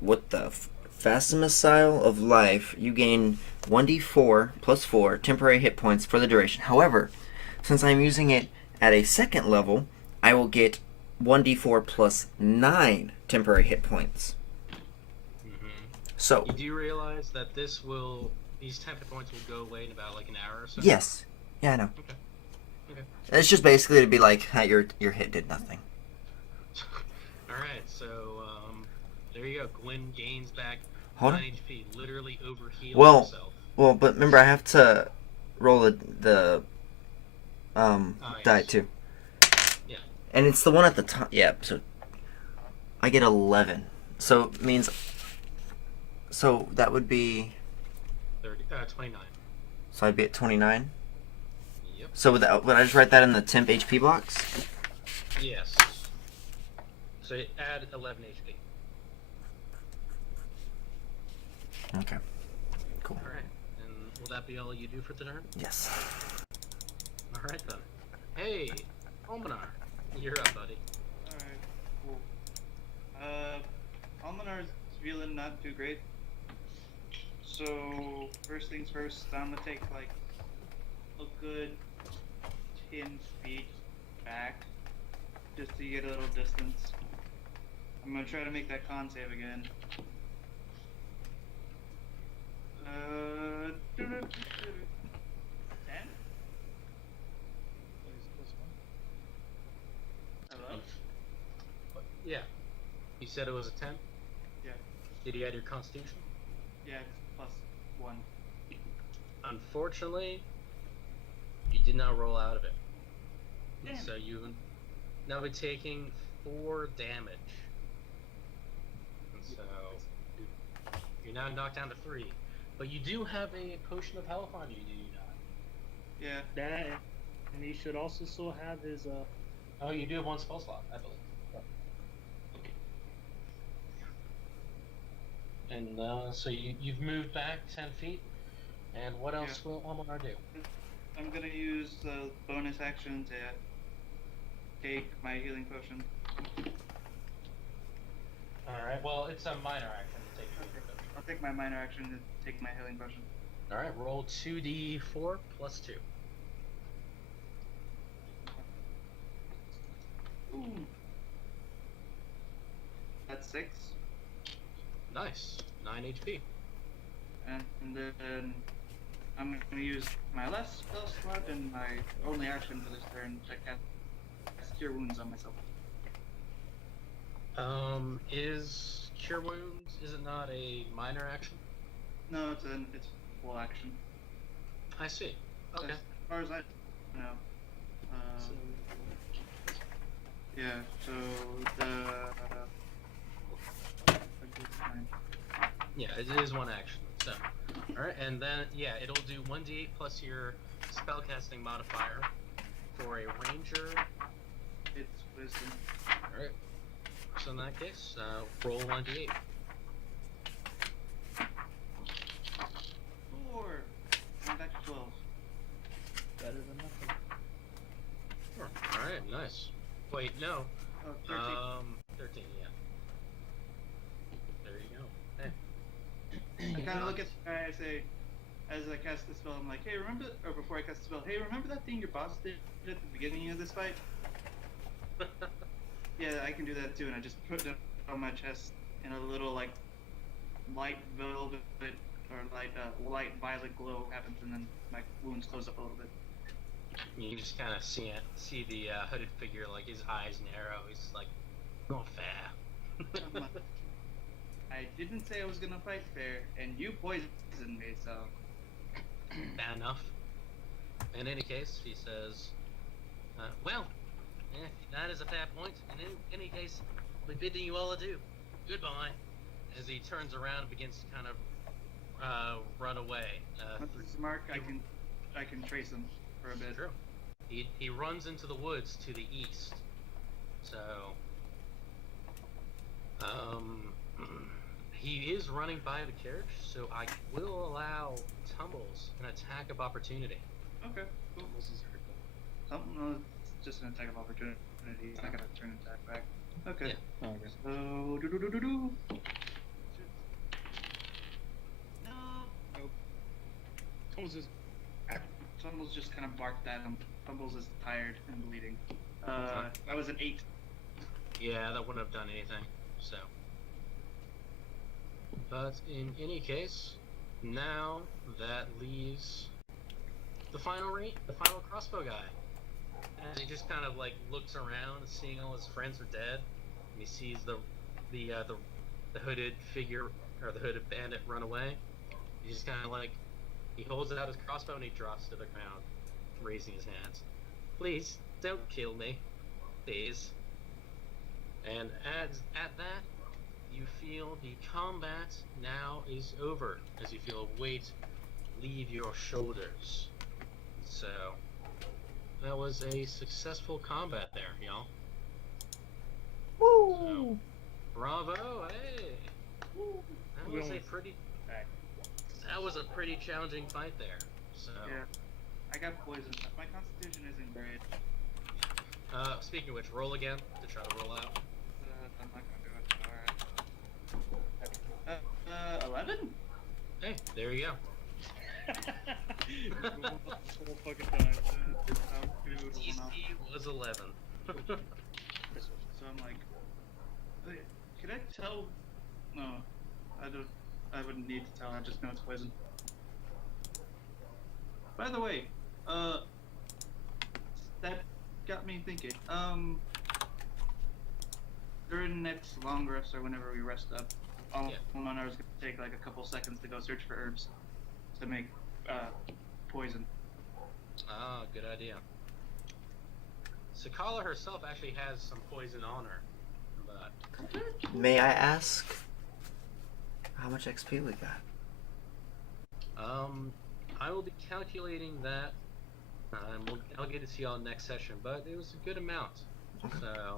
what the facsimile of life, you gain 1d4 plus 4 temporary hit points for the duration. However, since I'm using it at a second level, I will get 1d4 plus 9 temporary hit points. Mm-hmm. So, You do realize that these temp hit points will go away in about like an hour or so? yes. Yeah, I know. Okay. Okay. It's just basically to be like, hey, your hit did nothing. Alright, so, there you go. Gwen gains back Hold 9 on. HP, literally overhealing Well, himself. Well, but remember, I have to roll the yes. die too. Yeah. And it's the one at the top. Yeah, so I get 11. So it means. So that would be. 29. So I'd be at 29. Yep. So would I just write that in the temp HP box? Yes. So you add 11 HP. Okay. Cool. Alright. And will that be all you do for the turn? Yes. Alright then. Hey, Almanar, you're up, buddy. Alright, cool. Almanar's feeling not too great. So, first things first, I'm gonna take like a good 10 feet back just to get a little distance. I'm gonna try to make that con save again. 10? Hello? Yeah. You said it was a 10? Yeah. Did you add your constitution? Yeah, it's plus 1. Unfortunately, you did not roll out of it. Damn. So you now be taking 4 damage. And so you're now knocked down to 3. But you do have a potion of health on you, do you not? Yeah. That, and he should also still have his Oh, you do have 1 spell slot, I believe. And so you've moved back 10 feet. And what else will Almanar do? I'm gonna use the bonus action to take my healing potion. Alright, well, it's a minor action to take your Okay. I'll take my minor action to take my healing potion. Alright, roll 2d4 plus 2. Ooh. That's 6. Nice. 9 HP. And then I'm gonna use my last spell slot and my only action for this turn to cast Cure Wounds on myself. Is Cure Wounds, is it not a minor action? No, it's full action. I see. Okay. As far as I know. Yeah, so Yeah, it is 1 action. So, alright, and then, yeah, it'll do 1d8 plus your spellcasting modifier for a ranger. it's wisdom. Alright. So in that case, roll 1d8. 4. I'm back to 12. Better than nothing. Sure. All right, nice. Wait, no. Oh, 13. 13, yeah. There you go. Hey. I kind of look at the guy, I say, as I cast the spell, I'm like, hey, remember, or before I cast the spell, hey, remember that thing your boss did at the beginning of this fight? Yeah, I can do that too, and I just put it on my chest, and a little, like, light velvet, or light violet glow happens, and then my wounds close up a little bit. You just kind of see the hooded figure, like his eyes narrow. He's like, not fair. I'm like, I didn't say I was gonna fight fair, and you poisoned me, so... Bad enough. In any case, he says, well, that is a fair point. And in any case, I'll be bidding you all adieu. Goodbye. As he turns around and begins to kind of run away. Mr. Mark, I can trace him for a bit. True. He runs into the woods to the east. So, he is running by the carriage, so I will allow Tumbles an attack of opportunity. Okay, cool. No, it's just an attack of opportunity. He's not gonna turn an attack back. Okay. Yeah. Okay. So, do. No. Nope. Tumbles just kind of barked at him. Tumbles is tired and bleeding. That was an 8. Yeah, that wouldn't have done anything. So, but in any case, now that leaves the final crossbow guy. And he just kind of like looks around, seeing all his friends are dead. And he sees the hooded figure or the hooded bandit run away. He's just kind of like, he holds out his crossbow and he drops to the ground, raising his hands. Please don't kill me, please. And at that, you feel the combat now is over, as you feel a weight leave your shoulders. So, that was a successful combat there, y'all. Woo! So, bravo, hey! Woo. That We was a almost- pretty, Back. that was a pretty challenging fight there. So, Yeah. I got poisoned. My constitution isn't great. Speaking of which, roll again to try to roll out. I'm not gonna do it. Alright. 11? Hey, there you go. Whole fucking time. DC was 11. So I'm like, wait, can I tell? No, I don't. I wouldn't need to tell. I just know it's poison. By the way, that got me thinking. During next long rest or whenever we rest up, all one hour is gonna take like a couple seconds to go search for herbs to make poison. Ah, good idea. Sakala herself actually has some poison on her, but May I ask how much XP we got? I will be calculating that. I'll get to see y'all next session, but it was a good amount. So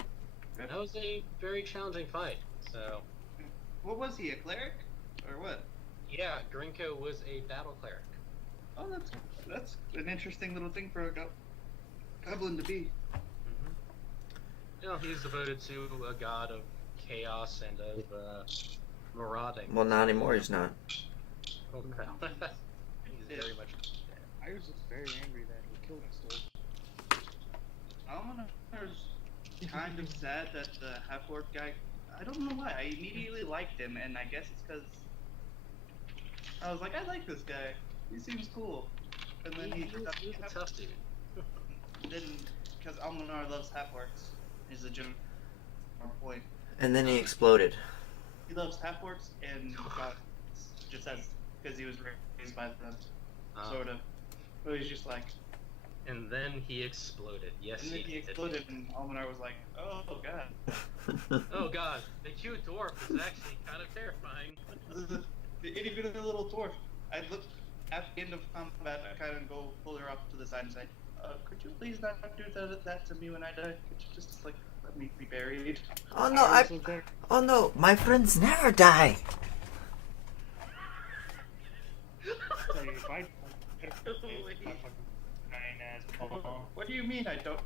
that was a very challenging fight. So What was he, a cleric or what? yeah, Grinko was a battle cleric. Oh, that's an interesting little thing for a goblin to be. You know, he's devoted to a god of chaos and of marauding. Well, not anymore. He's not. Okay. He's very much. I was just very angry that he killed and stole. Almanar's kind of sad that the half-orc guy. I don't know why. I immediately liked him, and I guess it's because I was like, I like this guy. He seems cool. And then He was a tough dude. Then, because Almanar loves half-orcs, is the general point. And then he exploded. He loves half-orcs and goblins, just as because he was raised by them, sort of. But he's just like. And then he exploded. Yes, And then he exploded, and Almanar was like, "Oh god." Oh god, the cute dwarf is actually kind of terrifying. The itty bitty little dwarf. I look at the end of combat. I kind of go pull her off to the side and say, "Could you please not do that to me when I die? Could you just like need to be buried. Oh no, Iris was there. oh no, my friends never die. Say, if I What do you mean I don't?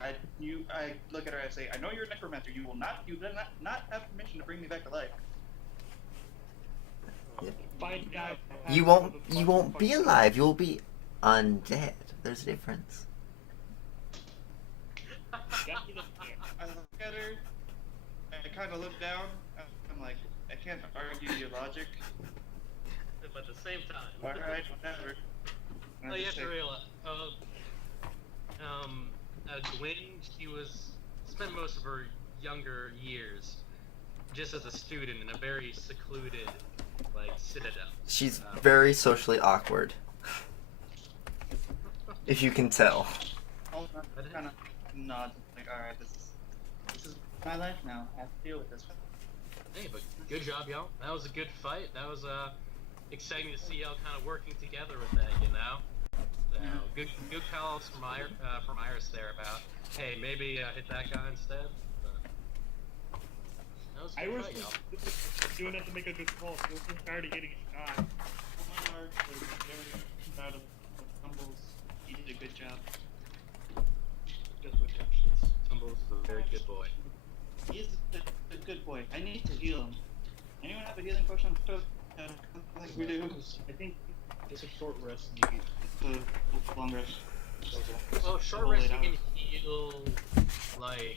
I look at her and say, I know you're a necromancer. You will not have permission to bring me back to life. You won't be alive. You'll be undead. There's a difference. I look at her. I kind of look down. I'm like, I can't argue your logic. But at the same time. All right, whatever. And I Oh, you just have to say, realize, Gwen, she spent most of her younger years just as a student in a very secluded, like, citadel. She's very socially awkward. If you can tell. oh, kind of nods. Like, all right, this is my life now. I have to deal with this. Hey, but good job, y'all. That was a good fight. That was exciting to see y'all kind of working together with that, you know. So, good calls from Iris there about, hey, maybe hit that guy instead. But that was a good Iris fight, y'all. was doing it to make a good call. She was so tired of getting shot. Proud of Tumbles. He did a good job. Just with touches. Tumbles is a very good boy. He is a good boy. I need to heal him. Anyone have a healing potion? Like we do. I think it's a short rest. Maybe. It's a long rest. Oh, short rest you can heal, like,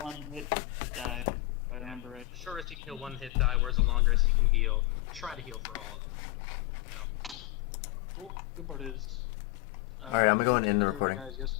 One hit die, if I remember right. short rest you can heal one hit die, whereas a long rest you can heal, try to heal for all of them. Good part is. All right, I'm gonna go and end the recording. Guys, yes,